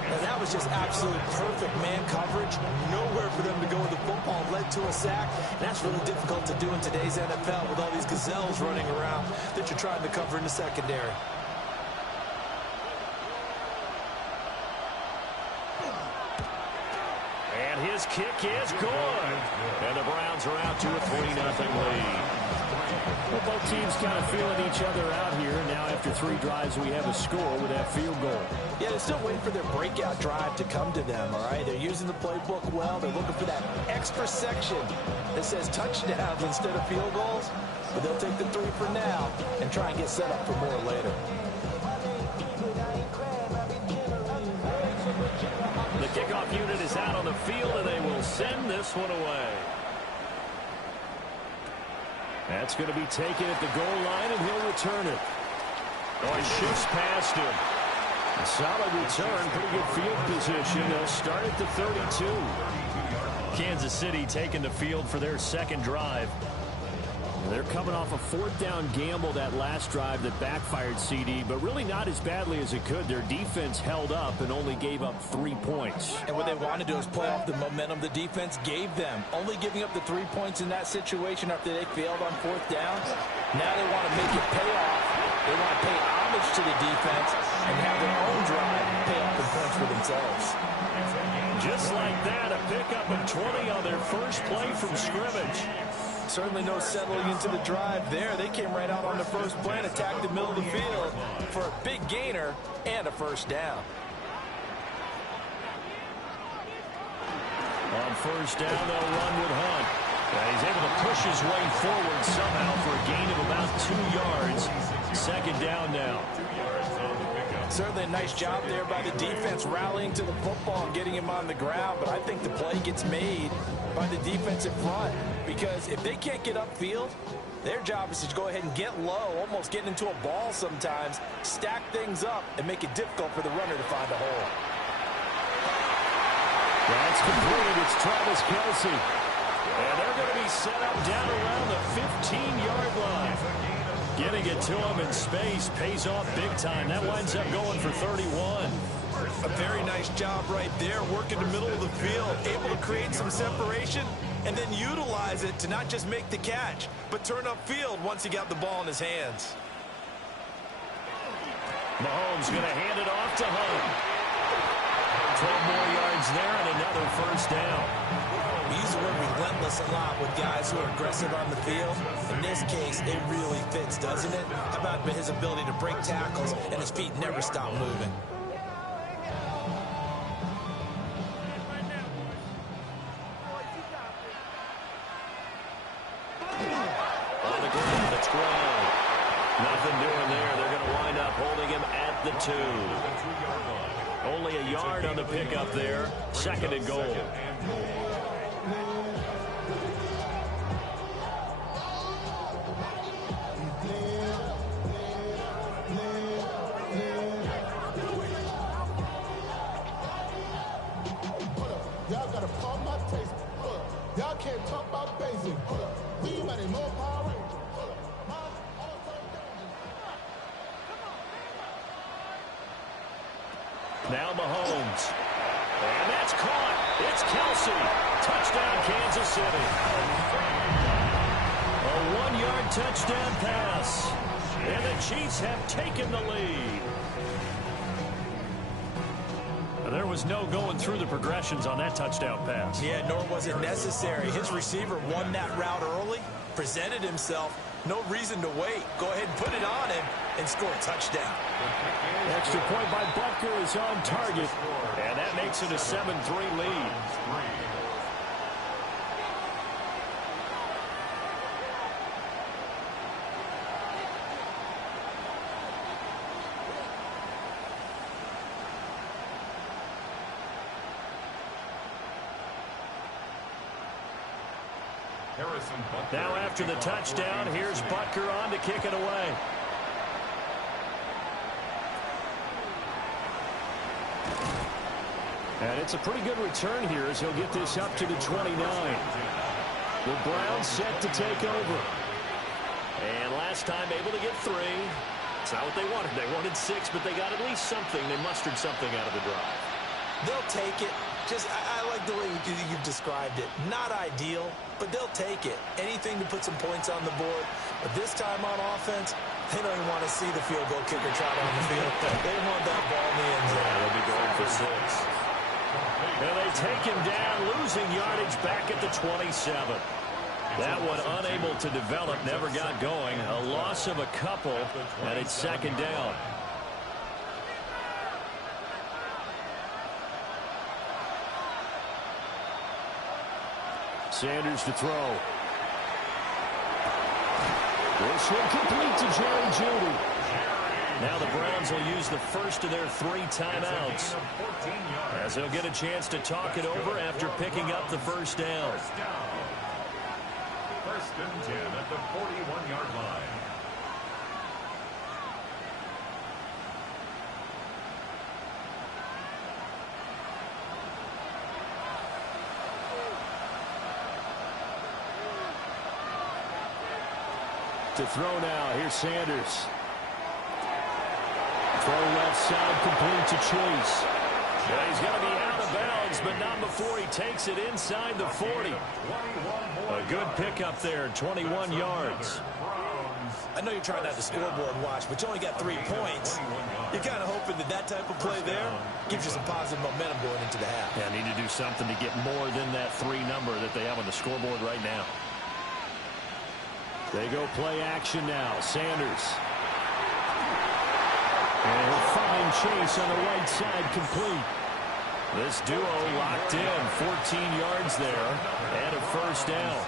And that was just absolute perfect man coverage. Nowhere for them to go with the football. Led to a sack. And that's really difficult to do in today's NFL with all these gazelles running around that you're trying to cover in the secondary. And his kick is good. And the Browns are out to a 3-0 lead. Well, both teams kind of feeling each other out here. Now after 3 drives, we have a score with that field goal. Yeah, they're still waiting for their breakout drive to come to them, all right? They're using the playbook well. They're looking for that extra section that says touchdowns instead of field goals. But they'll take the 3 for now and try and get set up for more later. The kickoff unit is out on the field, and they will send this one away. That's going to be taken at the goal line, and he'll return it. Oh, he shifts past him. A solid return, pretty good field position. They'll start at the 32. Kansas City taking the field for their second drive. They're coming off a 4th down gamble that last drive that backfired, CD, but really not as badly as it could. Their defense held up and only gave up 3 points. And what they want to do is play off the momentum the defense gave them. Only giving up the 3 points in that situation after they failed on 4th down. Now they want to make it pay off. They want to pay homage to the defense and have their own drive pay off the points for themselves. Just like that, a pickup of 20 on their first play from scrimmage. Certainly no settling into the drive there. They came right out on the first play and attacked the middle of the field for a big gainer and a first down. On first down, they'll run with Hunt. He's able to push his way forward somehow for a gain of about 2 yards. Second down now. Certainly a nice job there by the defense rallying to the football and getting him on the ground, but I think the play gets made by the defensive front because if they can't get upfield, their job is to go ahead and get low, almost getting into a ball sometimes, stack things up, and make it difficult for the runner to find a hole. That's completed. It's Travis Kelce. And they're going to be set up down around the 15-yard line. Getting it to him in space pays off big time. That winds up going for 31. A very nice job right there, working the middle of the field, able to create some separation and then utilize it to not just make the catch, but turn upfield once he got the ball in his hands. Mahomes going to hand it off to Hunt. 12 more yards there and another first down. We use the word relentless a lot with guys who are aggressive on the field. In this case, it really fits, doesn't it? How about his ability to break tackles and his feet never stop moving? On the ground, it's Gronk. Nothing doing there. They're going to wind up holding him at the 2. Only a yard on the pickup there. Second and goal. Y'all gotta pump my taste. Y'all can't talk about basic. We money more power. Now Mahomes. And that's caught. It's Kelce. Touchdown, Kansas City. A 1-yard touchdown pass. And the Chiefs have taken the lead. There was no going through the progressions on that touchdown pass. Yeah, nor was it necessary. His receiver won that route early, presented himself. No reason to wait. Go ahead and put it on him and score a touchdown. Extra point by Butker is on target. And that makes it a 7-3 lead. Now after the touchdown, here's Butker on to kick it away. And it's a pretty good return here as he'll get this up to the 29. The Browns set to take over. And last time able to get 3. It's not what they wanted. They wanted 6, but they got at least something. They mustered something out of the drive. They'll take it. I like the way you've described it. Not ideal, but they'll take it. Anything to put some points on the board. But this time on offense, they don't even want to see the field goal kicker trot on the field. They want that ball in the end zone. They'll be going for 6. And they take him down, losing yardage back at the 27. That one unable to develop, never got going. A loss of a couple, and it's second down. Sanders to throw. This will complete to Jerry Jeudy. Now the Browns will use the first of their 3 timeouts, as they'll get a chance to talk it over after picking up the first down. First and 10 at the 41-yard line. To throw now, here's Sanders. Throw left side, complete to Chase. Yeah, he's going to be out of bounds, but not before he takes it inside the 40. A good pickup there, 21 yards. I know you're trying not to scoreboard watch, but you only got 3 points. You're kind of hoping that type of play there gives you some positive momentum going into the half. Yeah, need to do something to get more than that 3 number that they have on the scoreboard right now. They go play action now. Sanders. And he'll find Chase on the right side, complete. This duo locked in, 14 yards there, and a first down.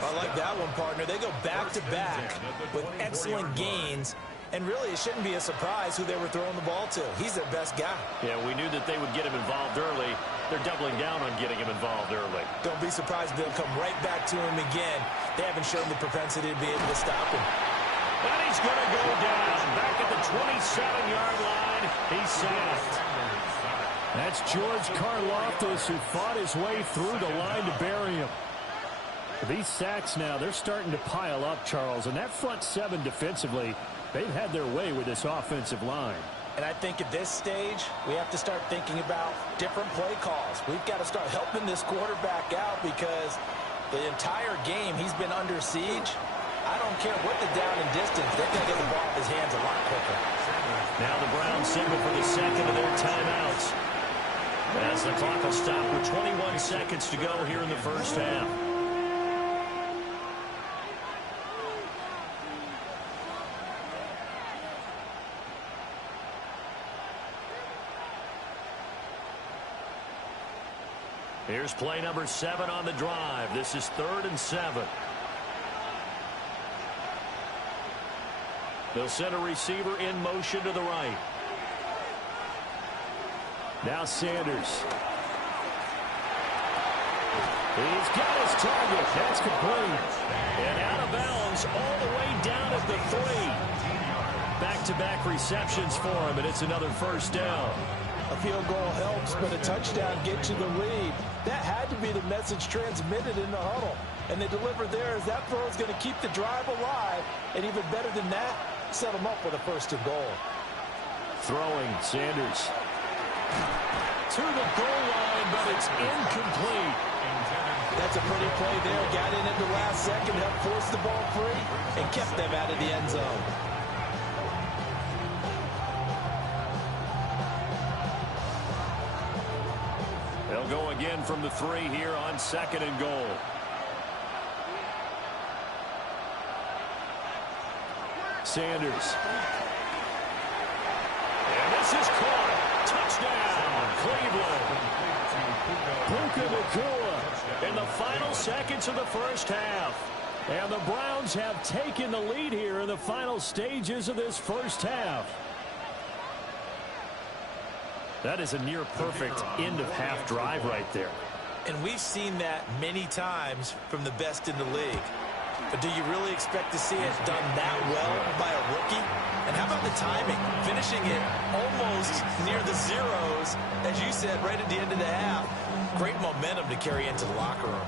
I like that one, partner. They go back-to-back with excellent gains, and really it shouldn't be a surprise who they were throwing the ball to. He's their best guy. Yeah, we knew that they would get him involved early. They're doubling down on getting him involved early. Don't be surprised if they'll come right back to him again. They haven't shown the propensity to be able to stop him. And he's going to go down back at the 27-yard line. He's sacked. That's George Karlaftis, who fought his way through the line to bury him. These sacks now, they're starting to pile up, Charles. And that front 7 defensively, they've had their way with this offensive line. And I think at this stage, we have to start thinking about different play calls. We've got to start helping this quarterback out because the entire game he's been under siege. I don't care what the down and distance. They've got to get the ball in his hands a lot quicker. Now the Browns signal for the second of their timeouts, as the clock will stop with 21 seconds to go here in the first half. Here's play number 7 on the drive. This is 3rd and 7. They'll send a receiver in motion to the right. Now Sanders. He's got his target. That's complete. And out of bounds all the way down at the 3. Back-to-back receptions for him, and it's another first down. A field goal helps, but a touchdown gets you the lead. That had to be the message transmitted in the huddle. And they delivered there as that throw is going to keep the drive alive. And even better than that, set them up with a 1st and goal. Throwing, Sanders. To the goal line, but it's incomplete. That's a pretty play there. Got in at the last second, helped force the ball free, and kept them out of the end zone. They'll go again from the 3 here on 2nd and goal. Sanders. And this is caught. Touchdown, Cleveland. Puka Nacua in the final seconds of the first half. And the Browns have taken the lead here in the final stages of this first half. That is a near-perfect end-of-half drive right there. And we've seen that many times from the best in the league. But do you really expect to see it done that well by a rookie? And how about the timing? Finishing it almost near the zeros, as you said, right at the end of the half. Great momentum to carry into the locker room.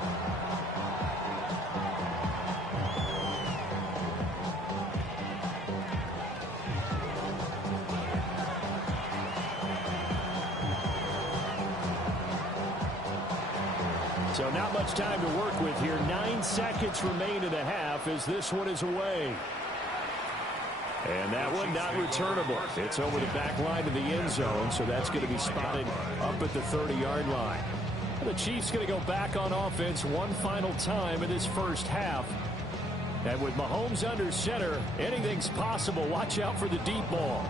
So not much time to work with here. 9 seconds remain in the half as this one is away. And that one not returnable. It's over the back line of the end zone, so that's going to be spotted up at the 30-yard line. The Chiefs going to go back on offense one final time in this first half. And with Mahomes under center, anything's possible. Watch out for the deep ball.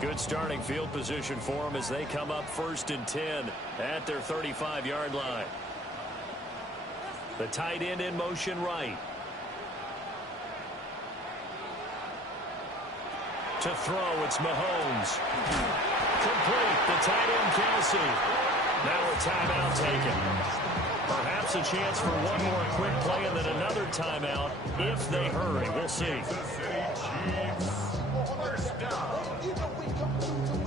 Good starting field position for them as they come up 1st and 10 at their 35-yard line. The tight end in motion right. To throw, it's Mahomes. Complete. The tight end, Kelsey. Now a timeout taken. Perhaps a chance for one more quick play and then another timeout if they hurry. We'll see. First down.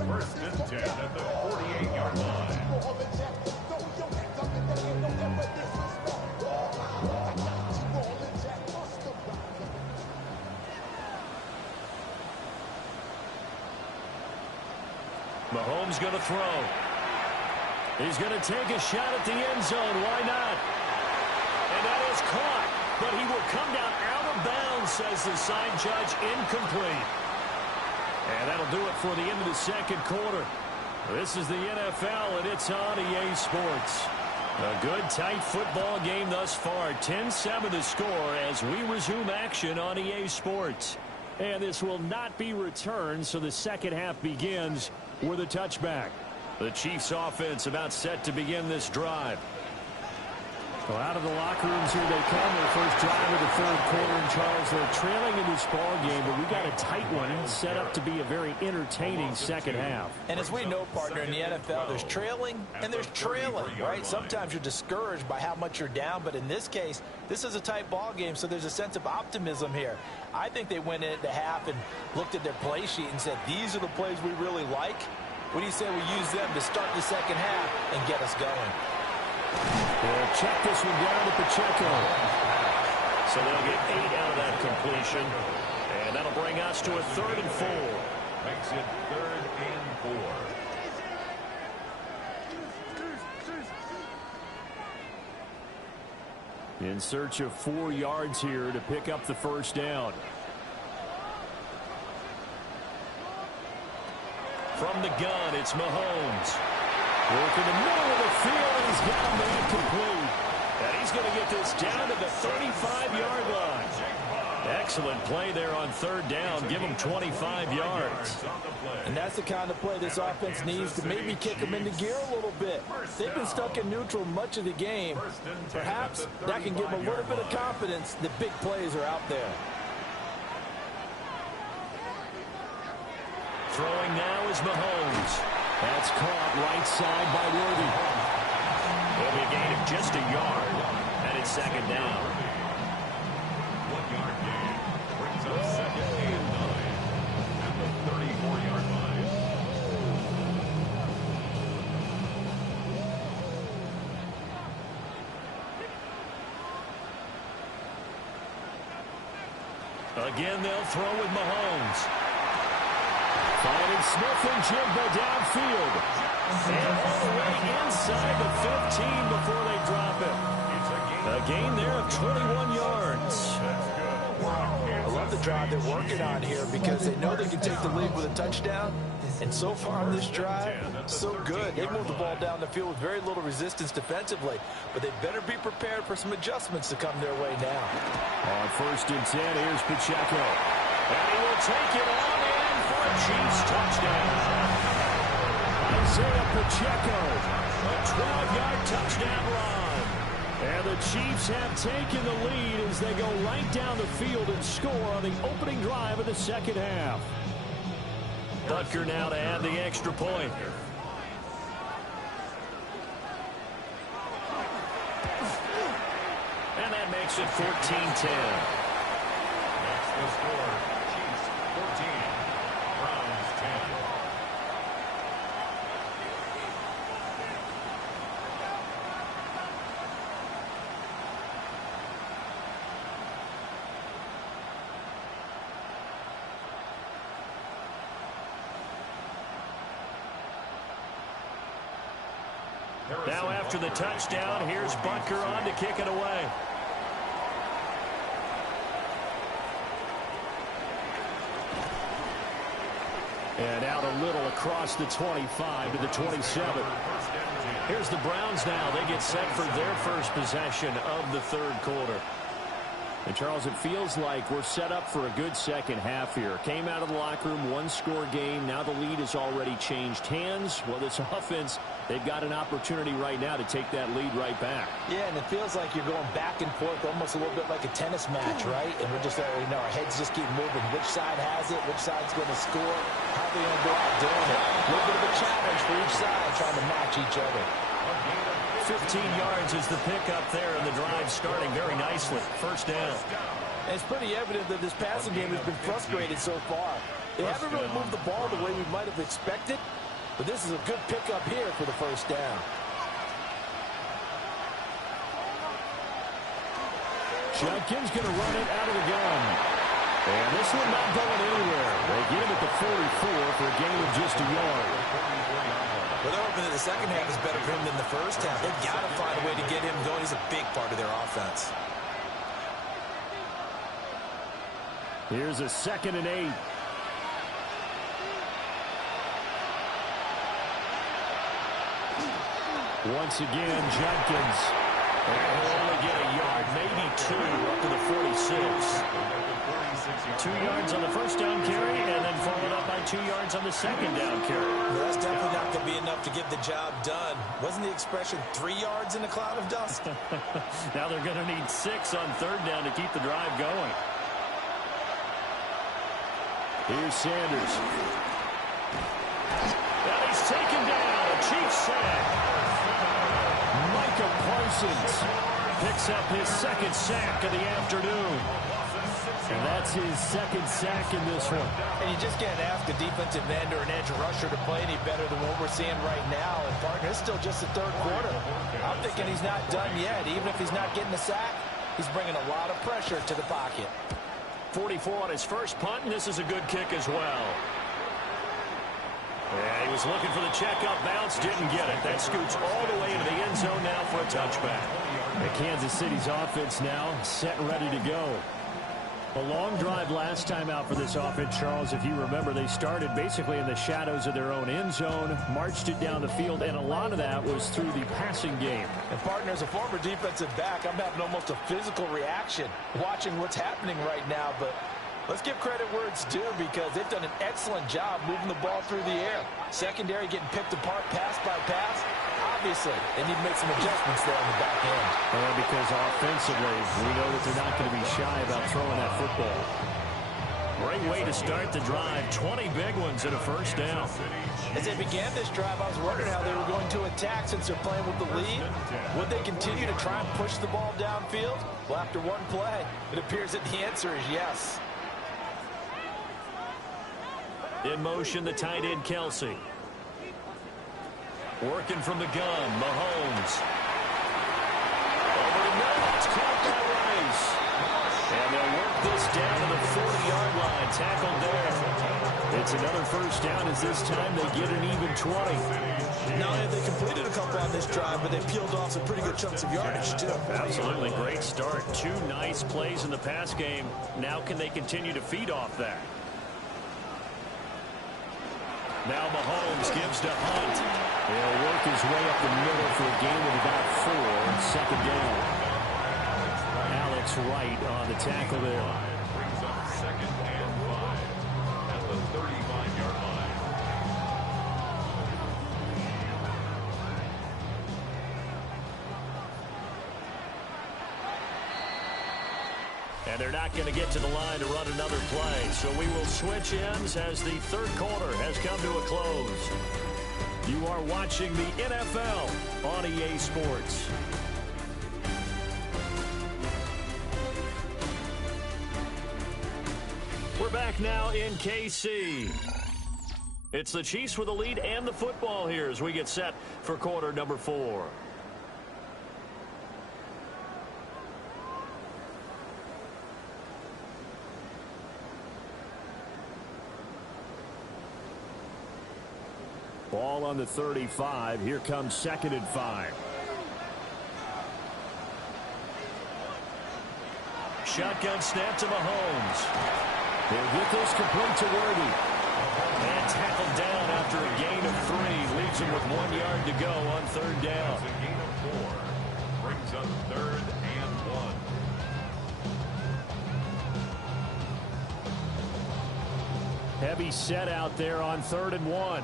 1st and 10 at the 48-yard line. Mahomes going to throw. He's going to take a shot at the end zone. Why not? And that is caught. But he will come down out of bounds, says the side judge. Incomplete. And that'll do it for the end of the second quarter. This is the NFL, and it's on EA Sports. A good, tight football game thus far. 10-7 the score as we resume action on EA Sports. And this will not be returned, so the second half begins with a touchback. The Chiefs offense about set to begin this drive. Well, out of the locker rooms here they come. Their first drive of the third quarter. And Charles, they're trailing in this ball game, but we got a tight one set up to be a very entertaining second half. And as we know, partner, in the NFL, there's trailing and there's trailing, right? Sometimes you're discouraged by how much you're down, but in this case, this is a tight ball game, so there's a sense of optimism here. I think they went into half and looked at their play sheet and said, these are the plays we really like. What do you say we use them to start the second half and get us going? They'll check this one down to Pacheco. So they'll get 8 out of that completion. And that'll bring us to a 3rd and 4. Makes it 3rd and 4. In search of 4 yards here to pick up the first down. From the gun, it's Mahomes. Work in the middle of the field, and he's got him there complete. And he's going to get this down to the 35-yard line. Excellent play there on 3rd down. Give him 25 yards. And that's the kind of play this offense needs to maybe kick them into gear a little bit. They've been stuck in neutral much of the game. Perhaps that can give them a little bit of confidence that big plays are out there. Throwing now is Mahomes. That's caught right side by Worthy. It'll be a gain of just a yard, and it's 2nd down. 1-yard gain brings up 2nd and 9 at the 34-yard line. Again, they'll throw with Mahomes. Finding Smith and Jigba downfield. And all the way inside the 15 before they drop it. A gain there of 21 yards. I love the drive they're working on here because they know they can take the lead with a touchdown. And so far on this drive, so good. They moved the ball down the field with very little resistance defensively. But they better be prepared for some adjustments to come their way now. On 1st and 10, here's Pacheco. And he will take it on in for a Chiefs touchdown. Isaiah Pacheco. A 12-yard touchdown run. And the Chiefs have taken the lead as they go right down the field and score on the opening drive of the second half. Butker now to add the extra point. And that makes it 14-10. That's the score. Chiefs 14, Browns 10. Now after the touchdown, here's Butker on to kick it away. And out a little across the 25 to the 27. Here's the Browns now. They get set for their first possession of the third quarter. And, Charles, it feels like we're set up for a good second half here. Came out of the locker room, one-score game. Now the lead has already changed hands. Well, this offense, they've got an opportunity right now to take that lead right back. Yeah, and it feels like you're going back and forth almost a little bit like a tennis match, right? And we're just, our heads just keep moving. Which side has it? Which side's going to score? How are they going to go out doing it? A little bit of a challenge for each side trying to match each other. 15 yards is the pickup there, and the drive starting very nicely. First down. And it's pretty evident that this passing game has been frustrated so far. They haven't really moved the ball the way we might have expected, but this is a good pickup here for the first down. Jenkins going to run it out of the gun. And this one not going anywhere. They get him at the 44 for a gain of just a yard. Well, they're hoping that the second half is better for him than the first half. They've got to find a way to get him going. He's a big part of their offense. Here's a 2nd and 8. Once again, Jenkins. And he'll only get a yard, maybe 2, up to the 46. 2 yards on the first down carry, and then followed up by 2 yards on the second down carry. Well, that's definitely not going to be enough to get the job done. Wasn't the expression 3 yards in a cloud of dust? Now they're going to need 6 on third down to keep the drive going. Here's Sanders. And he's taken down. A Chiefs sack. Micah Parsons picks up his 2nd sack of the afternoon. And that's his 2nd sack in this one. And you just can't ask a defensive end or an edge rusher to play any better than what we're seeing right now. And, partner, it's still just the third quarter. I'm thinking he's not done yet. Even if he's not getting a sack, he's bringing a lot of pressure to the pocket. 44 on his first punt, and this is a good kick as well. Yeah, he was looking for the checkup bounce, didn't get it. That scoots all the way into the end zone now for a touchback. And Kansas City's offense now set and ready to go. A long drive last time out for this offense, Charles. If you remember, they started basically in the shadows of their own end zone, marched it down the field, and a lot of that was through the passing game. And, partner, as a former defensive back, I'm having almost a physical reaction watching what's happening right now. But let's give credit where it's due because they've done an excellent job moving the ball through the air. Secondary getting picked apart pass by pass. Obviously, they need to make some adjustments there on the back end. Well, because offensively, we know that they're not going to be shy about throwing that football. Great way to start the drive. 20 big ones and a first down. As they began this drive, I was wondering how they were going to attack since they're playing with the lead. Would they continue to try and push the ball downfield? Well, after one play, it appears that the answer is yes. In motion, the tight end, Kelsey. Working from the gun, Mahomes. Over to Mills, caught by Rice. And they'll work this down to the 40-yard line, tackled there. It's another first down as this time they get an even 20. Not only have they completed a couple on this drive, but they peeled off some pretty good chunks of yardage, too. Absolutely, great start. 2 nice plays in the pass game. Now can they continue to feed off that? Now Mahomes gives to Hunt. He'll work his way up the middle for a gain of about 4. Second down. Alex Wright on the tackle there. Brings up 2nd and 5 at the 35-yard line. And they're not going to get to the line to run another play. So we will switch ends as the third quarter has come to a close. You are watching the NFL on EA Sports. We're back now in KC. It's the Chiefs with the lead and the football here as we get set for quarter number 4. Ball on the 35. Here comes 2nd and 5. Shotgun snap to Mahomes. They'll get this complete to Worthy. And tackled down after a gain of 3. Leaves him with 1 yard to go on third down. It's a gain of 4. Brings up 3rd and 1. Heavy set out there on 3rd and 1.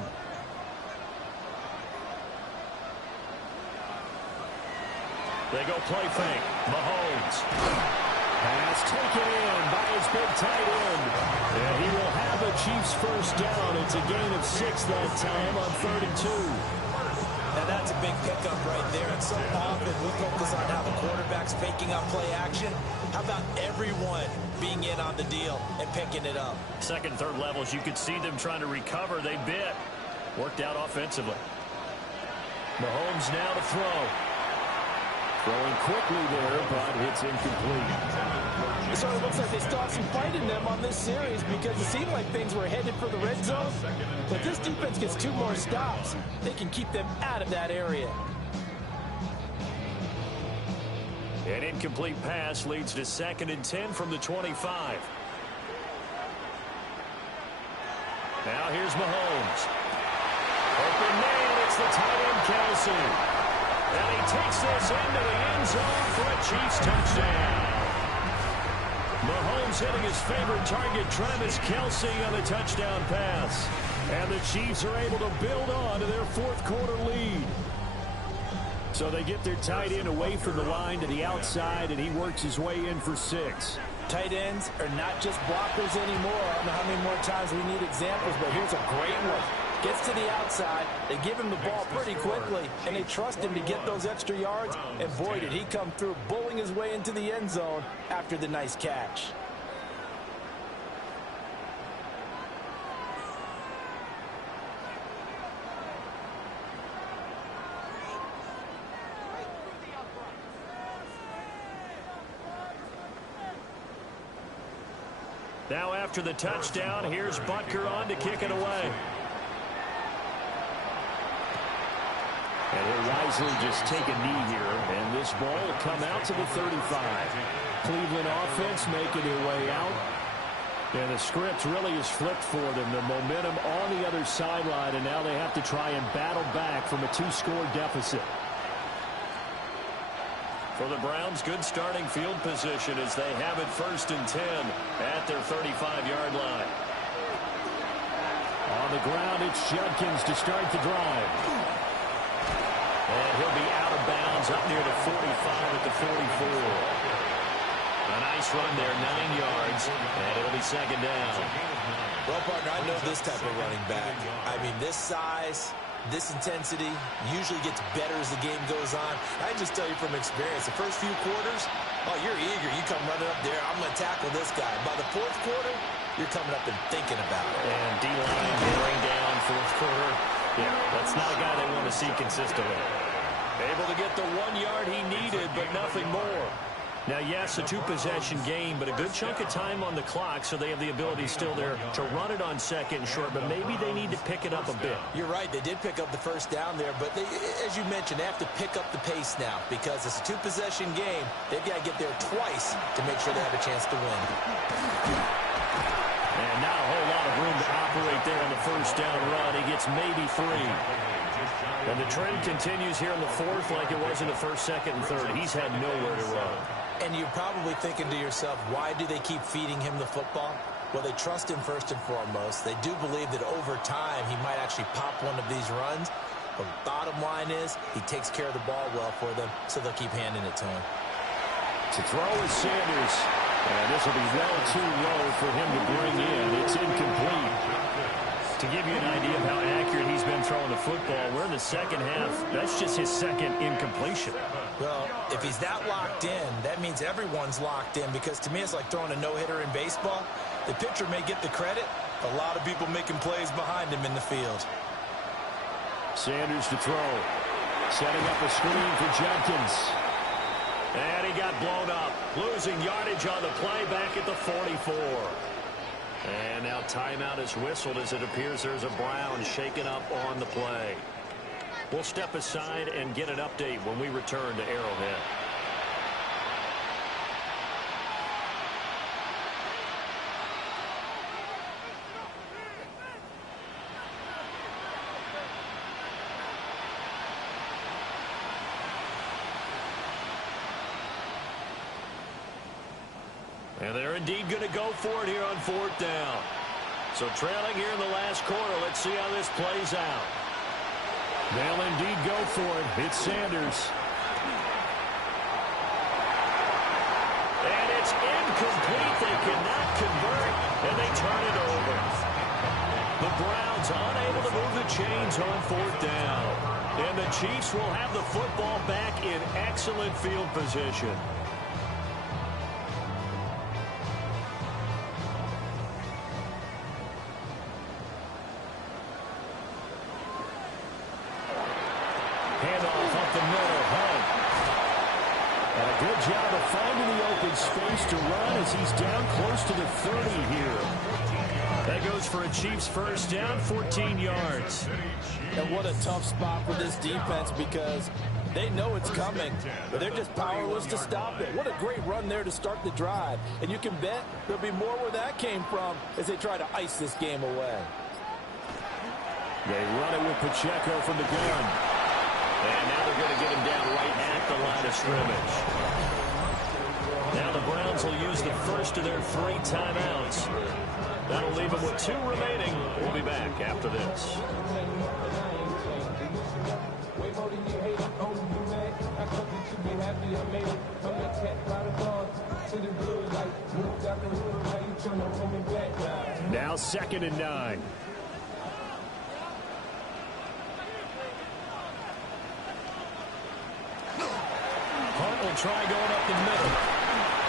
They go play fake. Mahomes. Pass taken in by his big tight end. And he will have the Chiefs first down. It's a gain of 6 that time on 3rd and 2. Now that's a big pickup right there. And so often we focus on how the quarterback's faking up play action. How about everyone being in on the deal and picking it up? Second, third levels, you could see them trying to recover. They bit. Worked out offensively. Mahomes now to throw. Throwing quickly there, but it's incomplete. It sort of looks like they still have some fight in them on this series because it seemed like things were headed for the red zone. But this defense gets 2 more stops. They can keep them out of that area. An incomplete pass leads to 2nd and 10 from the 25. Now here's Mahomes. Open man, it's the tight end Kelsey. And he takes this into the end zone for a Chiefs touchdown. Mahomes hitting his favorite target, Travis Kelce, on the touchdown pass. And the Chiefs are able to build on to their 4th quarter lead. So they get their tight end away from the line to the outside, and he works his way in for 6. Tight ends are not just blockers anymore. I don't know how many more times we need examples, but here's a great one. Gets to the outside, they give him the ball pretty quickly, and they trust him to get those extra yards, and boy, did he come through, bulling his way into the end zone after the nice catch. Now after the touchdown, here's Butker on to kick it away. And he'll wisely just take a knee here, and this ball will come out to the 35. Cleveland offense making their way out. And the script really is flipped for them. The momentum on the other sideline, and now they have to try and battle back from a 2-score deficit. For the Browns, good starting field position as they have it 1st and 10 at their 35-yard line. On the ground, it's Judkins to start the drive. And he'll be out of bounds up near the 45 at the 44. A nice run there, 9 yards, and it'll be 2nd down. Well, partner, I know this type of running back. I mean, this size, this intensity usually gets better as the game goes on. I just tell you from experience, the first few quarters, oh, you're eager. You come running up there, I'm going to tackle this guy. By the 4th quarter, you're coming up and thinking about it. And D-line bearing down 4th quarter. Yeah, that's not a guy they want to see consistently. Able to get the 1 yard he needed, but nothing more. Now, yes, a 2-possession game, but a good chunk of time on the clock, so they have the ability still there to run it on 2nd and short, but maybe they need to pick it up a bit. You're right. They did pick up the 1st down there, but they, as you mentioned, they have to pick up the pace now because it's a 2-possession game. They've got to get there twice to make sure they have a chance to win. And not a whole lot of room to operate there on the 1st down run. He gets maybe 3. And the trend continues here in the 4th like it was in the 1st, 2nd, and 3rd. He's had nowhere to run. And you're probably thinking to yourself, why do they keep feeding him the football? Well, they trust him first and foremost. They do believe that over time he might actually pop one of these runs. But bottom line is he takes care of the ball well for them, so they'll keep handing it to him. To throw is Sanders. And this will be well too low for him to bring in. It's incomplete. To give you an idea of how accurate he's been throwing the football, we're in the 2nd half. That's just his 2nd incompletion. Well, if he's that locked in, that means everyone's locked in because to me it's like throwing a no-hitter in baseball. The pitcher may get the credit. A lot of people making plays behind him in the field. Sanders to throw. Setting up a screen for Judkins. And he got blown up. Losing yardage on the play back at the 44. And now timeout is whistled as it appears there's a Brown shaken up on the play. We'll step aside and get an update when we return to Arrowhead. And they're indeed going to go for it here on 4th down. So trailing here in the last quarter. Let's see how this plays out. They'll indeed go for it. It's Sanders. And it's incomplete. They cannot convert, and they turn it over. The Browns unable to move the chains on fourth down. And the Chiefs will have the football back in excellent field position. Handoff up the middle. Hunt. And a good job of finding the open space to run as he's down close to the 30 here. That goes for a Chiefs first down, 14 yards. And what a tough spot for this defense because they know it's coming, but they're just powerless to stop it. What a great run there to start the drive. And you can bet there'll be more where that came from as they try to ice this game away. They run it with Pacheco from the gun. And now they're going to get him down right at the line of scrimmage. Now the Browns will use the first of their 3 timeouts. That'll leave them with 2 remaining. We'll be back after this. Now 2nd and 9. Hunt will try going up the middle.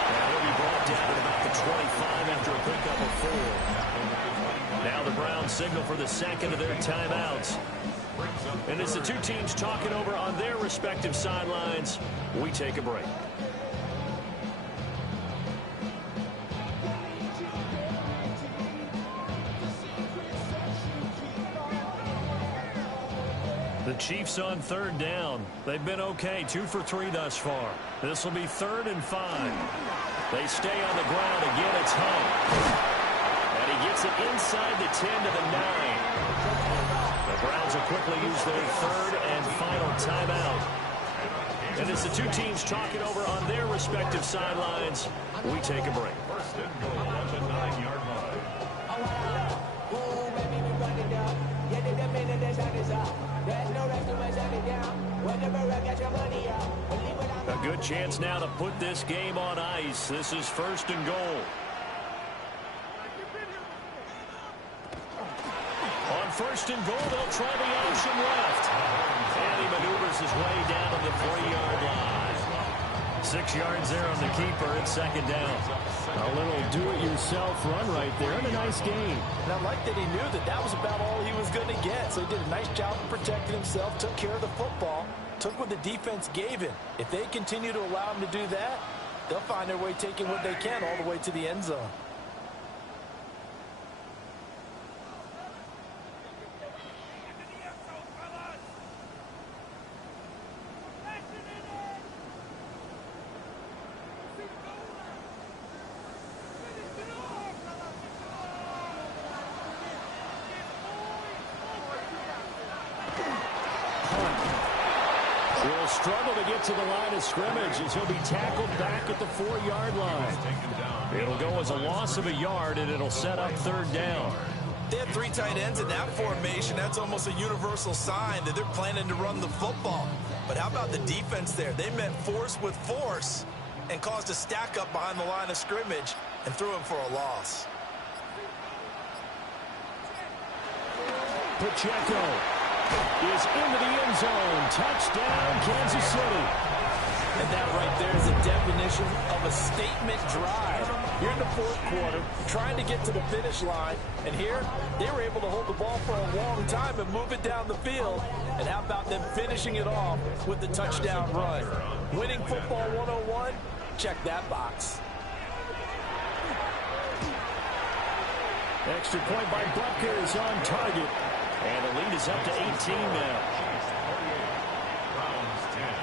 And he'll be brought down at about the 25 after a pickup of 4. Now the Browns signal for the second of their timeouts. And as the two teams talking over on their respective sidelines, we take a break. The Chiefs on 3rd down. They've been okay, 2 for 3 thus far. This will be 3rd and 5. They stay on the ground again. It's Hunt. And he gets it inside the 10 to the 9. The Browns will quickly use their 3rd and final timeout. And as the two teams talking over on their respective sidelines, we take a break. First and goal at the 9-yard line. A good chance now to put this game on ice. This is 1st and goal. On 1st and goal, they'll try the option left. And he maneuvers his way down to the 3-yard line. 6 yards there on the keeper. It's 2nd down. A little do-it-yourself run right there, and a nice gain. And I like that he knew that that was about all he was going to get. So he did a nice job of protecting himself, took care of the football, took what the defense gave him. If they continue to allow him to do that, they'll find their way taking what they can all the way to the end zone. Will struggle to get to the line of scrimmage as he'll be tackled back at the 4-yard line. It'll go as a loss of a yard, and it'll set up 3rd down. They have 3 tight ends in that formation. That's almost a universal sign that they're planning to run the football. But how about the defense there? They met force with force and caused a stack up behind the line of scrimmage and threw him for a loss. Pacheco is into the end zone. Touchdown, Kansas City. And that right there is a definition of a statement drive. Here in the 4th quarter, trying to get to the finish line. And here, they were able to hold the ball for a long time and move it down the field. And how about them finishing it off with the touchdown run? Winning football 101, check that box. Extra point by Butker is on target. And the lead is up to 18 now. Browns 10.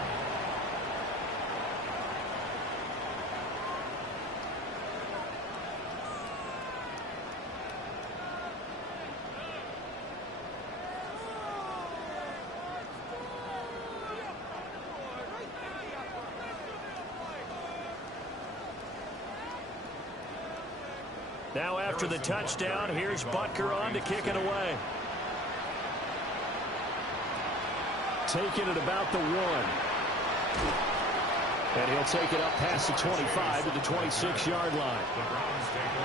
Now after the touchdown, here's Butker on to kick it away. Taking it about the 1. And he'll take it up past the 25 to the 26-yard line.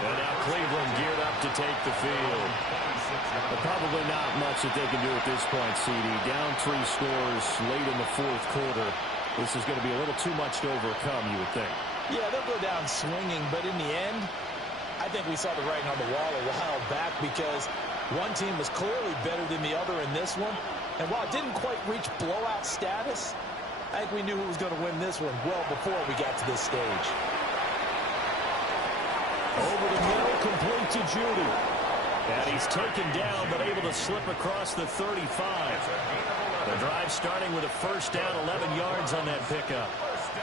And now Cleveland geared up to take the field. But probably not much that they can do at this point, CD. Down 3 scores late in the fourth quarter. This is going to be a little too much to overcome, you would think. Yeah, they'll go down swinging, but in the end, I think we saw the writing on the wall a while back because one team was clearly better than the other in this one. And while it didn't quite reach blowout status, I think we knew who was going to win this one well before we got to this stage. Over the middle, complete to Judy. And he's taken down, but able to slip across the 35. The drive starting with a first down, 11 yards on that pickup.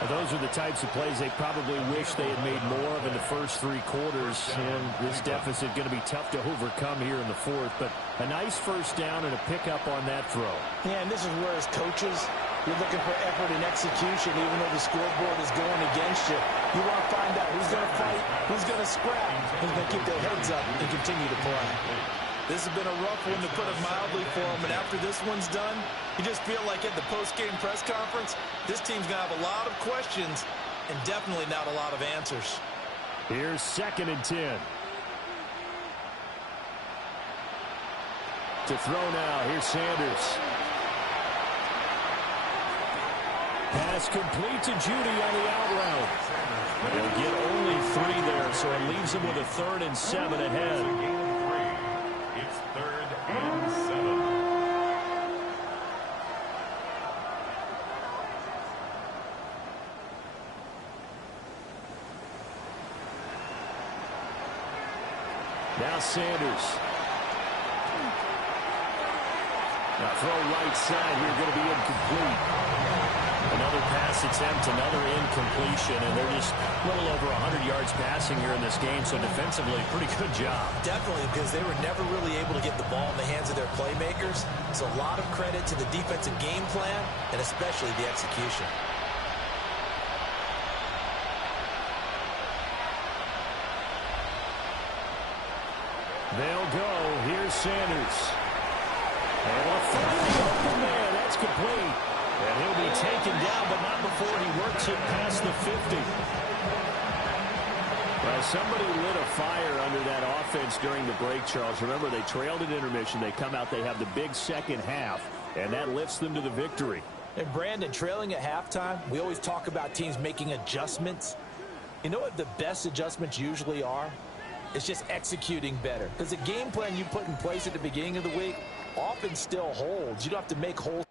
Well, those are the types of plays they probably wish they had made more of in the first 3 quarters. And this deficit going to be tough to overcome here in the fourth. But a nice first down and a pickup on that throw. Yeah, and this is where as coaches, you're looking for effort and execution, even though the scoreboard is going against you. You want to find out who's going to fight, who's going to scrap, who's going to keep their heads up and continue to play. This has been a rough one, to put it mildly, for them. And after this one's done, you just feel like at the post-game press conference, this team's going to have a lot of questions and definitely not a lot of answers. Here's 2nd and 10. To throw now, here's Sanders. Pass complete to Judy on the out route. He'll get only 3 there, so it leaves him with a 3rd and 7 ahead. It's 3rd and 7. Now Sanders. Now throw right side here, going to be incomplete. Another pass attempt, another incompletion, and they're just a little over 100 yards passing here in this game, so defensively, pretty good job. Definitely, because they were never really able to get the ball in the hands of their playmakers. So a lot of credit to the defensive game plan, and especially the execution. They'll go. Here's Sanders. And a finally open man. That's complete. And he'll be taken down, but not before he works it past the 50. Well, somebody lit a fire under that offense during the break, Charles. Remember, they trailed at intermission. They come out, they have the big second half, and that lifts them to the victory. And Brandon, trailing at halftime, we always talk about teams making adjustments. You know what the best adjustments usually are? It's just executing better. Because the game plan you put in place at the beginning of the week often still holds. You don't have to make whole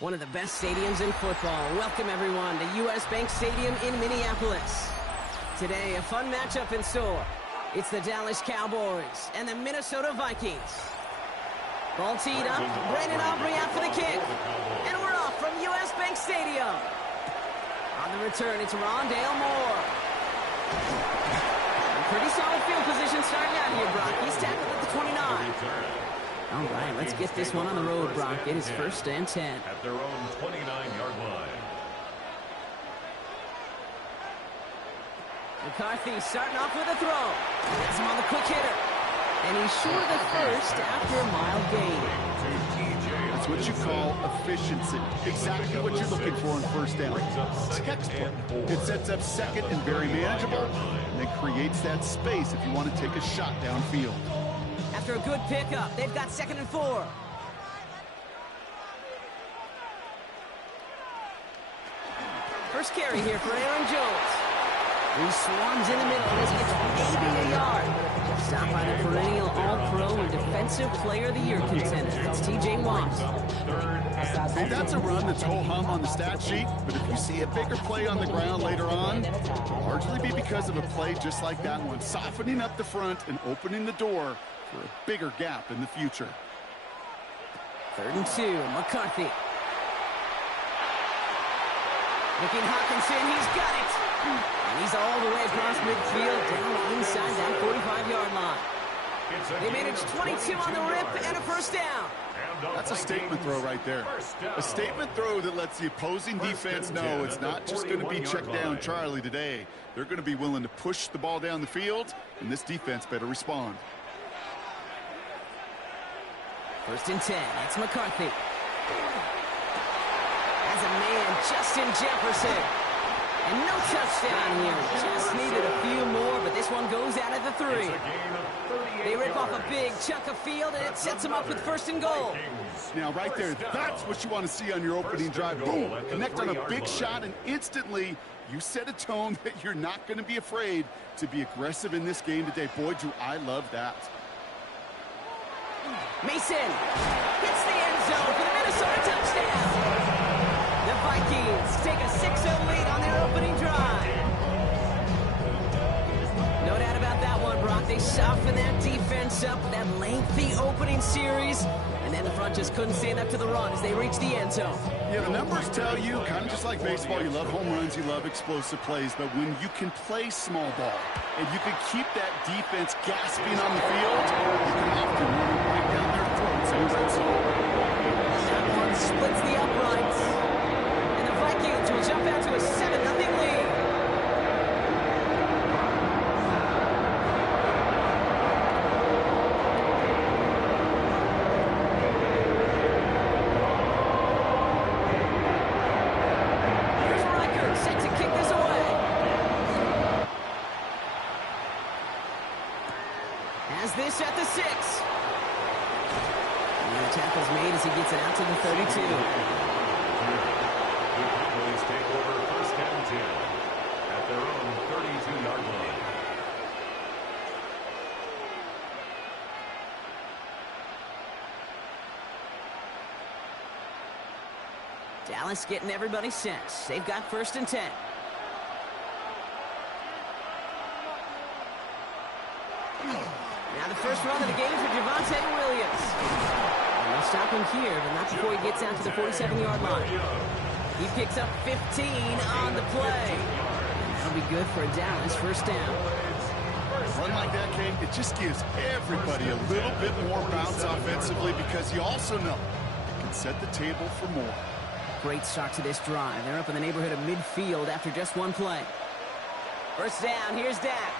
One of the best stadiums in football. Welcome, everyone, to U.S. Bank Stadium in Minneapolis. Today, a fun matchup in store. It's the Dallas Cowboys and the Minnesota Vikings. Ball teed up. Brandon Aubrey out for the kick. And we're off from U.S. Bank Stadium. On the return, it's Rondale Moore. Pretty solid field position starting out here, Brock. He's tackled at the 29. All right, let's get this one on the road, Brock. It is 1st and 10. At their own 29-yard line. McCarthy starting off with a throw. Has him on the quick hitter. And he's sure the first after a mild gain. That's what you call efficiency. Exactly what you're looking for in first down. Textbook. It sets up second and very manageable, and then creates that space if you want to take a shot downfield. After a good pickup, they've got 2nd and 4. First carry here for Aaron Jones. He swarms in the middle as he gets maybe a yard. Stopped by the perennial All-Pro and Defensive Player of the Year contender. That's T.J. Watt. Hey, that's a run that's ho-hum on the stat sheet, but if you see a bigger play on the ground later on, it'll largely be because of a play just like that one, softening up the front and opening the door for a bigger gap in the future. 3rd and 2, McCarthy. Looking Hawkinson, he's got it. And he's all the way across midfield, down inside that 45-yard line. They manage 22 on the rip and a first down. That's a statement throw right there. A statement throw that lets the opposing defense know it's not just going to be check down Charlie today. They're going to be willing to push the ball down the field, and this defense better respond. 1st and 10, it's McCarthy. As a man, Justin Jefferson. And no touchdown here. Just needed a few more, but this one goes out at the 3. They rip off a big chunk of field, and it sets them up with 1st and goal. Now, right there, that's what you want to see on your opening drive. Boom! Connect on a big shot, and instantly you set a tone that you're not going to be afraid to be aggressive in this game today. Boy, do I love that. Mason hits the end zone for the Minnesota touchdown. The Vikings take a 6-0 lead on their opening drive. No doubt about that one, Brock. They soften that defense up, that lengthy opening series, and then the front just couldn't stand up to the run as they reach the end zone. Yeah, the numbers tell you, kind of just like baseball, you love home runs, you love explosive plays, but when you can play small ball and you can keep that defense gasping on the field, you can often run it right down their throats in the red zone. That one splits the uprights, and the Vikings will jump out to a 7-0 lead. This at the 6. And the tackle's made as he gets it out to the 32. The Cowboys take over 1st and 10 at their own 32-yard line. Dallas getting everybody set. They've got 1st and 10. Now the first run of the game for Javonte Williams. And they'll stop him here, but not before he gets out to the 47-yard line. He picks up 15 on the play. And that'll be good for a Dallas 1st down. A run like that, Kate, it just gives everybody a little bit more bounce offensively because you also know it can set the table for more. Great start to this drive. They're up in the neighborhood of midfield after just one play. 1st down, here's Dak.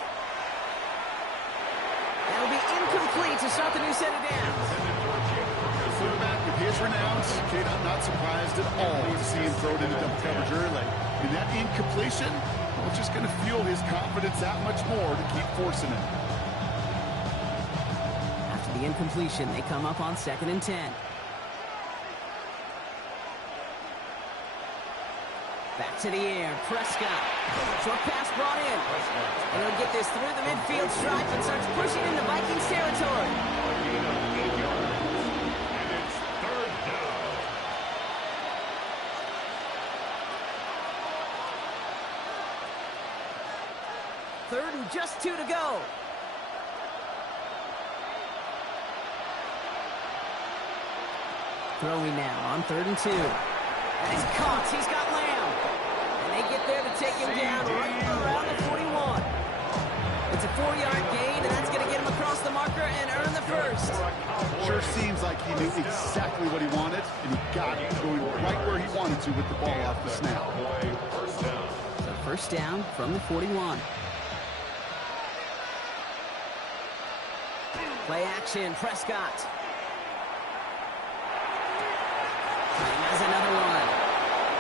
That'll be incomplete to start the new set of downs. The quarterback with his renounce, Kate, I'm not surprised at all to see him throw it into double coverage early. And that incompletion, it's just going to fuel his confidence that much more to keep forcing it. After the incompletion, they come up on 2nd and 10. Back to the air, Prescott. Short pass brought in. And he'll get this through the midfield stripe and starts pushing into Vikings territory. Gain of 8 yards. And it's third down. Third and just 2 to go. Throwing now on 3rd and 2. And he's caught. He's got Lamb. And they get there to take him down right around the 41. It's a 4-yard gain, and that's going to get him across the marker and earn the first. Sure seems like he knew exactly what he wanted, and he got it going right where he wanted to with the ball off the snap. So first down from the 41. Play action, Prescott. And has another one.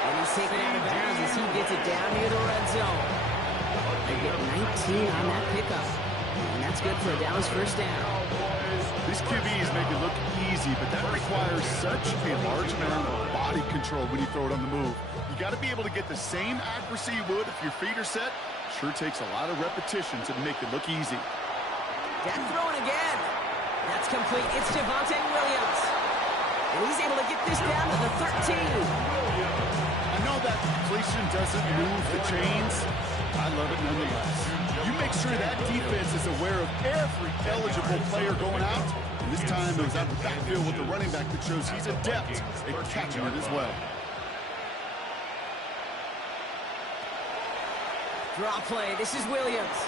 And he's taken out of bounds as he gets it down near the red zone. They get 19 on that pickup. And that's good for a Dallas first down. These QBs make it look easy, but that requires such a large amount of body control when you throw it on the move. You got to be able to get the same accuracy you would if your feet are set. Sure takes a lot of repetitions to make it look easy. Deck throwing again. That's complete. It's Javonte Williams. And he's able to get this down to the 13. I know that completion doesn't move the chains. I love it nonetheless. You make sure that defense is aware of every eligible player going out. And this time it was out the backfield with the running back that shows he's adept at catching it as well. Draw play. This is Williams.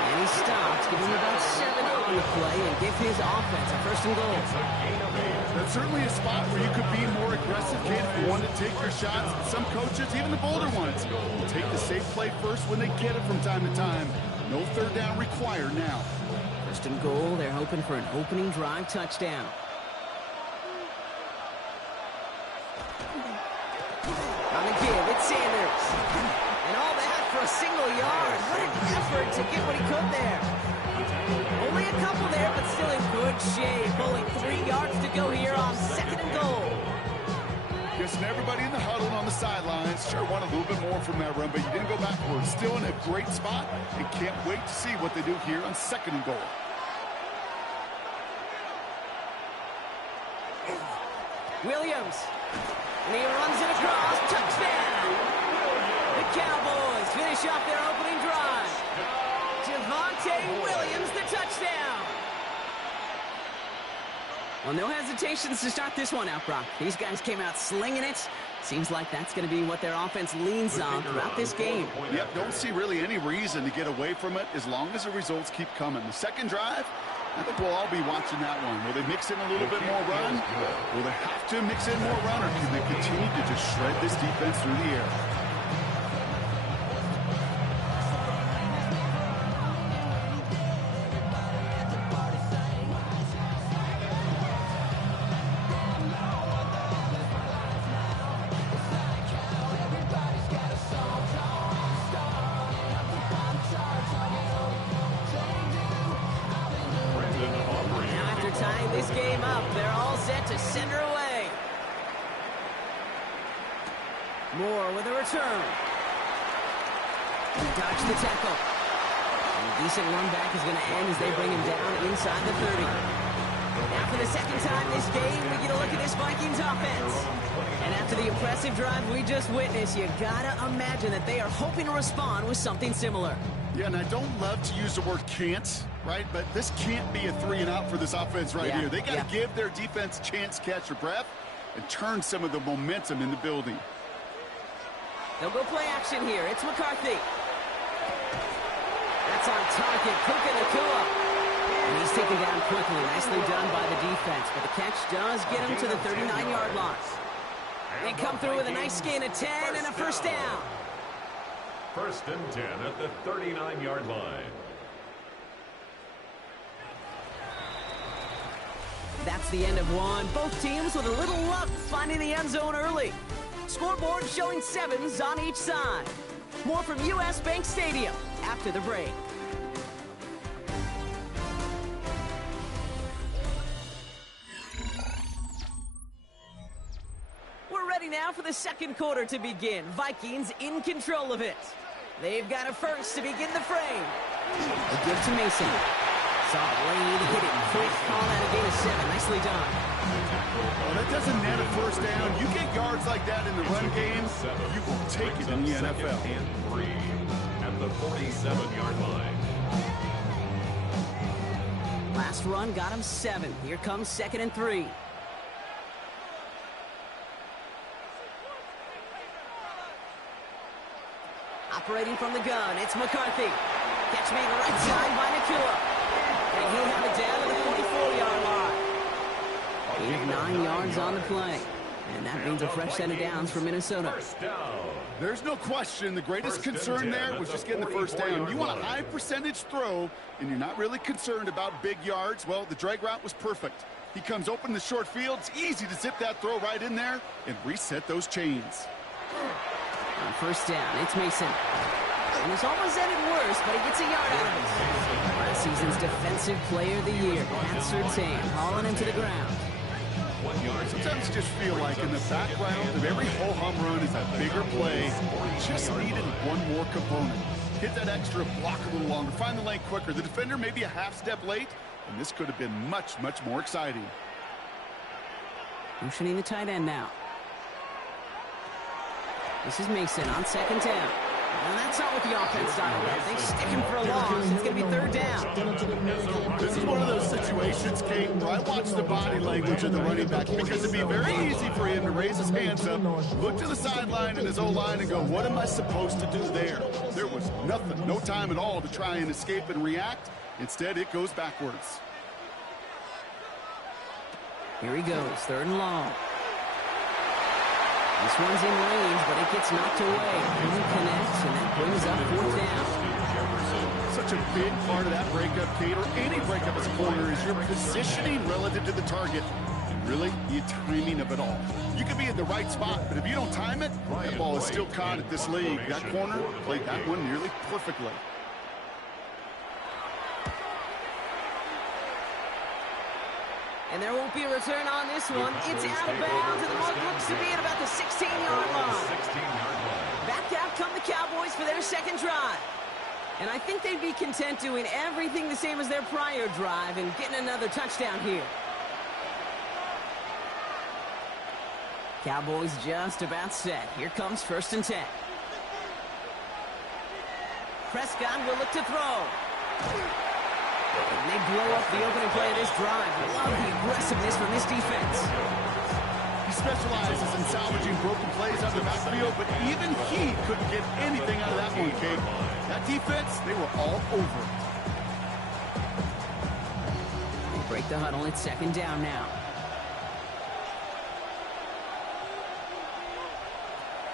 And he stops, give him about 7 on the play, and give his offense a first and goal. That's certainly a spot where you could be more aggressive, kid, if you want to take your shots. Some coaches, even the bolder ones, will take the safe play first when they get it from time to time. No third down required now. First and goal, they're hoping for an opening drive touchdown. On the give, it's Sanders. And all that for a single yard. What an effort to get what he could there. Only a couple there, but still in good shape. Only 3 yards to go here on 2nd and goal. Guessing everybody in the huddle on the sidelines sure want a little bit more from that run, but you didn't go backwards. Still in a great spot and can't wait to see what they do here on 2nd and goal. Williams. And he runs it across. Touchdown. The Cowboys finish off their opening drive. Javonte Williams, the touchdown. Well, no hesitations to start this one out, Brock. These guys came out slinging it. Seems like that's going to be what their offense leans on throughout this game. Yep, don't see really any reason to get away from it as long as the results keep coming. The second drive, I think we'll all be watching that one. Will they mix in a little bit more run? Will they have to mix in more run, or can they continue to just shred this defense through the air? Tying this game up, they're all set to send her away. Moore with a return. He dodged the tackle. And a decent run back is going to end as they bring him down inside the 30. Now for the second time this game, we get a look at this Vikings offense. And after the impressive drive we just witnessed, you gotta imagine that they are hoping to respond with something similar. Yeah, and I don't love to use the word can't, right? But this can't be a 3-and-out for this offense right here. They got to give their defense a chance to catch their breath and turn some of the momentum in the building. They'll go play action here. It's McCarthy. That's on target. Puka Nacua. And he's taken down quickly. Nicely done by the defense. But the catch does get him to the 39-yard line. They come through with a nice gain of 10 and a first down. First and 10 at the 39-yard line. That's the end of one. Both teams with a little luck finding the end zone early. Scoreboard showing 7s on each side. More from U.S. Bank Stadium after the break. We're ready ready now for the second quarter to begin. Vikings in control of it. They've got a first to begin the frame. A give to Mason. Saw the lead, hit it quick, call out a gain of 7. Nicely done. Well, that doesn't net a first down. You get yards like that in the run game, you will take it in the NFL. And 3 at the 47-yard line. Last run got him 7. Here comes 2nd and 3. Operating from the gun, it's McCarthy. Catch made right side by Nakua. And he'll have it down to the 44-yard line. 8 of 9 yards on the play. And that means a fresh set of downs for Minnesota. There's no question the greatest concern there was just getting the first down. You want a high percentage throw, and you're not really concerned about big yards. Well, the drag route was perfect. He comes open the short field. It's easy to zip that throw right in there and reset those chains. On first down, it's Mason. And he's almost ended worse, but he gets a yard out of it. Last season's Defensive Player of the Year, Matt Surtain, hauling him to the ground. Sometimes you just feel like in the background of every ho-hum run is that bigger play. Just needed one more component. Hit that extra block a little longer, find the lane quicker. The defender may be a half step late, and this could have been much, much more exciting. Motioning the tight end now. This is Mason on 2nd down. And that's not what the offense style is. They stick him for a loss. It's going to be 3rd down. This is one of those situations, Kate, where I watch the body language of the running back because it'd be very easy for him to raise his hands up, look to the sideline and his O-line and go, what am I supposed to do there? There was nothing, no time at all to try and escape and react. Instead, it goes backwards. Here he goes, 3rd and long. This one's in range, but it gets knocked away. Couldn't connect, and that brings up 4th down. Such a big part of that breakup, Kate, or any breakup as a corner, is your positioning relative to the target. And really, the timing of it all. You can be in the right spot, but if you don't time it, that ball is still caught at this league. That corner played that one nearly perfectly. And there won't be a return on this one. It's out of bounds, and the mark looks to be at about the 16-yard line. Back out come the Cowboys for their second drive. And I think they'd be content doing everything the same as their prior drive and getting another touchdown here. Cowboys just about set. Here comes 1st and 10. Prescott will look to throw. And they blow up the opening play of this drive. Love the aggressiveness from this defense. He specializes in salvaging broken plays out of the backfield, but even he couldn't get anything out of that one, Kate. That defense, they were all over it. They break the huddle. It's 2nd down now.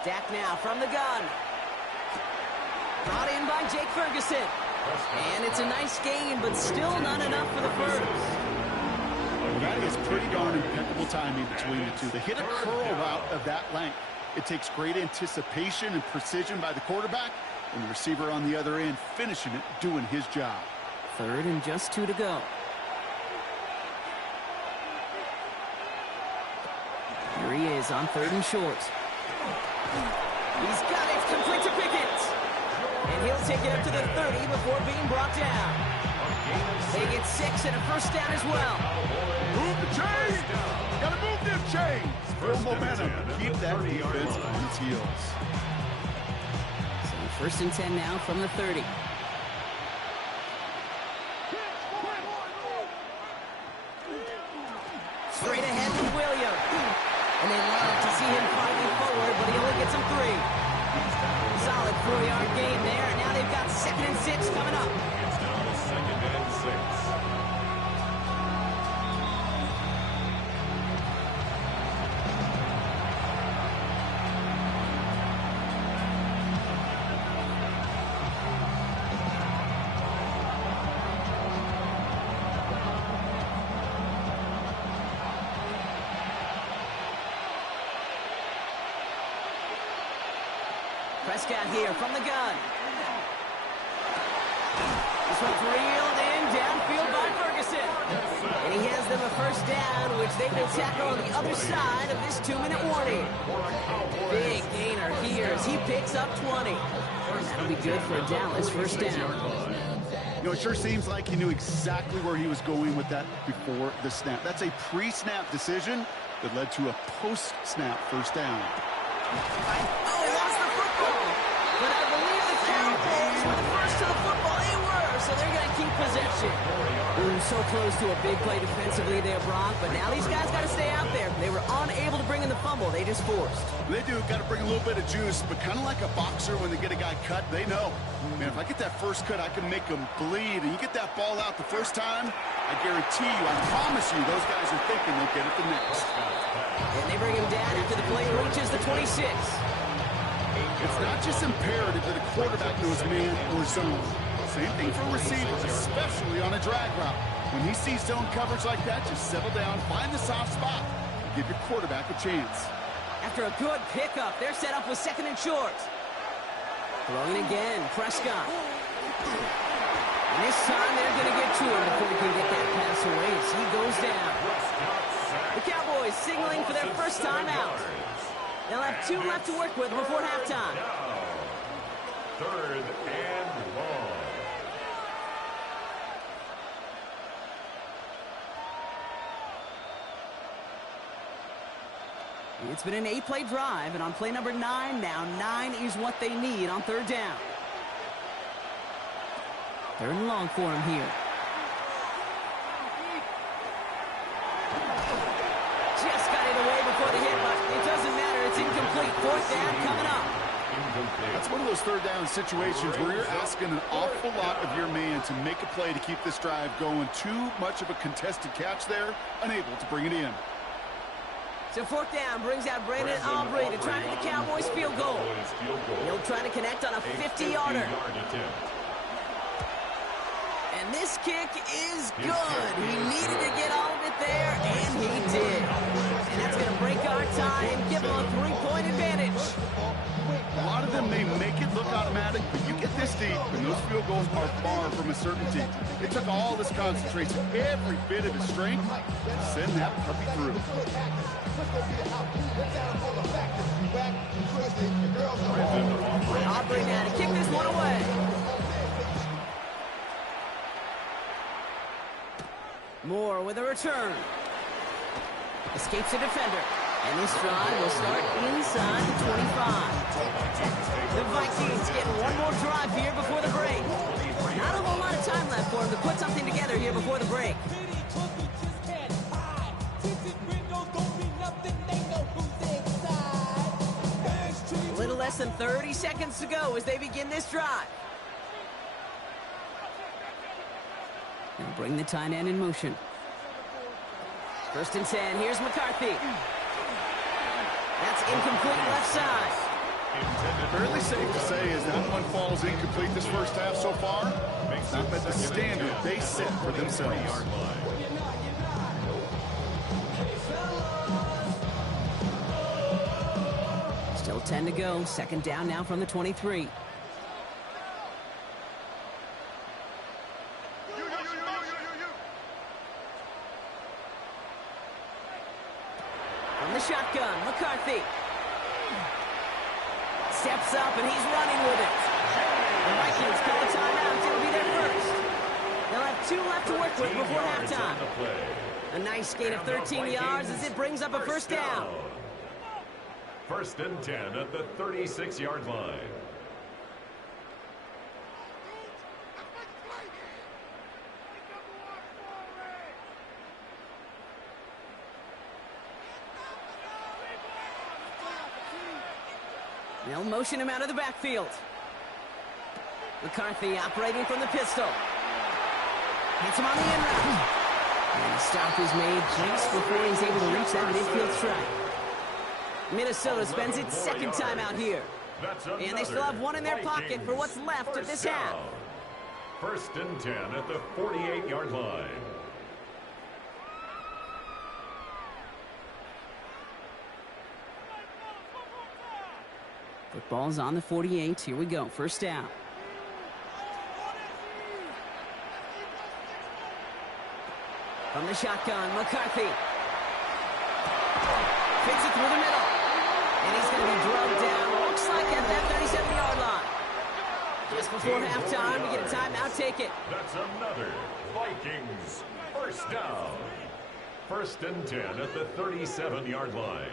Dak now from the gun. Brought in by Jake Ferguson. And it's a nice gain, but still not enough for the first. Well, that is pretty darn impeccable timing between the two. They hit a curl route of that length. It takes great anticipation and precision by the quarterback, and the receiver on the other end finishing it, doing his job. 3rd and just 2 to go. Here he is on 3rd and short. He's got it, complete to Pickett. And he'll take it up to the 30 before being brought down. They get 6 and a first down as well. Move the chains! Gotta move them chains! Build momentum. Keep that defense on its heels. So 1st and 10 now from the 30. Straight ahead with Williams. And they love to see him fighting forward, but he only gets him 3. Solid 4-yard gain there, and now they've got 2nd and 6 coming up. It's now 2nd and 6. Prescott here from the gun. This one's reeled in downfield by Ferguson. And he has them a first down, which they will tackle on the other side of this 2-minute warning. Big gainer here as he picks up 20. That'll be good for a Dallas first down. You know, it sure seems like he knew exactly where he was going with that before the snap. That's a pre-snap decision that led to a post-snap first down. Oh, he lost the football. But I believe the Cowboys were the first to the football. They were, so they're going to keep possession. Ooh, so close to a big play defensively there, Brock. But now these guys got to stay out there. They were unable to bring in the fumble. They just forced. They do got to bring a little bit of juice, but kind of like a boxer when they get a guy cut, they know. Man, if I get that first cut, I can make him bleed. And you get that ball out the first time, I guarantee you, I promise you, those guys are thinking they'll get it the next. And they bring him down after the play reaches the 26. It's not just imperative that a quarterback knows man or zone. Same thing for a receiver, especially on a drag route. When he sees zone coverage like that, just settle down, find the soft spot, and give your quarterback a chance. After a good pickup, they're set up with second and short. Throwing again, Prescott. And this time they're going to get to him before he can get that pass away as he goes down. The Cowboys signaling for their first time out. They'll have 2 left to work with before halftime. Third and long. It's been an 8-play drive, and on play number 9, now 9 is what they need on third down. Third and long for him here. Just got it away before the hit, but it doesn't matter. It's incomplete. Fourth down coming up. That's one of those third down situations where you're asking an awful lot of your man to make a play to keep this drive going. Too much of a contested catch there, unable to bring it in. So fourth down brings out Brandon Aubrey to try the Cowboys field goal. He'll try to connect on a 50-yarder. And this kick is good. He needed to get all of it there, and he did. And that's going to break our tie and give him a 3-point advantage. A lot of them may make it look automatic, but you get this deep, and those field goals are far from a certainty. It took all this concentration, every bit of his strength, to send that puppy through. Aubrey now to kick this one away. Moore with a return. Escapes a defender. And this drive will start inside the 25. The Vikings getting one more drive here before the break. Not a whole lot of time left for them to put something together here before the break. A little less than 30 seconds to go as they begin this drive. They'll bring the tight end in motion. First and 10, here's McCarthy. That's incomplete left side. Fairly safe to say as that one falls incomplete this first half so far. It's not met the standard they set for themselves. Still 10 to go. Second down now from the 23. From the shotgun, McCarthy. Steps up, and he's running with it. The Vikings call a timeout. It'll be their first. They'll have 2 left to work with before halftime. A nice gain of 13 yards as it brings up a first down. First and 10 at the 36-yard line. They'll motion him out of the backfield. McCarthy operating from the pistol. Hits him on the end route. And the stop is made just before he's able to reach that midfield strike. Minnesota spends its second time out here. And they still have one in their pocket for what's left of this half. First and 10 at the 48-yard line. Football's on the 48. Here we go. First down. From the shotgun, McCarthy. Fits it through the middle. And he's going to be drugged down. Looks like at that 37-yard line. Just before halftime, we get a timeout. Take it. That's another Vikings first down. 1st and 10 at the 37-yard line.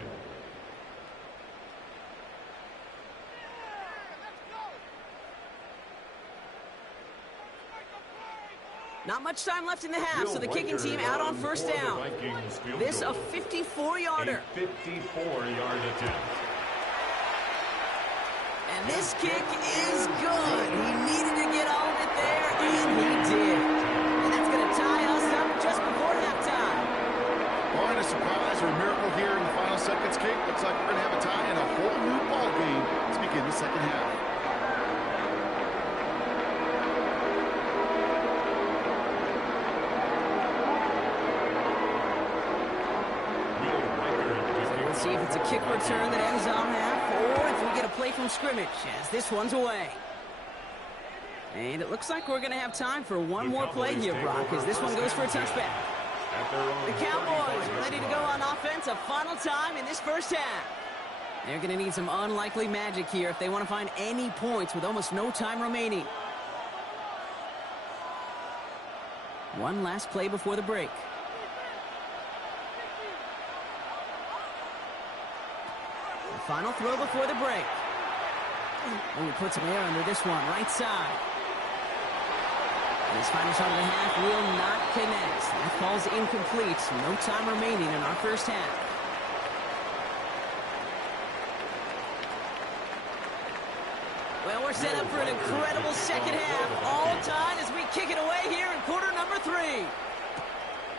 Not much time left in the half, so the kicking team out on first down. This a 54-yarder. 54-yard attempt. And this kick is good. He needed to get all of it there, and he did. And that's going to tie us up just before halftime. Barring a surprise or a miracle here in the final seconds kick, looks like we're going to have a tie in a whole new ball game to begin the second half. See if it's a kick return that ends on half, or if we get a play from scrimmage, as this one's away. And it looks like we're going to have time for one more play here, Brock, as this one goes for a touchback. The Cowboys ready to go on offense a final time in this first half. They're going to need some unlikely magic here if they want to find any points with almost no time remaining. One last play before the break. Final throw before the break. Oh, he puts some air under this one, right side. And his final shot of the half will not connect. That falls incomplete. No time remaining in our first half. Well, we're set up for an incredible second half. All tied as we kick it away here in quarter number 3.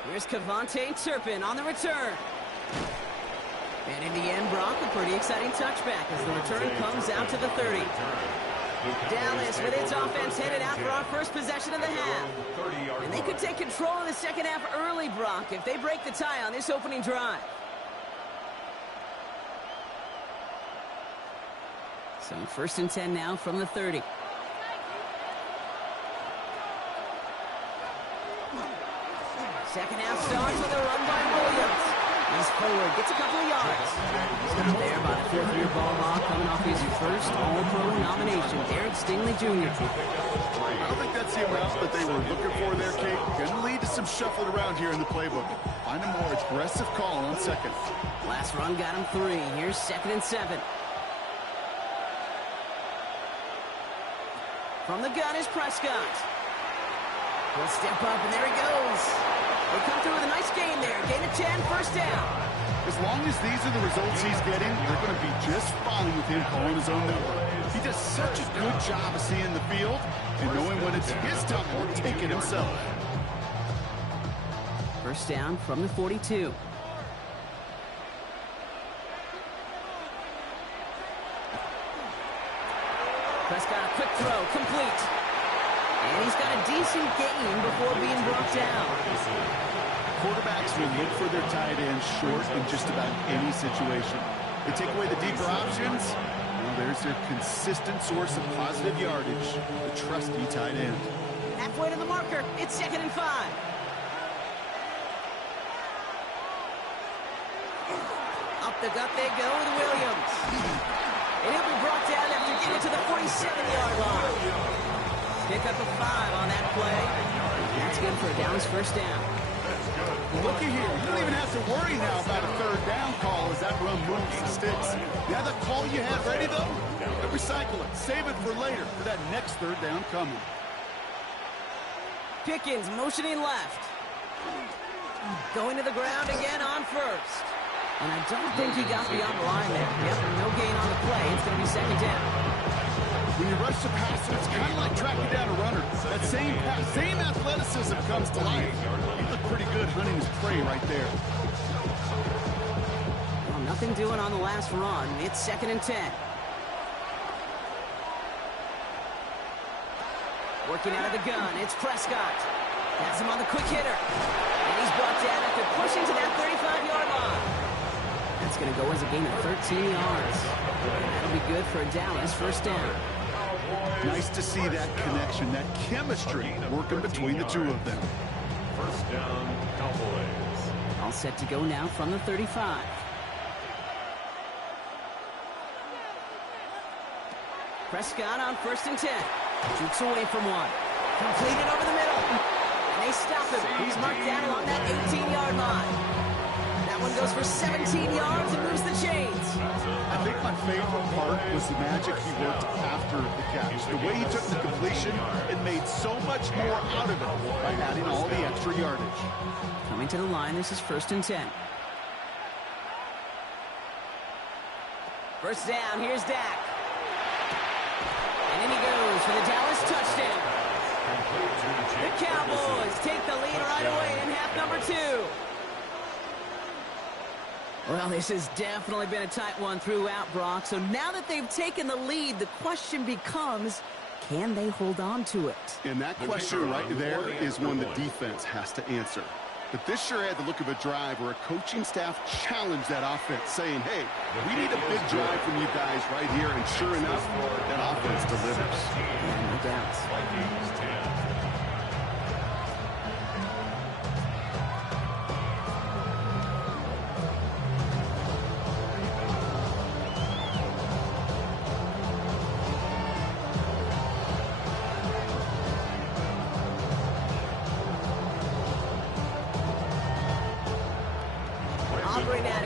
Here's Kevontae Turpin on the return. And in the end, Brock, a pretty exciting touchback as the return comes out to the 30. Dallas with its offense headed out for our first possession of the half. And they could take control of the second half early, Brock, if they break the tie on this opening drive. So 1st and 10 now from the 30. Second half starts with a run by Williams. He's forward, gets a couple of yards. Stopped there by the 4th-year ball hawk coming off his first All-Pro nomination, Derek Stingley Jr. I don't think that's the amount that they were looking for there, Kate. Going to lead to some shuffling around here in the playbook. Find a more aggressive call on second. Last run got him 3. Here's 2nd and 7. From the gun is Prescott. He'll step up, and there he goes. They come through with a nice gain there. Gain of 10, first down. As long as these are the results he's getting, they're going to be just fine with him calling his own number. He does such a good job of seeing the field and knowing when it's his time to take it himself. First down from the 42. Prescott, a quick throw, complete. And he's got a decent gain before being brought down. Quarterbacks will look for their tight end short in just about any situation. They take away the deeper options. Well, there's their consistent source of positive yardage, the trusty tight end. Halfway to the marker. It's 2nd and 5. Up the gut they go with Williams. And he'll be brought down after getting to the 47-yard line. Pick up a 5 on that play. That's good for a Dallas first down. Looky here. You don't even have to worry now about a 3rd down call as that run moves the sticks. You have that call you had ready, though? Recycle it. Save it for later for that next 3rd down coming. Pickens motioning left. Going to the ground again on first. And I don't think he got beyond the line there. Yep, no gain on the play. It's going to be 2nd down. When you rush the passer, it's kind of like tracking down a runner. That same athleticism comes to life. He looked pretty good hunting his prey right there. Well, nothing doing on the last run. It's 2nd and 10. Working out of the gun, it's Prescott. Has him on the quick hitter. And he's brought down after pushing to that 35-yard line. That's going to go as a gain of 13 yards. And that'll be good for a Dallas first down. Nice to see that connection, that chemistry working between the two of them. First down, Cowboys. All set to go now from the 35. Prescott on 1st and 10. Shoots away from one. Completed over the middle. And they stop him. He's marked down along that 18-yard line. That one goes for 17 yards and moves the chains. I think my favorite part was the magic he worked after the catch. The way he took the completion and made so much more out of it by adding all the extra yardage. Coming to the line, this is 1st and 10. First down, here's Dak. And in he goes for the Dallas touchdown. The Cowboys take the lead right away in half number 2. Well, this has definitely been a tight one throughout, Brock. So now that they've taken the lead, the question becomes, can they hold on to it? And that question right there is one the defense has to answer. But this sure had the look of a drive where a coaching staff challenged that offense, saying, hey, we need a big drive from you guys right here. And sure enough, that offense delivers. Yeah, no doubt.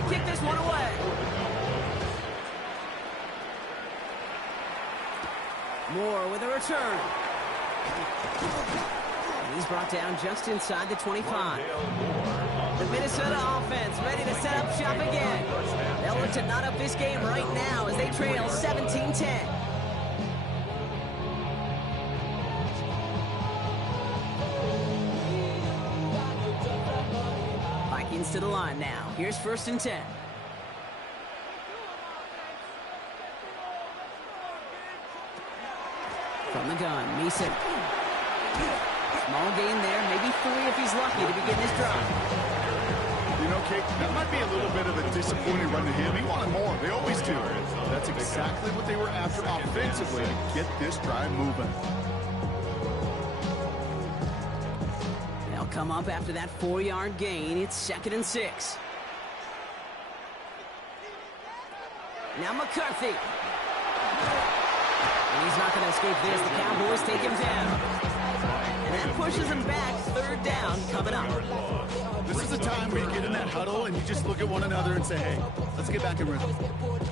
Kick this one away. Moore with a return. And he's brought down just inside the 25. The Minnesota offense ready to set up shop again. They'll look to knot up this game right now as they trail 17-10. Vikings to the line now. Here's 1st and 10. From the gun, Mason. Small gain there, maybe 3 if he's lucky to begin this drive. You know, Kate, that might be a little bit of a disappointing run to him. He wanted more. They always do. That's exactly what they were after offensively to get this drive moving. They'll come up after that 4-yard gain. It's 2nd and 6. Now McCarthy. And he's not going to escape this. The Cowboys take him down. And that pushes him back. 3rd down coming up. This is a time where you get in that huddle and you just look at one another and say, hey, let's get back in rhythm.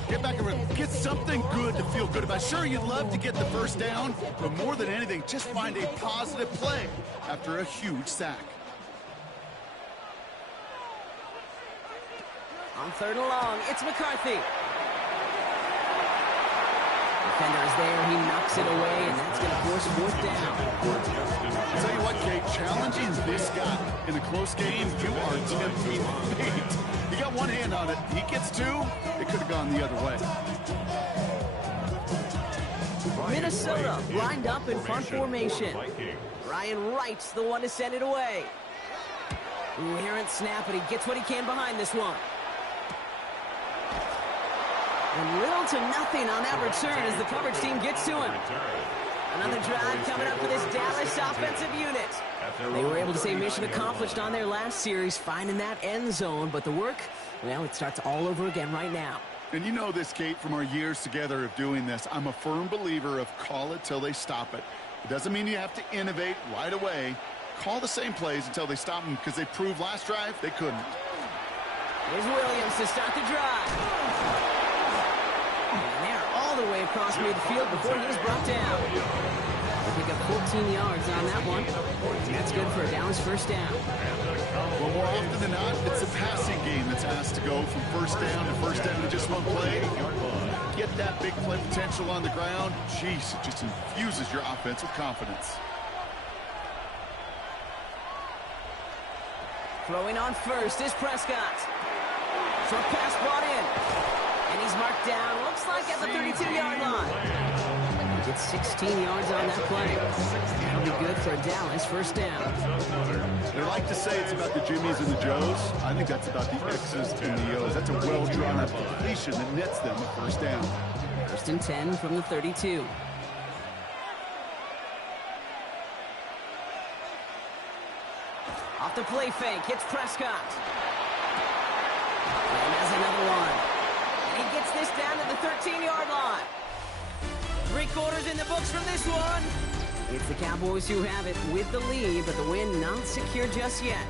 Get back in rhythm. Get something good to feel good about. Sure, you'd love to get the first down, but more than anything, just find a positive play after a huge sack. On 3rd and long, it's McCarthy. Defender is there. He knocks it away, and that's going to force 4th down. I'll tell you what, Kate, challenging this guy in a close game, you are tempting fate. He got one hand on it. He gets 2. It could have gone the other way. Minnesota lined up in front formation. Ryan Wright's the one to send it away. Ooh, errant snap, but he gets what he can behind this one. And little to nothing on that return as the coverage team gets to him. Another drive coming up for this Dallas offensive unit. They were able to say mission accomplished on their last series, finding that end zone. But the work, well, it starts all over again right now. And you know this, Kate, from our years together of doing this. I'm a firm believer of call it till they stop it. It doesn't mean you have to innovate right away. Call the same plays until they stop them, because they proved last drive they couldn't. Here's Williams to start the drive. And they're all the way across midfield before he's brought down. They pick up 14 yards on that one. And that's good for a Dallas first down. Well, more often than not, it's a passing game that's asked to go from first down to just one play. Get that big play potential on the ground. Jeez, it just infuses your offense with confidence. Throwing on first is Prescott. Short pass brought in. And he's marked down, looks like at the 32-yard line. He gets 16 yards on that play. That'll be good for a Dallas first down. They like to say it's about the Jimmies and the Joes. I think that's about the X's and the O's. That's a well-drawn-up completion that nets them a first down. 1st and 10 from the 32. Off the play fake, hits Prescott. And that's another one. And he gets this down to the 13-yard line. 3 quarters in the books from this one. It's the Cowboys who have it with the lead, but the win not secure just yet.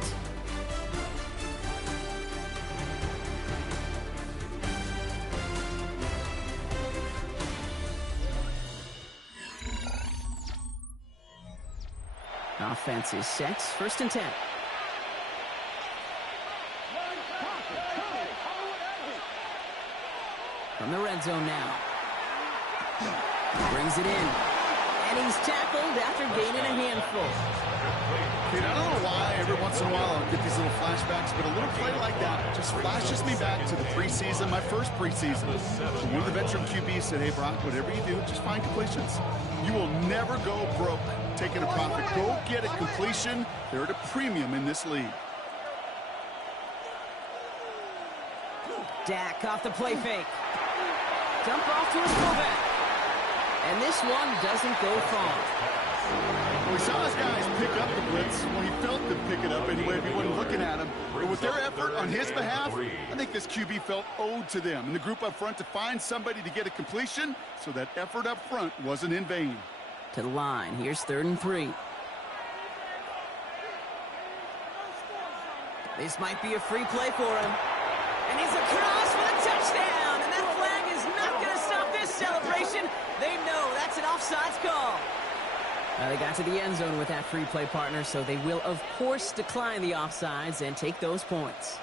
Offense is set. 1st and 10. From the red zone now. Brings it in. And he's tackled after gaining a handful. Dude, I don't know why every once in a while I'll get these little flashbacks, but a little play like that just flashes me back to the preseason, my first preseason. So one of the veteran QBs said, hey, Brock, whatever you do, just find completions. You will never go broke taking a profit. Go get a completion. They're at a premium in this league. Dak off the play fake. Dump off to his fullback. And this one doesn't go far. We saw his guys pick up the blitz. Well, he felt them pick it up anyway if he wasn't looking at him. But with their effort on his behalf, I think this QB felt owed to them and the group up front to find somebody to get a completion, so that effort up front wasn't in vain. To the line. Here's 3rd and 3. This might be a free play for him. And he's across for the touchdown. And that flag is not going to stop this celebration. They know that's an offsides call. They got to the end zone with that free play, partner, so they will, of course, decline the offsides and take those points.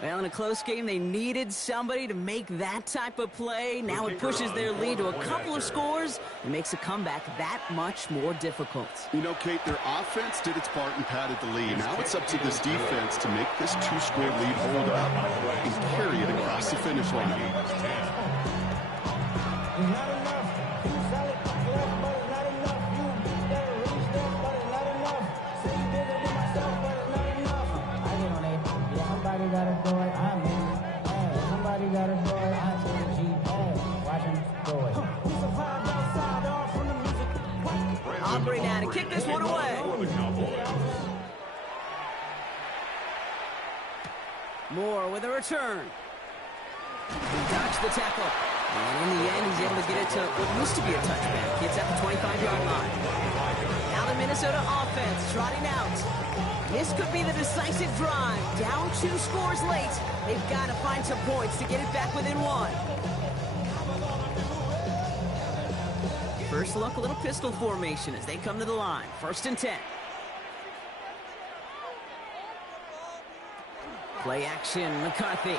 Well, in a close game, they needed somebody to make that type of play. Now it pushes their lead to a couple of scores and makes a comeback that much more difficult. You know, Kate, their offense did its part and padded the lead. Now it's up to this defense to make this 2-score lead hold up and carry it across the finish line. Somebody gotta do it, I'm in. Hey, somebody gotta do it, I take a G. Hey, watch him do it. Who's a vibe outside, all from the music? Aubrey now to kick this one away. Moore with a return. He dodged the tackle. And in the end, he's able to get it to what used to be a touchback. Gets at the 25-yard line. Now the Minnesota offense trotting out. This could be the decisive drive. Down 2 scores late. They've got to find some points to get it back within 1. First look, a little pistol formation as they come to the line. 1st and 10. Play action, McCarthy.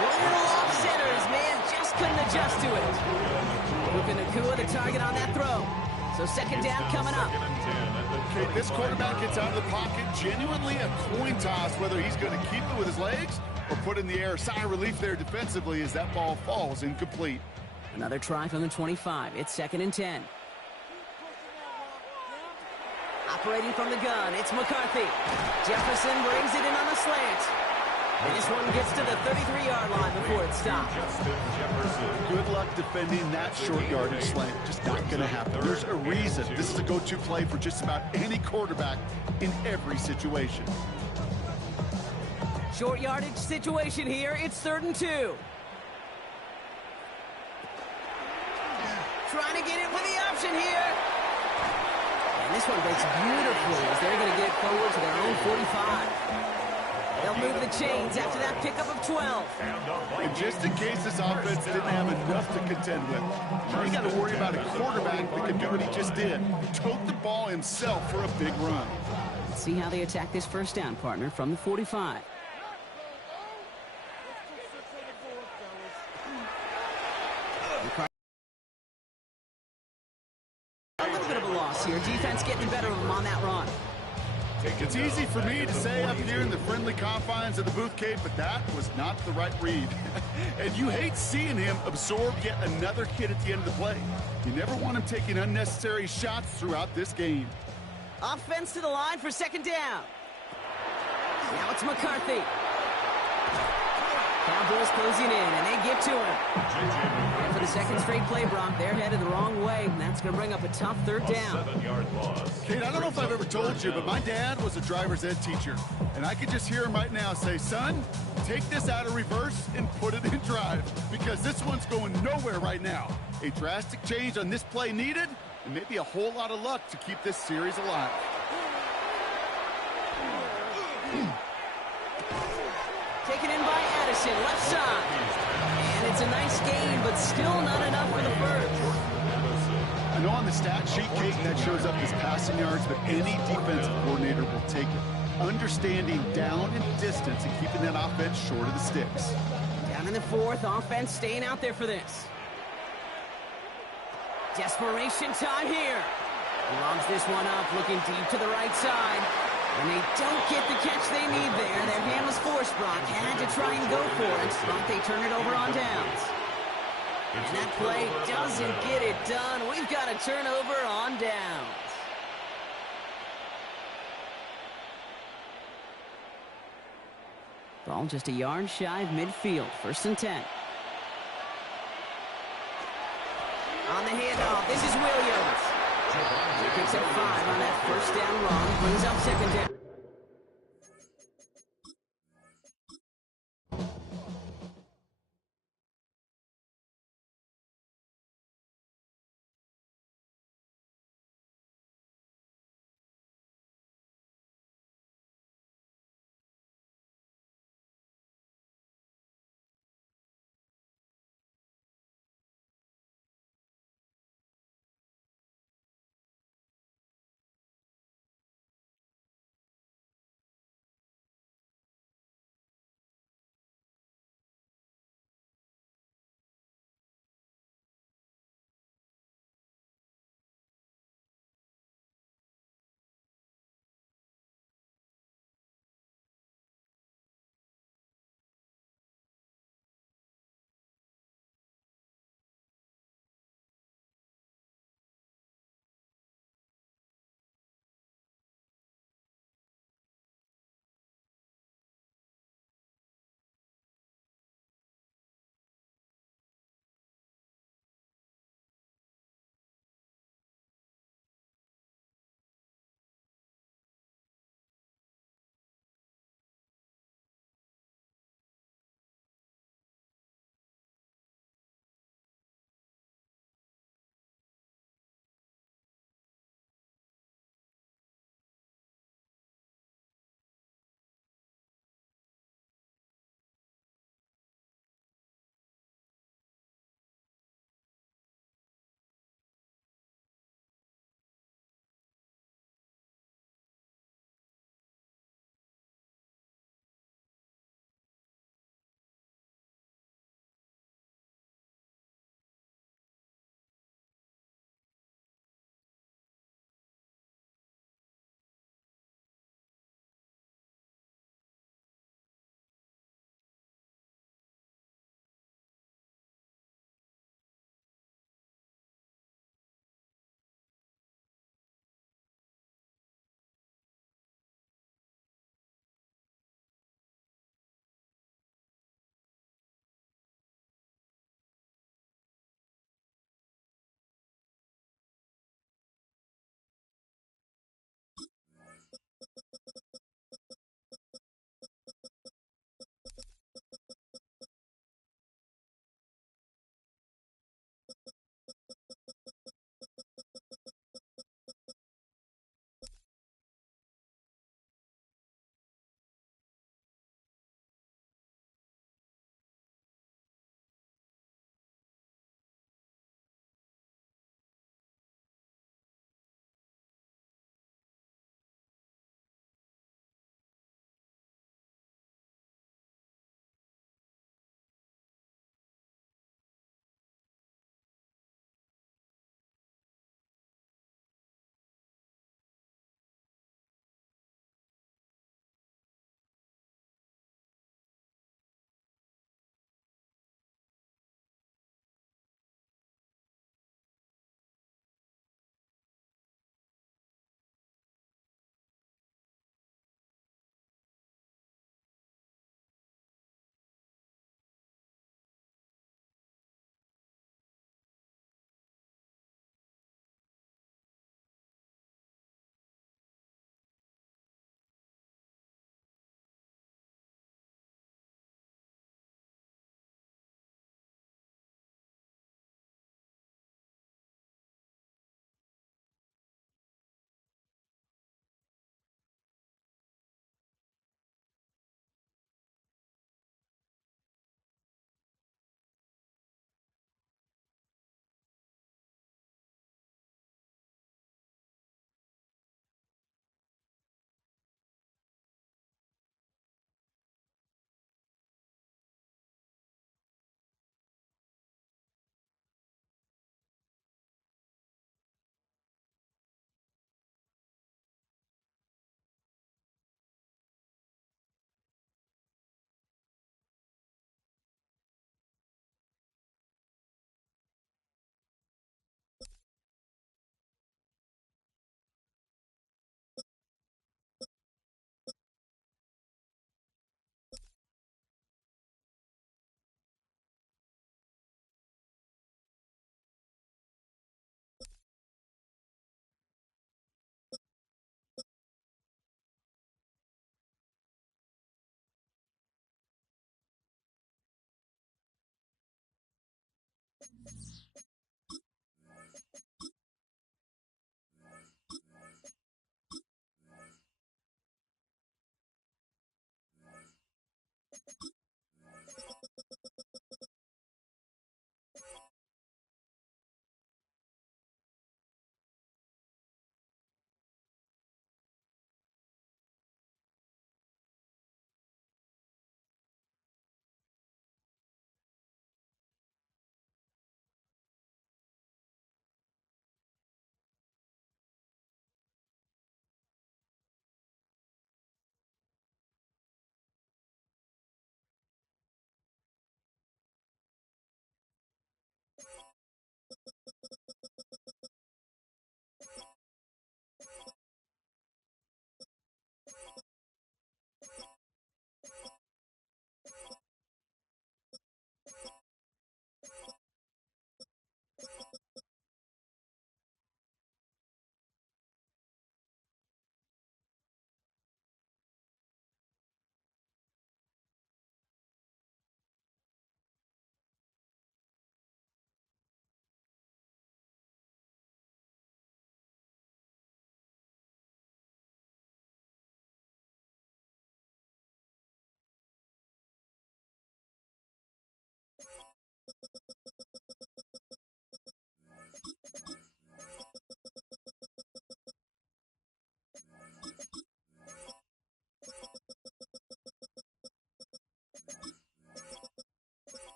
Little off centers, man, just couldn't adjust to it. Luka Nakua, the target on that throw. So 2nd down coming up. Okay, this quarterback gets out of the pocket, genuinely a coin toss whether he's going to keep it with his legs or put it in the air. Sigh of relief there defensively as that ball falls incomplete. Another try from the 25. It's 2nd and 10. Operating from the gun, it's McCarthy. Jefferson brings it in on the slant. And this one gets to the 33-yard line before it stops. Good luck defending that short yardage slant. Just not going to happen. There's a reason this is a go-to play for just about any quarterback in every situation. Short yardage situation here. It's 3rd and 2. Trying to get it with the option here. And this one breaks beautifully as they're going to get it forward to their own 45. They'll move the chains after that pickup of 12. And just in case this offense didn't have enough to contend with, now you got to worry about a quarterback that can do what he just did. Tote the ball himself for a big run. Let's see how they attack this 1st down, partner, from the 45. A little bit of a loss here. Defense getting the better of them on that run. It's easy for me to say up here in the friendly confines of the booth, Kate, but that was not the right read. And you hate seeing him absorb yet another hit at the end of the play. You never want him taking unnecessary shots throughout this game. Offense to the line for 2nd down. Now it's McCarthy. Cowboys closing in, and they give to him. And for a second straight play, Brock. They're headed the wrong way, and that's going to bring up a tough third down. 7-yard loss. Kate, I don't know if I've ever told you, but my dad was a driver's ed teacher. And I could just hear him right now say, son, take this out of reverse and put it in drive, because this one's going nowhere right now. A drastic change on this play needed, and maybe a whole lot of luck to keep this series alive. Taken in by Addison, left side. And it's a nice gain, but still not enough for the first. I know on the stat sheet, Kate, that shows up as passing yards, but any defensive coordinator will take it. Understanding down and distance and keeping that offense short of the sticks. Down in the fourth, offense staying out there for this. Desperation time here. Lobs this one up, looking deep to the right side. And they don't get the catch they need there. Their hand was forced, Brock. Had to try and go for it, but they turn it over on downs. And that play doesn't get it done. We've got a turnover on downs. Ball just a yard shy of midfield. 1st and 10. On the handoff, this is Williams. He picks up 5 on that first down run. Brings up 2nd down.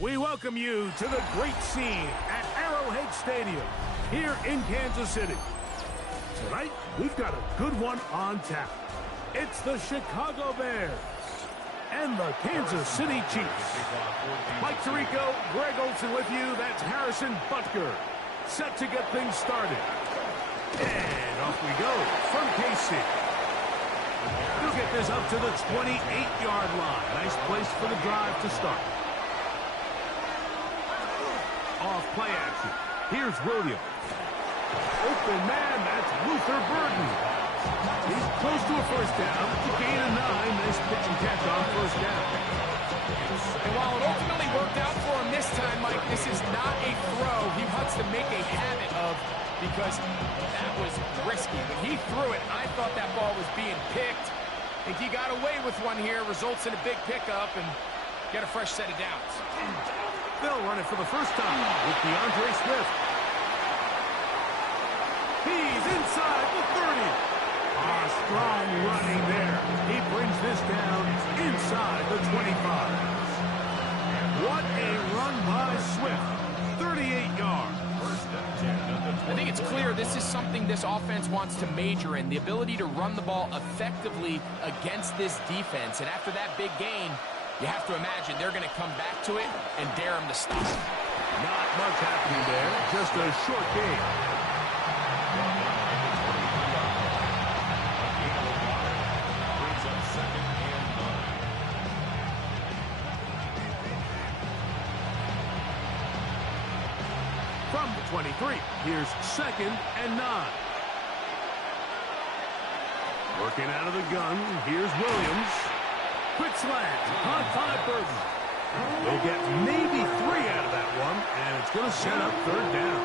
We welcome you to the great scene at Arrowhead Stadium here in Kansas City. Tonight, we've got a good one on tap. It's the Chicago Bears and the Kansas City Chiefs. Mike Tirico, Greg Olson with you. That's Harrison Butker. Set to get things started. And off we go from KC. He'll get this up to the 28-yard line. Nice place for the drive to start. Off play action. Here's Williams. Open man, that's Luther Burden. He's close to a first down. It's a gain of 9. Nice pitch and catch on first down. And while it ultimately worked out for him this time, Mike, this is not a throw he wants to make a habit of because that was risky. When he threw it, I thought that ball was being picked. I think he got away with one here, results in a big pickup and get a fresh set of downs. They'll run it for the first time with DeAndre Swift. He's inside the 30. Strong running there. He brings this down inside the 25. What a run by Swift. 38 yards. I think it's clear this is something this offense wants to major in, the ability to run the ball effectively against this defense. And after that big gain, you have to imagine they're going to come back to it and dare him to stop. Not much happening there, just a short game. From the 23, here's 2nd and 9. Working out of the gun, here's Williams. Quick slant, on 5 Burden. They'll get maybe 3 out of that one, and it's going to set up 3rd down.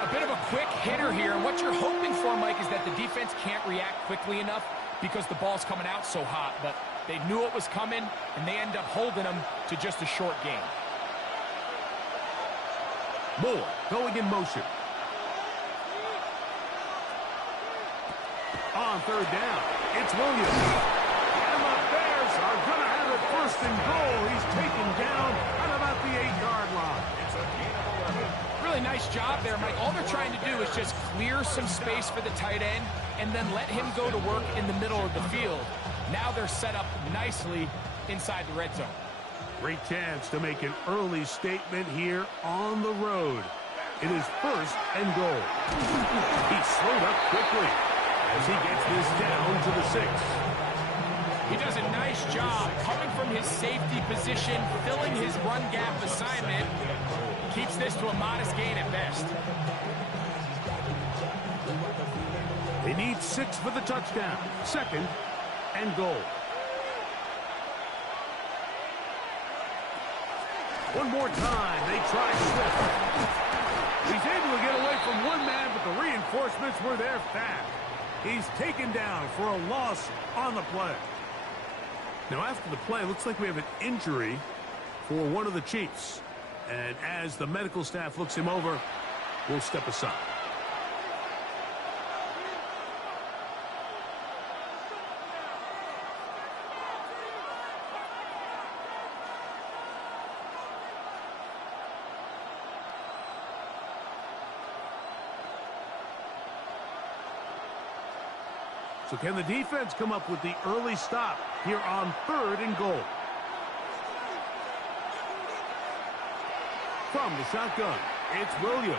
A bit of a quick hitter here, and what you're hoping for, Mike, is that the defense can't react quickly enough because the ball's coming out so hot, but they knew it was coming, and they end up holding them to just a short game. Moore going in motion. On 3rd down, it's Williams. Are going to have it 1st and goal. He's taken down at about the 8-yard line. It's a gain of 11. Really nice job there, Mike. All they're trying to do is just clear some space for the tight end and then let him go to work in the middle of the field. Now they're set up nicely inside the red zone. Great chance to make an early statement here on the road. It is 1st and goal. He slowed up quickly as he gets this down to the 6. He does a nice job coming from his safety position, filling his run gap assignment. Keeps this to a modest gain at best. They need 6 for the touchdown. 2nd and goal. One more time, they try Swift. He's able to get away from one man, but the reinforcements were there fast. He's taken down for a loss on the play. Now, after the play, it looks like we have an injury for one of the Chiefs. And as the medical staff looks him over, we'll step aside. So can the defense come up with the early stop here on 3rd and goal? From the shotgun, it's Williams.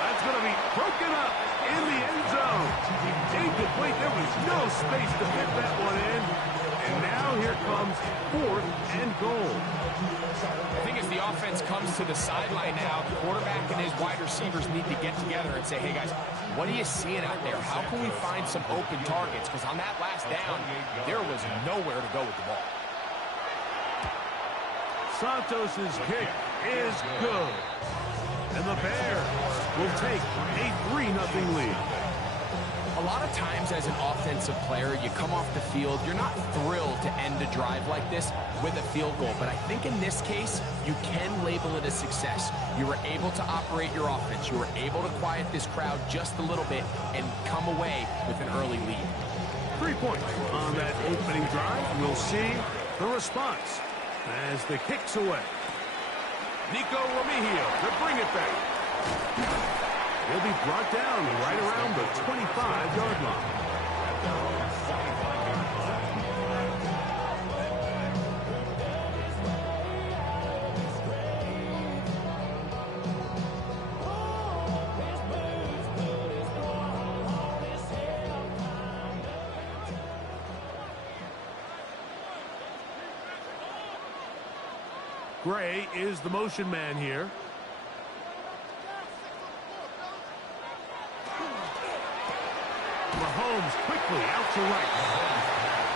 That's going to be broken up in the end zone. Incomplete. There was no space to fit that one in. And now here comes 4th and goal. I think as the offense comes to the sideline now, the quarterback and his wide receivers need to get together and say, hey, guys, what are you seeing out there? How can we find some open targets? Because on that last down, there was nowhere to go with the ball. Santos's kick is good. And the Bears will take a 3-0 lead. A lot of times as an offensive player, you come off the field, you're not thrilled to end a drive like this with a field goal. But I think in this case, you can label it a success. You were able to operate your offense. You were able to quiet this crowd just a little bit and come away with an early lead. 3 points on that opening drive. We'll see the response as the kick's away. Nico Remigio to bring it back. He'll be brought down right around the 25-yard line. Gray is the motion man here. Mahomes quickly out to right.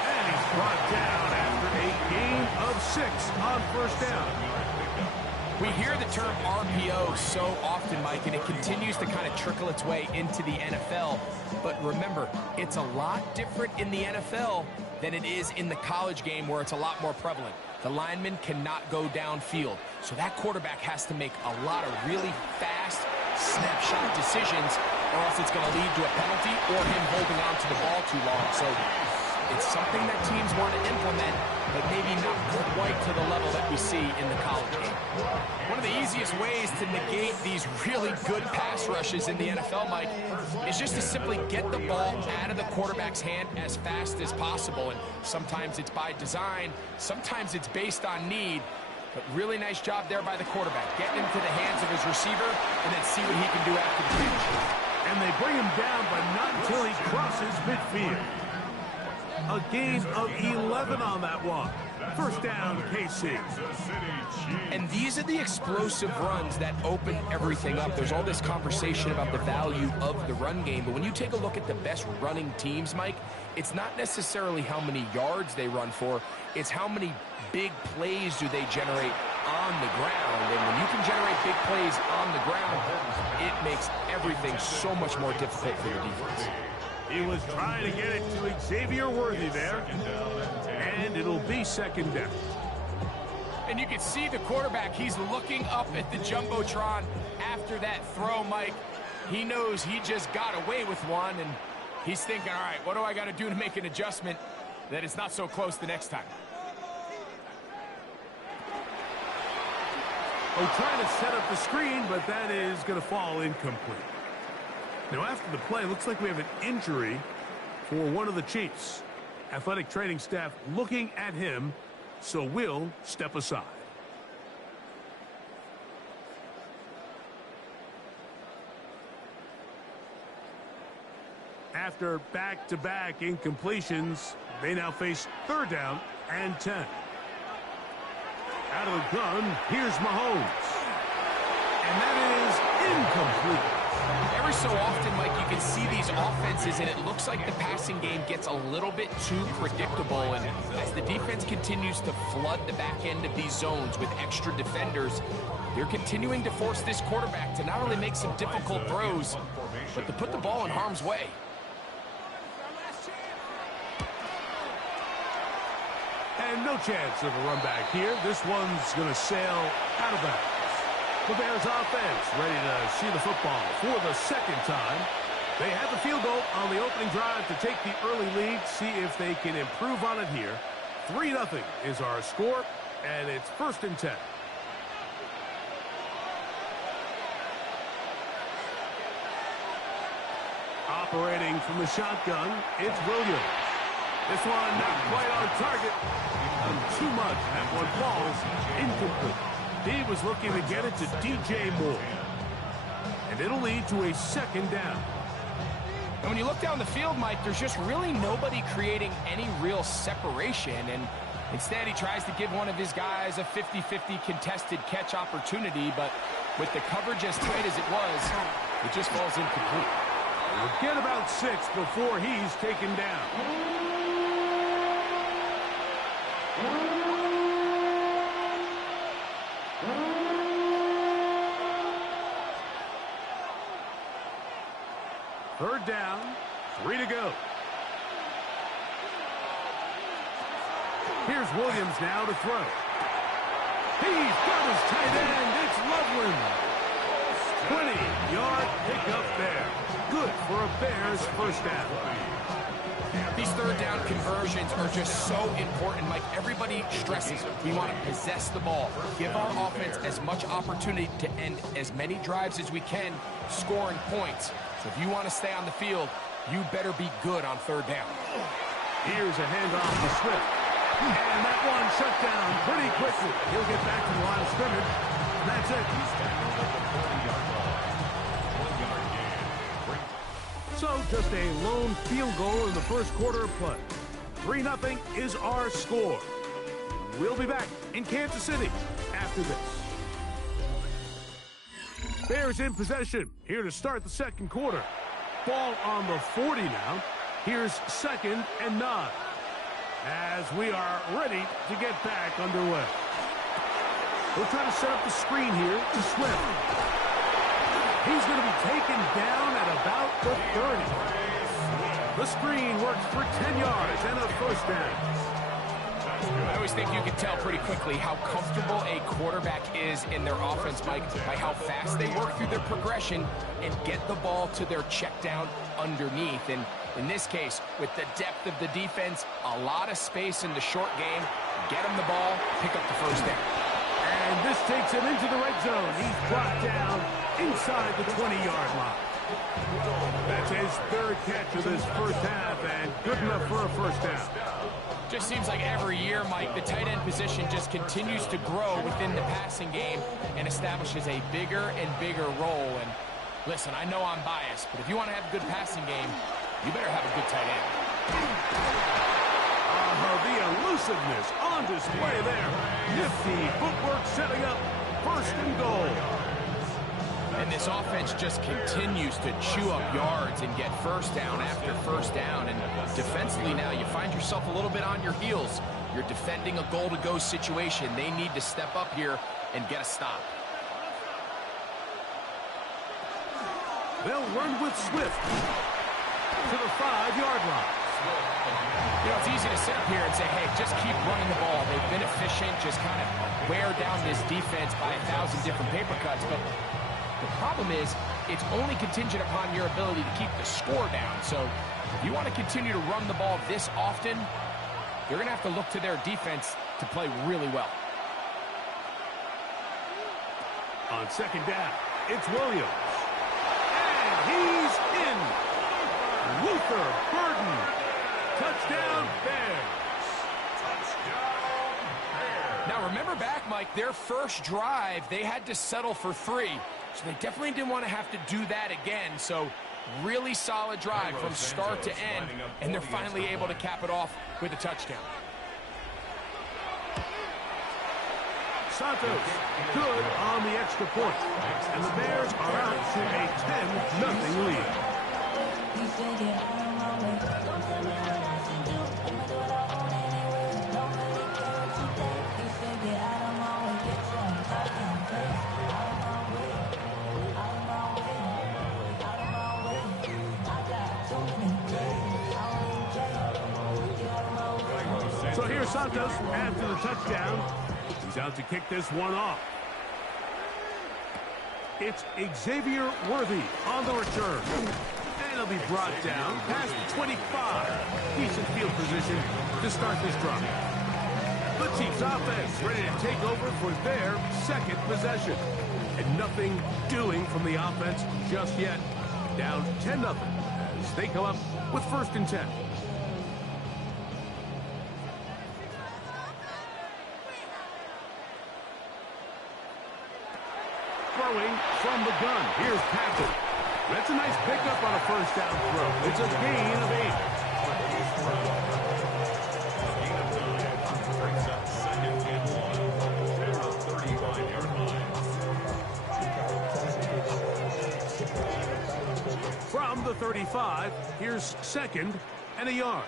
And he's brought down after a gain of 6 on first down. We hear the term RPO so often, Mike, and it continues to kind of trickle its way into the NFL. But remember, it's a lot different in the NFL than it is in the college game where it's a lot more prevalent. The lineman cannot go downfield, so that quarterback has to make a lot of really fast snapshot decisions, or else it's going to lead to a penalty or him holding on to the ball too long. So it's something that teams want to implement, but maybe not quite to the level that we see in the college game. One of the easiest ways to negate these really good pass rushes in the NFL, Mike, is just to simply get the ball out of the quarterback's hand as fast as possible. And sometimes it's by design, sometimes it's based on need. But really nice job there by the quarterback, getting into the hands of his receiver and then see what he can do after the catch. And they bring him down, but not until he crosses midfield. A gain of 11 on that one. First down, KC. And these are the explosive runs that open everything up. There's all this conversation about the value of the run game, but when you take a look at the best running teams, Mike, it's not necessarily how many yards they run for, it's how many big plays do they generate on the ground. And when you can generate big plays on the ground, it makes everything so much more difficult for the defense. He was trying to get it to Xavier Worthy there, and it'll be second down. And you can see the quarterback, he's looking up at the Jumbotron after that throw, Mike. He knows he just got away with one, and he's thinking, all right, what do I got to do to make an adjustment that it's not so close the next time? Oh, trying to set up the screen, but that is going to fall incomplete. Now, after the play, looks like we have an injury for one of the Chiefs. Athletic training staff looking at him, so we'll step aside. After back-to-back incompletions, they now face third down and 10. Out of the gun, here's Mahomes. And that is incomplete. Every so often, Mike, you can see these offenses, and it looks like the passing game gets a little bit too predictable. And as the defense continues to flood the back end of these zones with extra defenders, they're continuing to force this quarterback to not only make some difficult throws, but to put the ball in harm's way. And no chance of a run back here. This one's going to sail out of bounds. The Bears offense ready to see the football for the second time. They had the field goal on the opening drive to take the early lead. See if they can improve on it here. 3-0 is our score, and it's 1st and 10. Operating from the shotgun, it's Williams. This one not quite on target. Too much. That one falls incomplete. He was looking to get it to DJ Moore. And it'll lead to a second down. And when you look down the field, Mike, there's just really nobody creating any real separation. And instead, he tries to give one of his guys a 50-50 contested catch opportunity. But with the coverage as tight as it was, it just falls incomplete. We'll get about 6 before he's taken down. Third down, 3 to go. Here's Williams now to throw. He's got his tight end. It's Loveland. 20-yard pickup there. Good for a Bears first down. These third down conversions are just so important. Like everybody stresses, we want to possess the ball, give our offense as much opportunity to end as many drives as we can, scoring points. So if you want to stay on the field, you better be good on third down. Here's a handoff to Swift. And that one shut down pretty quickly. He'll get back to the line of scrimmage. And that's it. So just a lone field goal in the first quarter of play. 3-0 is our score. We'll be back in Kansas City after this. Bears in possession here to start the second quarter. Ball on the 40 now. Here's 2nd and 9. As we are ready to get back underway. We'll try to set up the screen here to Swift. He's going to be taken down at about the 30. The screen works for 10 yards and a first down. I always think you can tell pretty quickly how comfortable a quarterback is in their offense, Mike, by how fast they work through their progression and get the ball to their check down underneath. And in this case, with the depth of the defense, a lot of space in the short game, get him the ball, pick up the first down. And this takes him into the red zone. He's brought down inside the 20-yard line. That's his 3rd catch of this first half, and good enough for a first down. Just seems like every year, Mike, the tight end position just continues to grow within the passing game and establishes a bigger and bigger role. And listen, I know I'm biased, but if you want to have a good passing game, you better have a good tight end. The elusiveness on display there. Nifty footwork setting up 1st and goal. And this offense just continues to chew up yards and get first down after first down. And defensively now, you find yourself a little bit on your heels. You're defending a goal-to-go situation. They need to step up here and get a stop. They'll run with Swift to the 5-yard line. You know, it's easy to sit up here and say, hey, just keep running the ball. They've been efficient, just kind of wear down this defense by 1,000 different paper cuts. But the problem is, it's only contingent upon your ability to keep the score down. So if you want to continue to run the ball this often, you're going to have to look to their defense to play really well. On 2nd down, it's Williams. And he's in. Luther Burden. Touchdown, Bears. Now, remember back, Mike, their first drive, they had to settle for 3. So they definitely didn't want to have to do that again. So really solid drive from start to end, and they're finally able to cap it off with a touchdown. Santos, good on the extra point. And the Bears are out to a 10-0 lead. So here's Santos after the touchdown. He's out to kick this one off. It's Xavier Worthy on the return. And he'll be brought down past the 25. Decent field position to start this drive. The Chiefs offense ready to take over for their 2nd possession. And nothing doing from the offense just yet. Down 10-0 as they come up with 1st and 10. Throwing from the gun. Here's Patrick. That's a nice pickup on a first down throw. It's a gain of 8. From the 35, here's 2nd and a yard.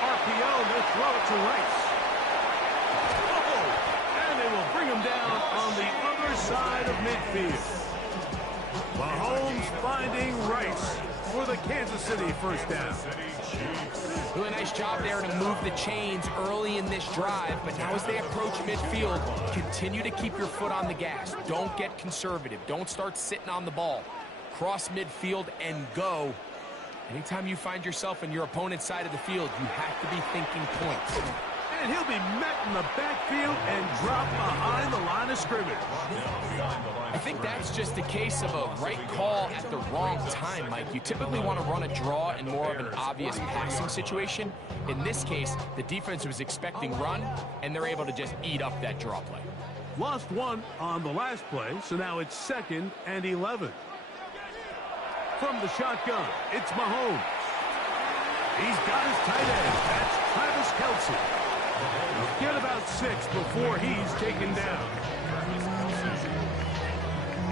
RPO, they'll throw it to Rice. Will bring him down on the other side of midfield. Mahomes finding Rice for the Kansas City first down. Really nice job there to move the chains early in this drive, but now as they approach midfield, continue to keep your foot on the gas. Don't get conservative. Don't start sitting on the ball. cross midfield and go. Anytime you find yourself in your opponent's side of the field, you have to be thinking points. And he'll be met in the backfield and dropped behind the line of scrimmage. I think that's just a case of a right call at the wrong time, Mike. You typically want to run a draw in more of an obvious passing situation. In this case, the defense was expecting run, and they're able to just eat up that draw play. Lost one on the last play, so now it's 2nd and 11. From the shotgun, it's Mahomes. He's got his tight end. That's Travis Kelce. He'll get about 6 before he's taken down.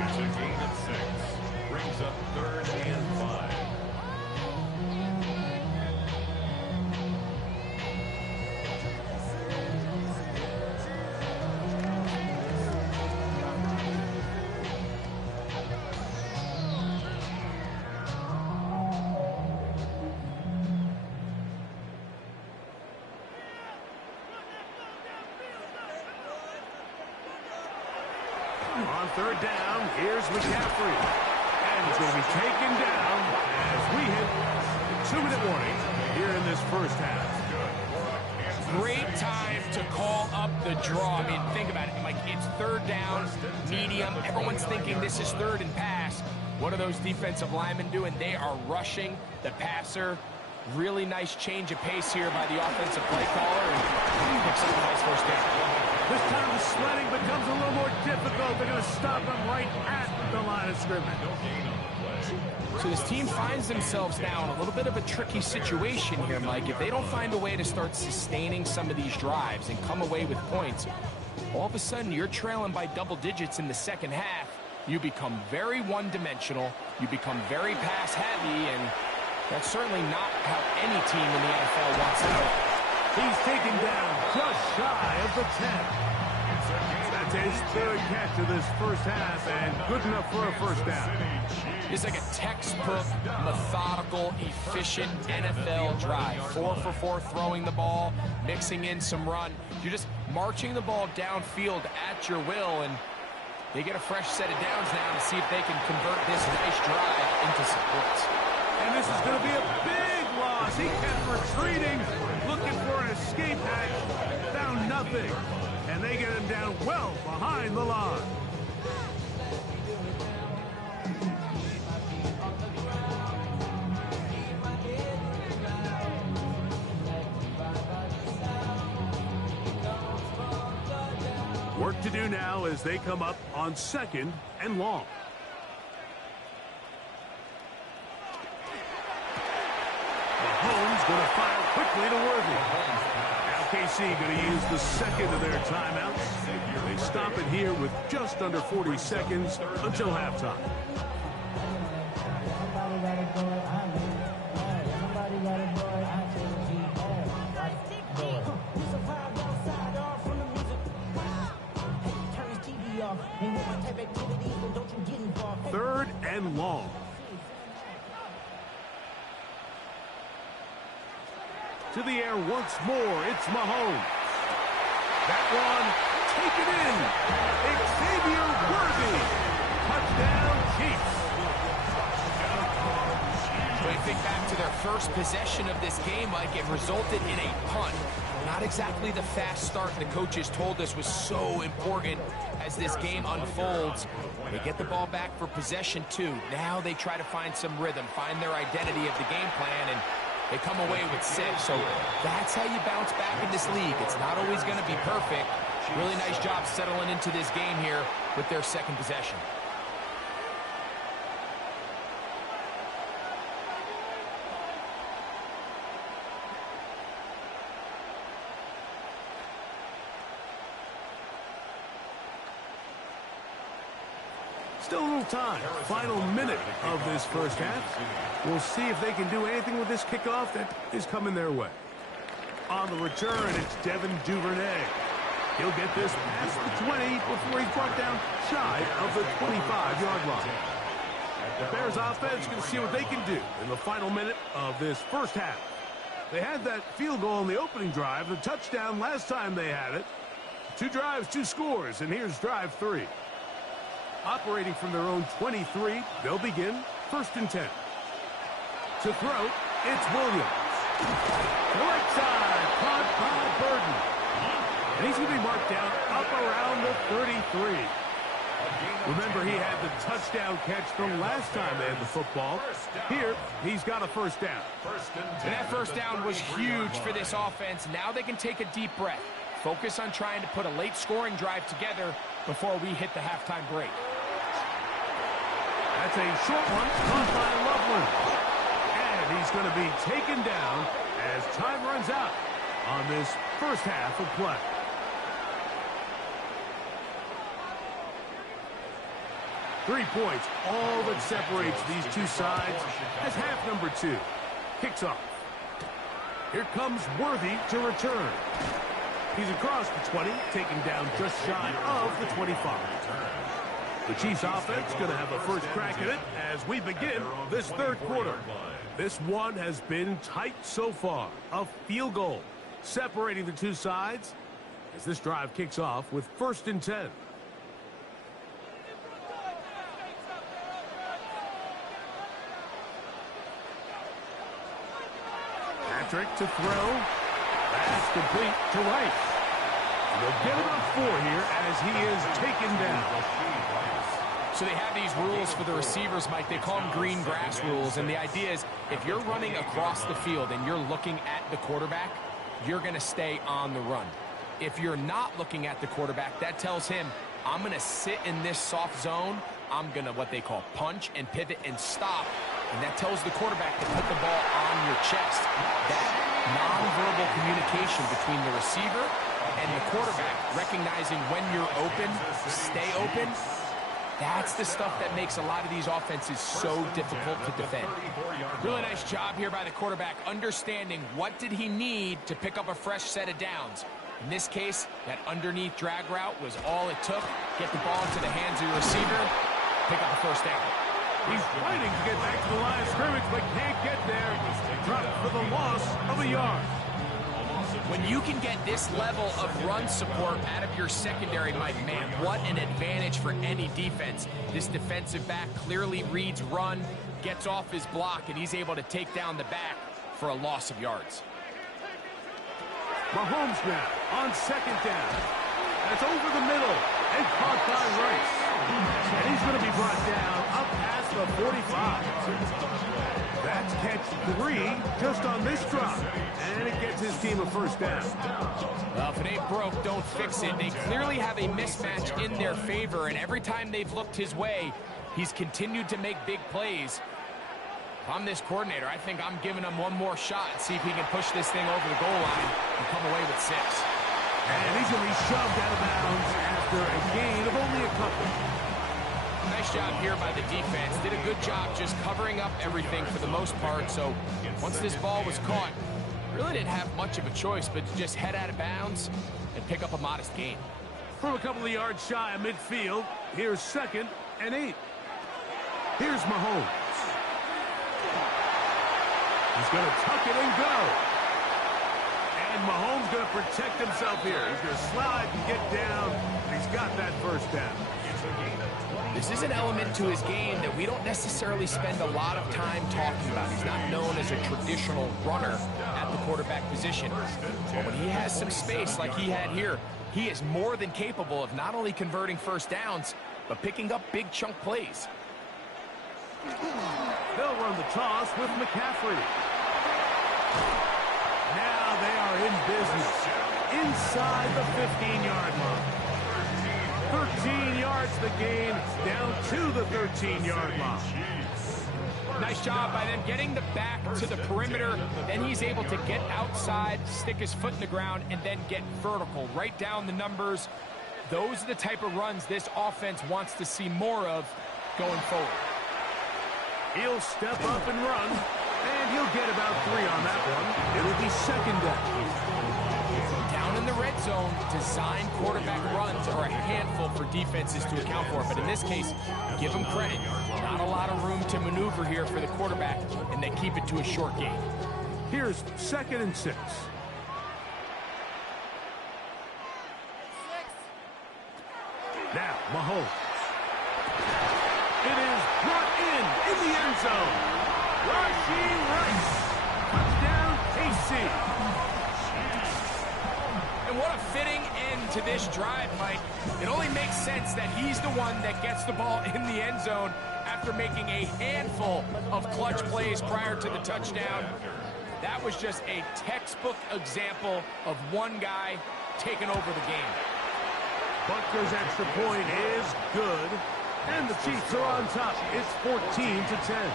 It's a gain of 6. Brings up 3rd and 5. On 3rd down, here's McCaffrey. And he's going to be taken down as we hit 2-minute warning here in this first half. Great time to call up the draw. I mean, think about it. Like, it's 3rd down, medium. Everyone's thinking this is 3rd and pass. What are those defensive linemen doing? They are rushing the passer. Really nice change of pace here by the offensive play caller. And picks up a nice first down. This time the sledding becomes a little more difficult. They're going to stop him right at the line of scrimmage. So this team finds themselves now in a little bit of a tricky situation here, Mike. If they don't find a way to start sustaining some of these drives and come away with points, all of a sudden you're trailing by double digits in the second half. You become very one-dimensional. You become very pass-heavy, and that's certainly not how any team in the NFL wants to go. He's taken down just shy of the 10. That's his 3rd catch of this first half, and good enough for a first down. It's like a textbook, methodical, efficient NFL drive. 4 for 4 throwing the ball, mixing in some run. You're just marching the ball downfield at your will, and they get a fresh set of downs now to see if they can convert this nice drive into some points. And this is going to be a big loss. He kept retreating, looking for an escape hatch, found nothing. And they get him down well behind the line. Work to do now as they come up on 2nd and long. Mahomes going to fire quickly to Worthy. Now KC going to use the 2nd of their timeouts. They stop it here with just under 40 seconds until halftime. Third and long. To the air once more, it's Mahomes. That one taken in. Xavier Worthy. Touchdown, Chiefs. When you think back to their first possession of this game, Mike, it resulted in a punt. Not exactly the fast start the coaches told us was so important as this game unfolds. They get the ball back for possession 2. Now they try to find some rhythm, find their identity of the game plan, and they come away with 6. So that's how you bounce back in this league. It's not always going to be perfect. Really nice job settling into this game here with their 2nd possession. Still a little time. Final minute of this first half. We'll see if they can do anything with this kickoff that is coming their way. On the return, it's Devin Duvernay. He'll get this past the 20 before he's brought down shy of the 25-yard line. The Bears offense can see what they can do in the final minute of this first half. They had that field goal on the opening drive, the touchdown last time they had it. 2 drives, 2 scores, and here's drive 3. Operating from their own 23, they'll begin first and 10. To throw, it's Williams. To the right side, caught by Burden. And he's going to be marked down up around the 33. Remember, he had the touchdown catch from last time they had the football. Here, he's got a first down. And that first down was huge for this offense. Now they can take a deep breath. Focus on trying to put a late scoring drive together before we hit the halftime break. That's a short one, caught by Loveland. And he's going to be taken down as time runs out on this first half of play. Three points, all that separates these two sides as half number 2 kicks off. Here comes Worthy to return. He's across the 20, taken down just shy of the 25. The Chiefs offense going to have a first crack at it as we begin this third quarter. This one has been tight so far. A field goal separating the two sides as this drive kicks off with first and 10. Patrick to throw. That's complete to Rice. They'll get about 4 here as he is taken down. So they have these rules for the receivers, Mike. They call them green grass rules. And the idea is if you're running across the field and you're looking at the quarterback, you're going to stay on the run. If you're not looking at the quarterback, that tells him, I'm going to sit in this soft zone. I'm going to what they call punch and pivot and stop. And that tells the quarterback to put the ball on your chest. That nonverbal communication between the receiver and the quarterback, recognizing when you're open, stay open, that's the stuff that makes a lot of these offenses so difficult to defend. Really nice job here by the quarterback, understanding what did he need to pick up a fresh set of downs. In this case, that underneath drag route was all it took. Get the ball into the hands of your receiver, pick up a first down. He's fighting to get back to the line of scrimmage, but can't get there. Dropped for the loss of a yard. When you can get this level of run support out of your secondary, Mike, man, what an advantage for any defense. This defensive back clearly reads run, gets off his block, and he's able to take down the back for a loss of yards. Mahomes now on second down. That's over the middle and caught by Rice. And he's going to be brought down up past the 45. That's catch 3 just on this drop. And it gets his team a first down. Well, if it ain't broke, don't fix it. They clearly have a mismatch in their favor, and every time they've looked his way, he's continued to make big plays. If I'm this coordinator, I think I'm giving him one more shot and see if he can push this thing over the goal line and come away with 6. And he's going to be shoved out of bounds after a gain of only a couple. Nice job here by the defense. Did a good job just covering up everything for the most part. So once this ball was caught, really didn't have much of a choice but to just head out of bounds and pick up a modest gain. From a couple of yards shy of midfield, here's second and 8. Here's Mahomes. He's going to tuck it and go. And Mahomes going to protect himself here. He's going to slide and get down. And he's got that first down. This is an element to his game that we don't necessarily spend a lot of time talking about. He's not known as a traditional runner at the quarterback position. But when he has some space like he had here, he is more than capable of not only converting first downs, but picking up big chunk plays. They'll run the toss with McCaffrey. Now they are in business inside the 15-yard line. 13 yards the gain, down to the 13-yard line. Nice job by them getting the back to the perimeter. Then he's able to get outside, stick his foot in the ground, and then get vertical. Right down the numbers. Those are the type of runs this offense wants to see more of going forward. He'll step up and run, and he'll get about 3 on that one. It'll be second down. Down in the red zone, design quarterback runs are a handful for defenses to account for. But in this case, give them credit. Not a lot of room to maneuver here for the quarterback, and they keep it to a short game. Here's second and 6. Now, Mahomes. It is brought in the end zone. Rashee Rice. Touchdown, KC. And what a fitting end to this drive, Mike. It only makes sense that he's the one that gets the ball in the end zone after making a handful of clutch plays prior to the touchdown. That was just a textbook example of one guy taking over the game. Butker's extra point is good, and the Chiefs are on top. It's 14-10.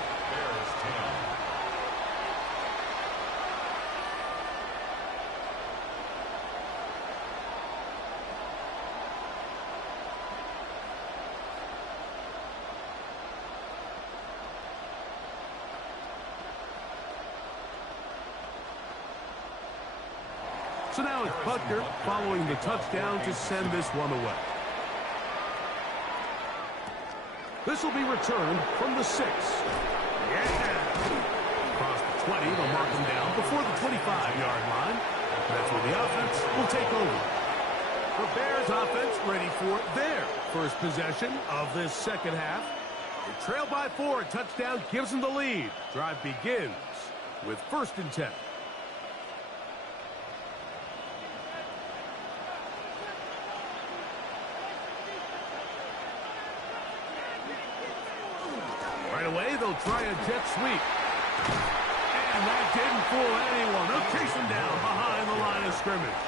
So now it's Butker following the touchdown to send this one away. This will be returned from the 6. Yeah! Across the 20, they'll mark him down before the 25-yard line. That's where the offense will take over. The Bears offense ready for their first possession of this second half. They trail by 4. Touchdown gives them the lead. Drive begins with 1st and 10. Right away, they'll try a jet sweep. And that didn't fool anyone. They'll chase him down behind the line of scrimmage.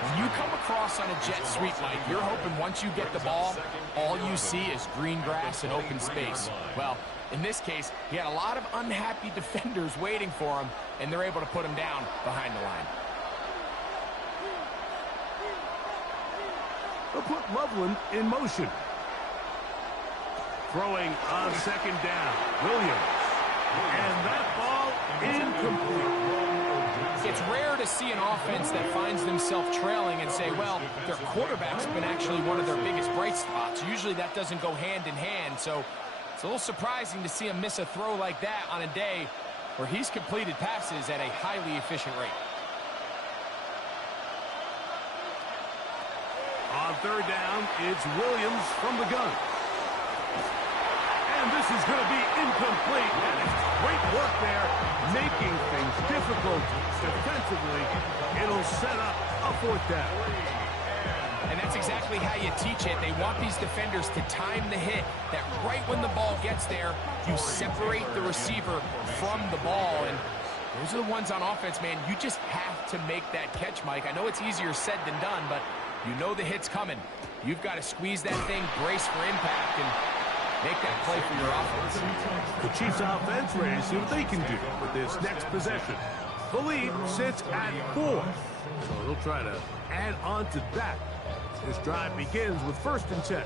When you come across on a jet sweep, Mike, you're hoping once you get the ball, all you see is green grass and open space. Well, in this case, he had a lot of unhappy defenders waiting for him, and they're able to put him down behind the line. They'll put Loveland in motion. Throwing on 2nd down, Williams. And that ball incomplete. It's rare to see an offense that finds themselves trailing and say, well, their quarterback's been actually one of their biggest bright spots. Usually that doesn't go hand in hand, so it's a little surprising to see him miss a throw like that on a day where he's completed passes at a highly efficient rate. On 3rd down, it's Williams from the gun. And this is going to be incomplete. And it's great work there, making things difficult defensively. It'll set up a 4th down. And that's exactly how you teach it. They want these defenders to time the hit, that right when the ball gets there, you separate the receiver from the ball. And those are the ones on offense, man. You just have to make that catch, Mike. I know it's easier said than done, but you know the hit's coming. You've got to squeeze that thing, brace for impact, and make that play for your offense. The Chiefs offense ready to see what they can do with this next possession. The lead sits at 4. So they'll try to add on to that. This drive begins with 1st and 10.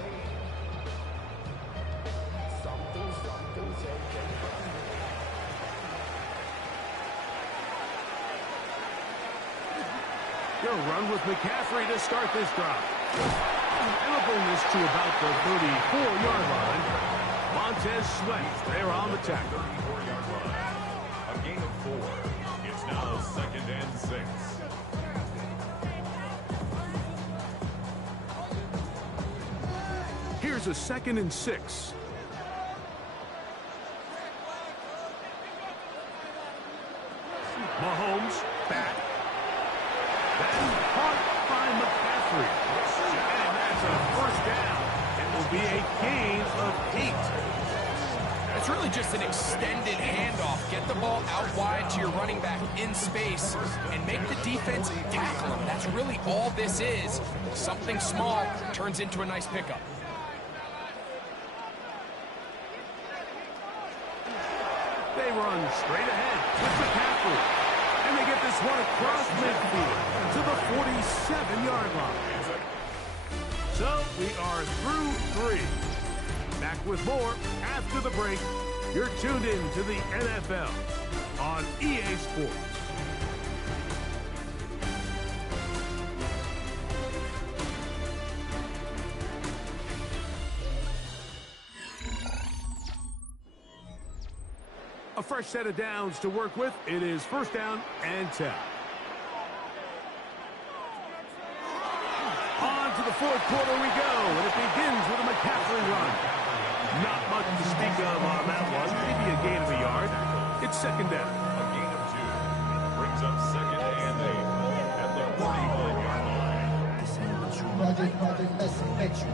They'll run with McCaffrey to start this drive. And they'll bring this to about the 34-yard line. Montez Sweat, they're on the tackle. A gain of 4. It's now 2nd and 6. Here's a 2nd and 6. Mahomes back. Then caught by McCaffrey. And that's a 1st down. It will be a gain of 8. It's really just an extended handoff. Get the ball out wide to your running back in space and make the defense tackle him. That's really all this is. Something small turns into a nice pickup. They run straight ahead with McCaffrey. And they get this one across midfield to the 47-yard line. So we are through 3. Back with more after the break. You're tuned in to the NFL on EA Sports. A fresh set of downs to work with. It is 1st down and 10. On to the 4th quarter we go, and it begins with a McCaffrey run. Not much to speak of on that one. Maybe a gain of a yard. It's second down. A gain of 2 brings up second and 8 at the 45-yard line. Project messing makes you.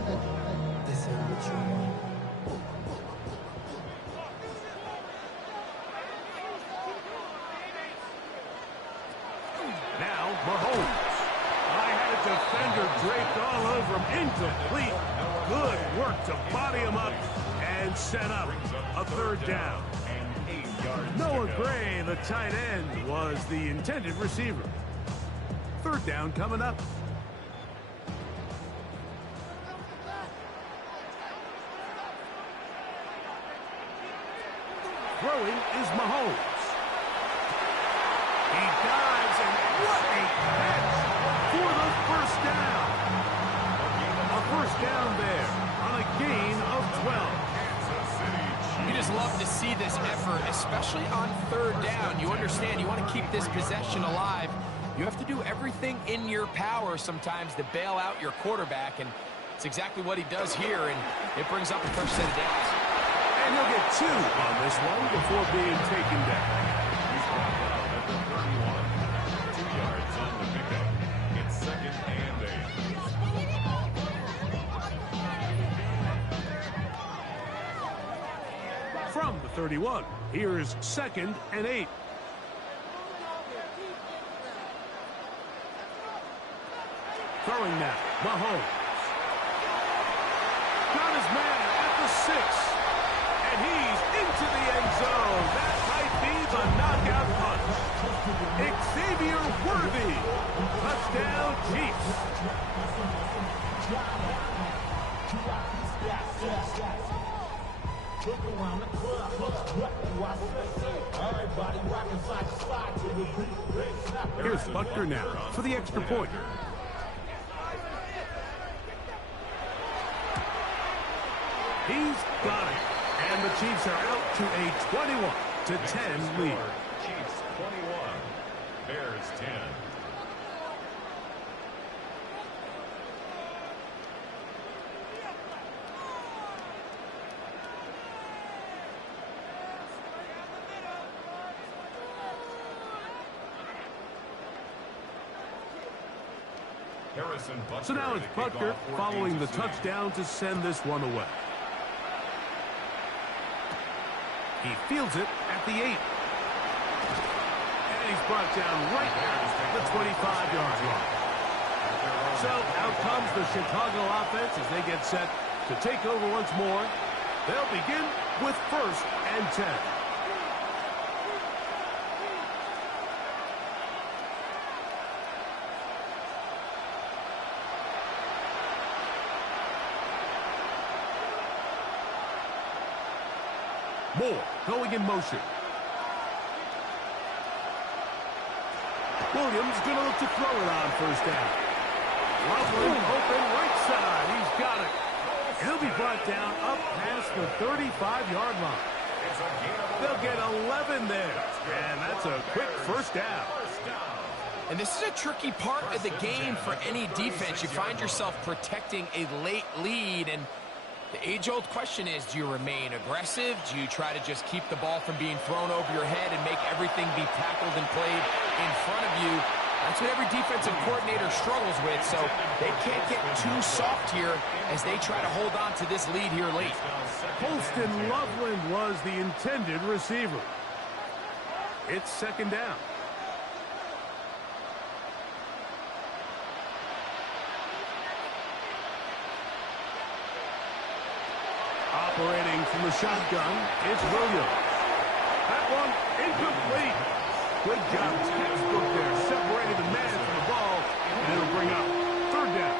This ain't what you want. Now, Mahomes. I had a defender draped all over him. Incomplete. Good work to body him up and set up a third down. Noah Gray, the tight end, was the intended receiver. Third down coming up. Throwing is Mahomes. He dives, and what a catch for the first down. A first down there on a gain of 12. You just love to see this effort, especially on third down. You understand, you want to keep this possession alive. You have to do everything in your power sometimes to bail out your quarterback, and it's exactly what he does here, and it brings up a fresh set of downs. And he'll get 2 on this one before being taken down. He's brought down at the 31. 2 yards on the pickup. It's second and 8. From the 31, here's second and 8. Throwing now, Mahomes. Got his man at the 6. And he's into the end zone. That might be the knockout punch. Xavier Worthy. Touchdown, Chiefs. Here's Butker now for the extra point. He's got it. And the Chiefs are out to a 21-10 lead. Chiefs 21, Bears 10. So now it's Butker following the touchdown to send this one away. He fields it at the 8. And he's brought down right at the 25-yard line. So out comes the Chicago offense as they get set to take over once more. They'll begin with first and 10. Moore going in motion. Williams going to look to throw it on first down. Loveland open right side. He's got it. And he'll be brought down up past the 35-yard line. They'll get 11 there. And that's a quick first down. And this is a tricky part of the game for any defense. You find yourself protecting a late lead, and the age-old question is, do you remain aggressive? Do you try to just keep the ball from being thrown over your head and make everything be tackled and played in front of you? That's what every defensive coordinator struggles with, so they can't get too soft here as they try to hold on to this lead here late. Holston Loveland was the intended receiver. It's second down. Operating from the shotgun, it's Williams. That one incomplete. Good job, textbook there, separating the man from the ball, and it'll bring up third down.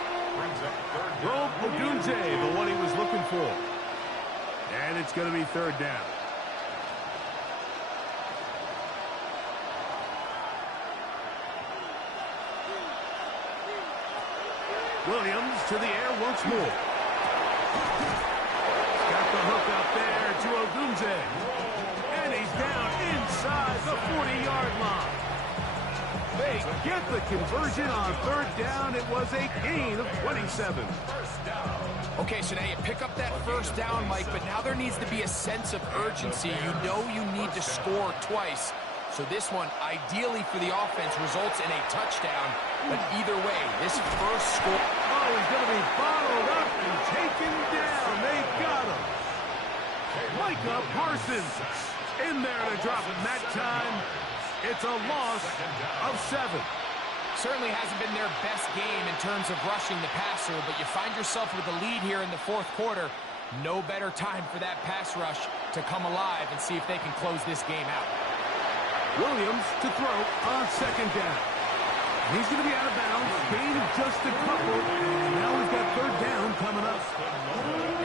Rome Odunze, the one he was looking for. And it's going to be third down. Williams to the air once more. Got the hook up there to Odunze. And he's down inside the 40-yard line. They get the conversion on third down. It was a gain of 27. First down. Okay, so now you pick up that first down, Mike, but now there needs to be a sense of urgency. You know you need to score twice. So this one, ideally for the offense, results in a touchdown. But either way, this first score... Oh, he's going to be followed up and taken down. They got him. Micah Parsons in there to drop him that time. It's a loss of 7. Certainly hasn't been their best game in terms of rushing the passer, but you find yourself with a lead here in the fourth quarter. No better time for that pass rush to come alive and see if they can close this game out. Williams to throw on second down. He's going to be out of bounds. Gain of just a couple. And now we've got third down coming up.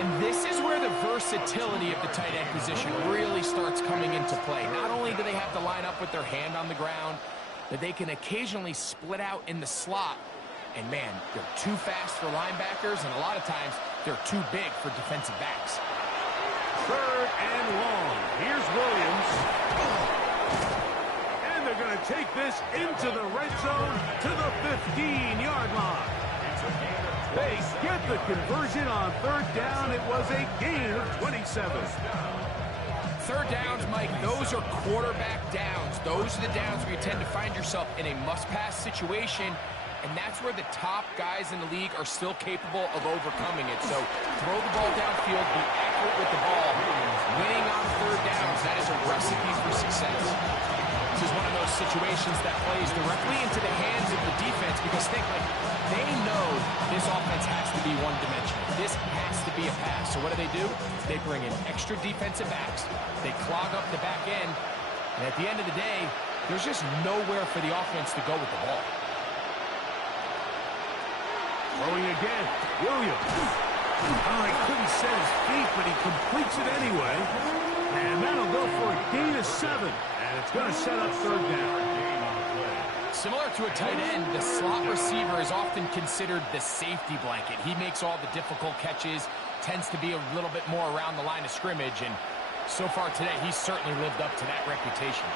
And this is where the versatility of the tight end position really starts coming into play. Not only do they have to line up with their hand on the ground, but they can occasionally split out in the slot. And man, they're too fast for linebackers, and a lot of times they're too big for defensive backs. Third and long. Here's Williams. And they're going to take this into the red zone to the 15-yard line. They get the conversion on third down. It was a gain of 27. Third downs, Mike, those are quarterback downs. Those are the downs where you tend to find yourself in a must-pass situation, and that's where the top guys in the league are still capable of overcoming it. So throw the ball downfield, be accurate with the ball. Winning on third downs, that is a recipe for success. This is one of those situations that plays directly into the hands of the defense because they know this offense has to be one-dimensional. This has to be a pass. So what do? They bring in extra defensive backs. They clog up the back end. And at the end of the day, there's just nowhere for the offense to go with the ball. Throwing again. Williams. Oh, he couldn't set his feet, but he completes it anyway. And that'll go for a gain of 7. And it's going to set up third down. Similar to a tight end, the slot receiver is often considered the safety blanket. He makes all the difficult catches, tends to be a little bit more around the line of scrimmage, and so far today, he's certainly lived up to that reputation.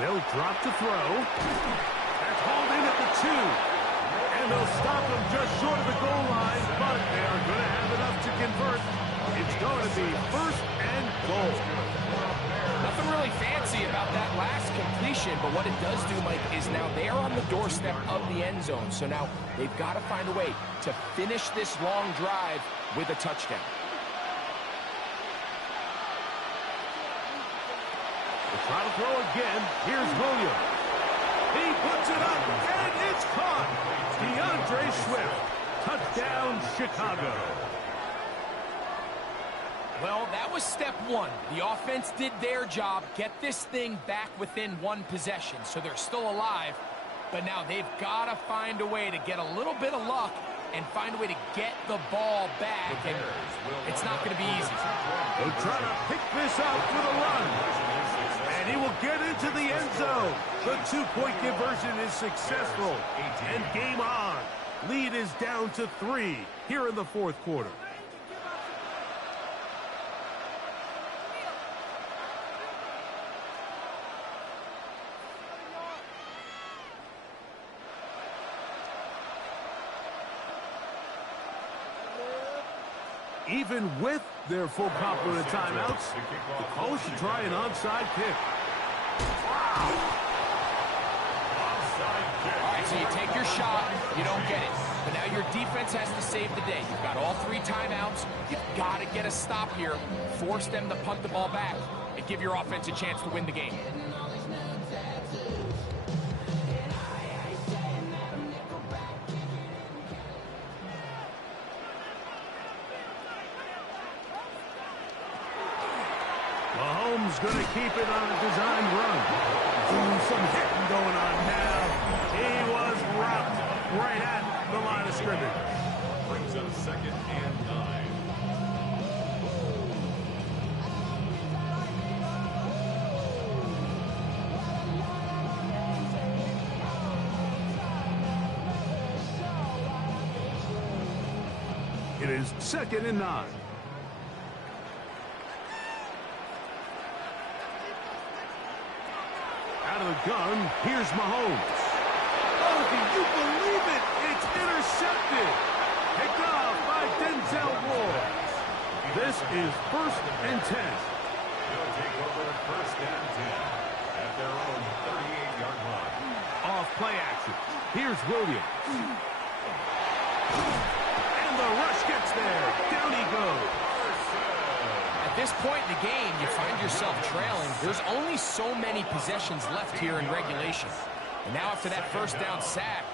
They'll drop to throw. That's hauled in at the 2. And they'll stop him just short of the goal line, but they are going to have enough to convert. It's going to be first and goal. Nothing really fancy about that last completion, but what it does do, Mike, is now they're on the doorstep of the end zone. So now they've got to find a way to finish this long drive with a touchdown. Try to throw again. Here's Williams. He puts it up, and it's caught. DeAndre Swift. Touchdown, Chicago. Well, that was step one. The offense did their job, get this thing back within one possession, so they're still alive. But now they've got to find a way to get a little bit of luck and find a way to get the ball back, and it's not going to be easy. They'll try to pick this up with a run. And he will get into the end zone. The 2-point conversion is successful. And game on. Lead is down to 3 here in the fourth quarter. Even with their full complement of timeouts, the Colts should try an onside kick. All right, so you take your shot, you don't get it. But now your defense has to save the day. You've got all 3 timeouts. You've got to get a stop here, force them to punt the ball back, and give your offense a chance to win the game. Mahomes going to keep it on a design run. Ooh, some hitting going on now. He was rocked right at the line of scrimmage. Brings up second and 9. It is 2nd and 9. Out of the gun, here's Mahomes. Oh, do you believe it? It's intercepted. Picked off by Denzel Ward. This is 1st and 10. They'll take over 1st and 10 at their own 38-yard line. Off play action. Here's Williams. And the rush gets there. Down he goes. At this point in the game, you find yourself trailing. There's only so many possessions left here in regulation. And now after that 1st down sack,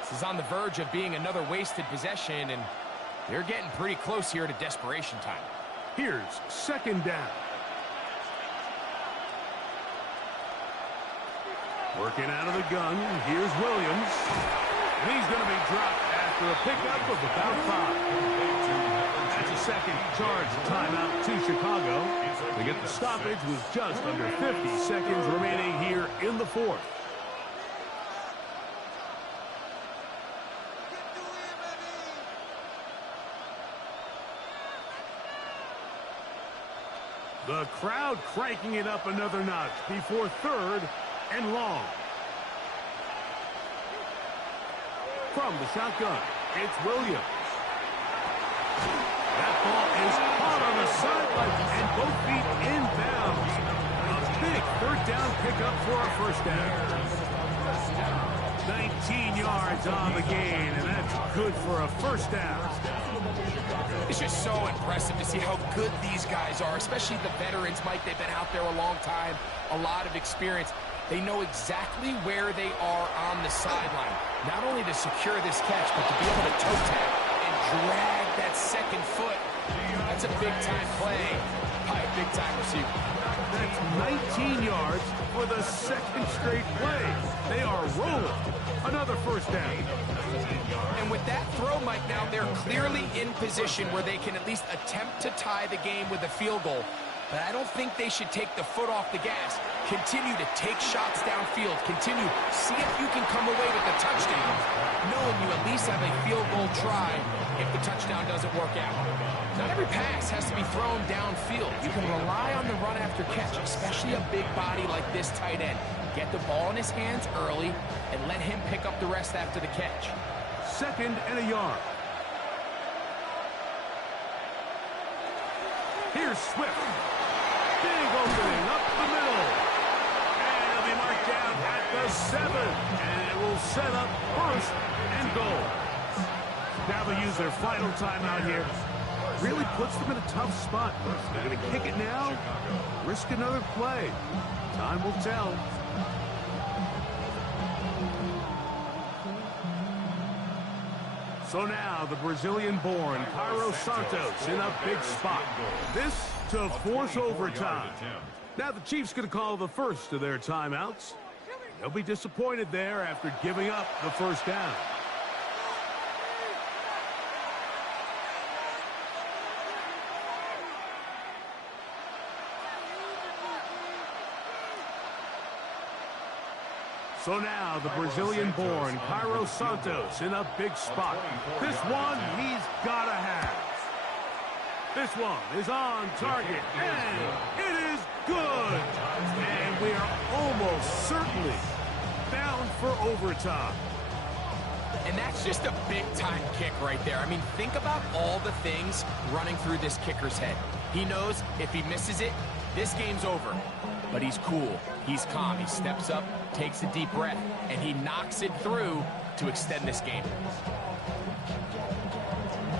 this is on the verge of being another wasted possession, and they're getting pretty close here to desperation time. Here's 2nd down. Working out of the gun, here's Williams. And he's going to be dropped after a pickup of about 5. That's a second charge timeout to Chicago. They get the stoppage with just under 50 seconds remaining here in the 4th. The crowd cranking it up another notch before 3rd and long. From the shotgun, it's Williams. That ball is caught on the sideline and both feet inbounds. A big 3rd down pickup for a 1st down. 19 yards on the gain, and that's good for a 1st down. It's just so impressive to see how good these guys are, especially the veterans, Mike. They've been out there a long time, a lot of experience. They know exactly where they are on the sideline. Not only to secure this catch, but to be able to toe tap and drag that 2nd foot. That's a big-time play by a big-time receiver. That's 19 yards for the 2nd straight play. They are rolling. Another 1st down. And with that throw, Mike, now they're clearly in position where they can at least attempt to tie the game with a field goal. But I don't think they should take the foot off the gas. Continue to take shots downfield. Continue. See if you can come away with a touchdown, knowing you at least have a field goal try if the touchdown doesn't work out. Not every pass has to be thrown downfield. You can rely on the run after catch, especially a big body like this tight end. Get the ball in his hands early and let him pick up the rest after the catch. 2nd and a yard. Here's Swift. Big opening up the middle. And it'll be marked down at the 7. And it will set up 1st and goal. Now they'll use their final timeout here. Really puts them in a tough spot. They're going to kick it now, risk another play. Time will tell. So now the Brazilian-born Cairo Santos in a big spot. This to force overtime. Now the Chiefs going to call the first of their timeouts. They'll be disappointed there after giving up the 1st down. So now the Brazilian-born Cairo Santos in a big spot. This one he's got to have. This one is on target, and it is good. And we are almost certainly bound for overtime. And that's just a big-time kick right there. I mean, think about all the things running through this kicker's head. He knows if he misses it, this game's over. But he's cool. He's calm. He steps up, takes a deep breath, and he knocks it through to extend this game.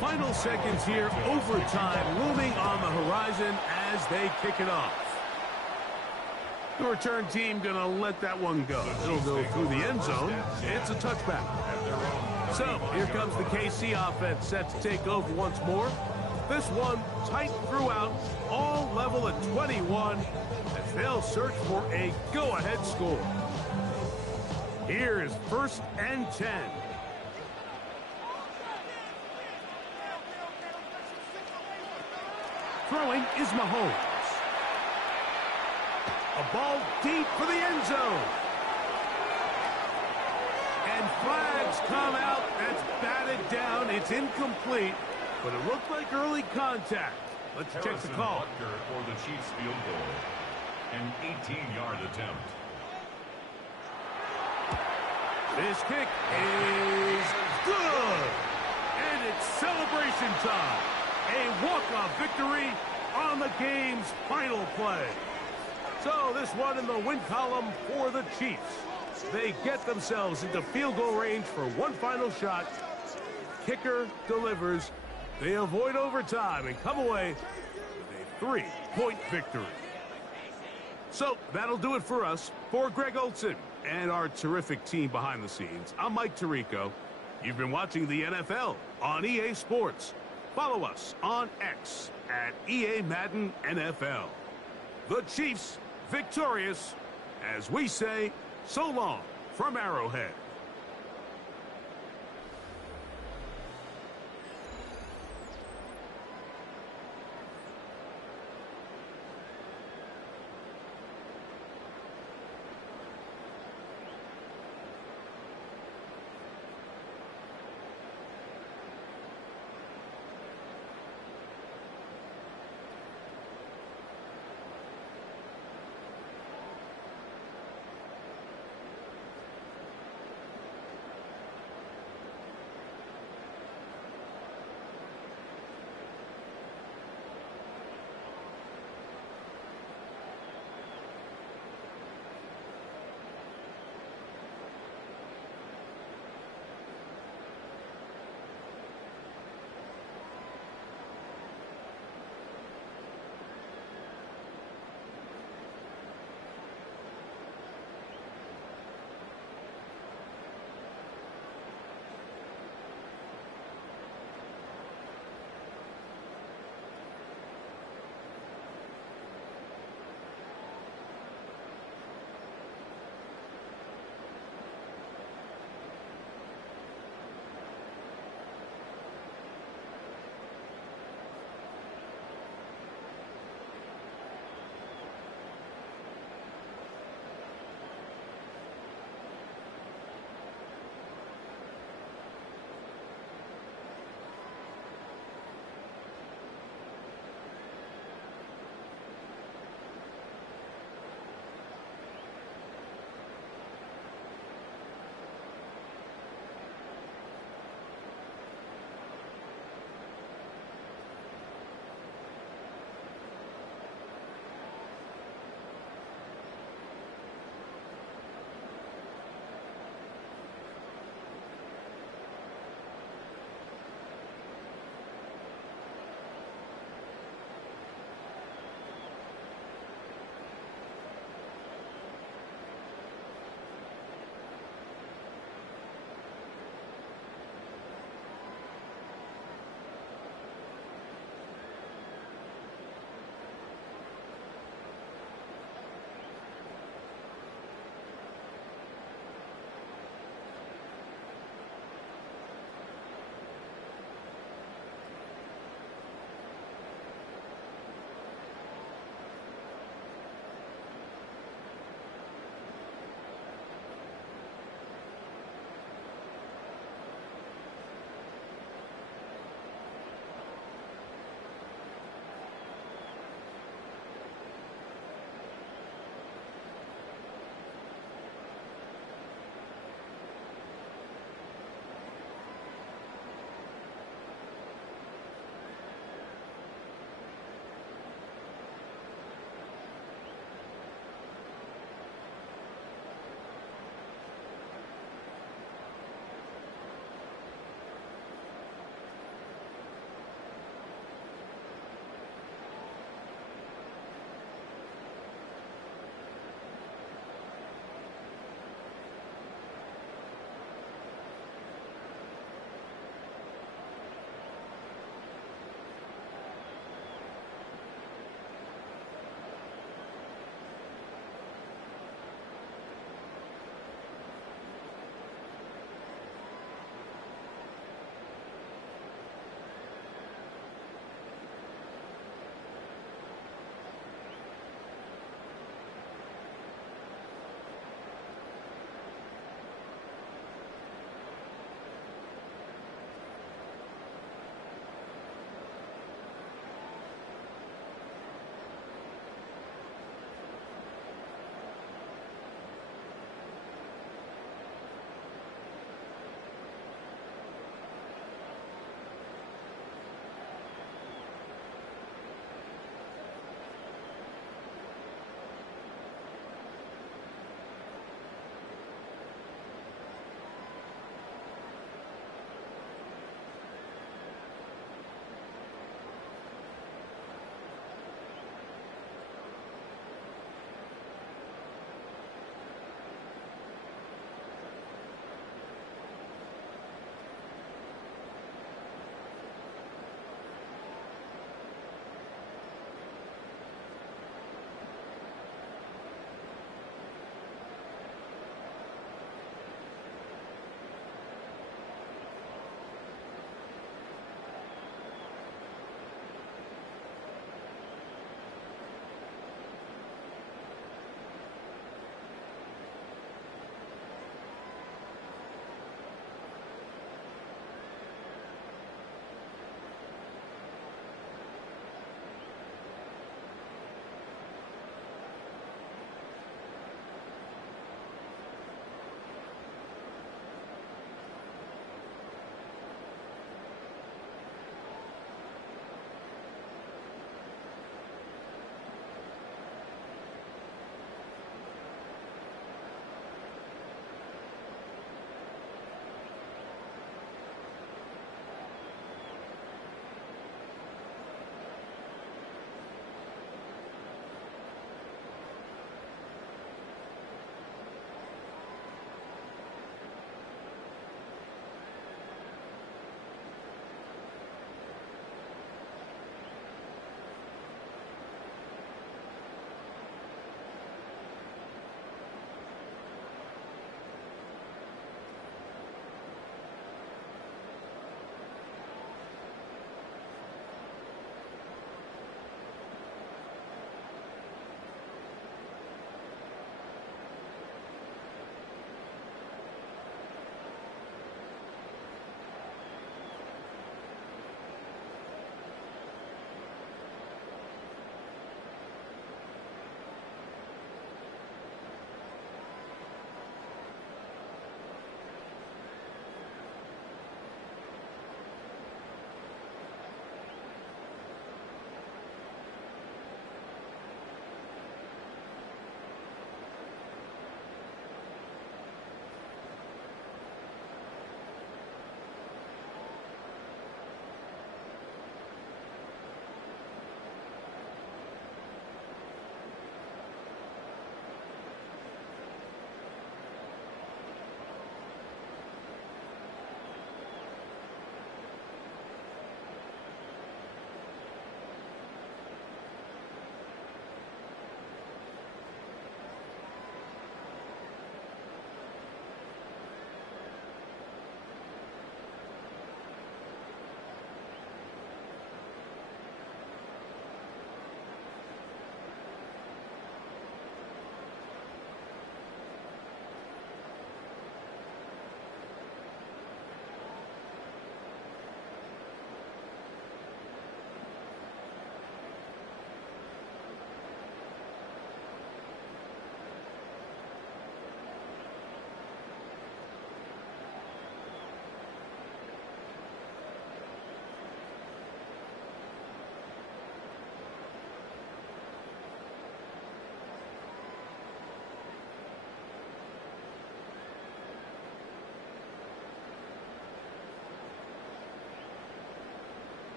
Final seconds here, overtime looming on the horizon as they kick it off. The return team going to let that one go. It'll go through the end zone. It's a touchback. So here comes the KC offense set to take over once more. This one tight throughout, all level at 21 as they'll search for a go-ahead score. Here is 1st and 10. Throwing is Mahomes. A ball deep for the end zone. And flags come out. That's batted down. It's incomplete. but it looked like early contact. Let's check the call. Butker for the Chiefs field goal. An 18-yard attempt. This kick is good. And it's celebration time. A walk-off victory on the game's final play. So this one in the win column for the Chiefs. They get themselves into field goal range for one final shot. Kicker delivers. They avoid overtime and come away with a 3-point victory. So that'll do it for us. For Greg Olson and our terrific team behind the scenes, I'm Mike Tirico. You've been watching the NFL on EA Sports. Follow us on X at EA Madden NFL. The Chiefs victorious, as we say, so long from Arrowhead.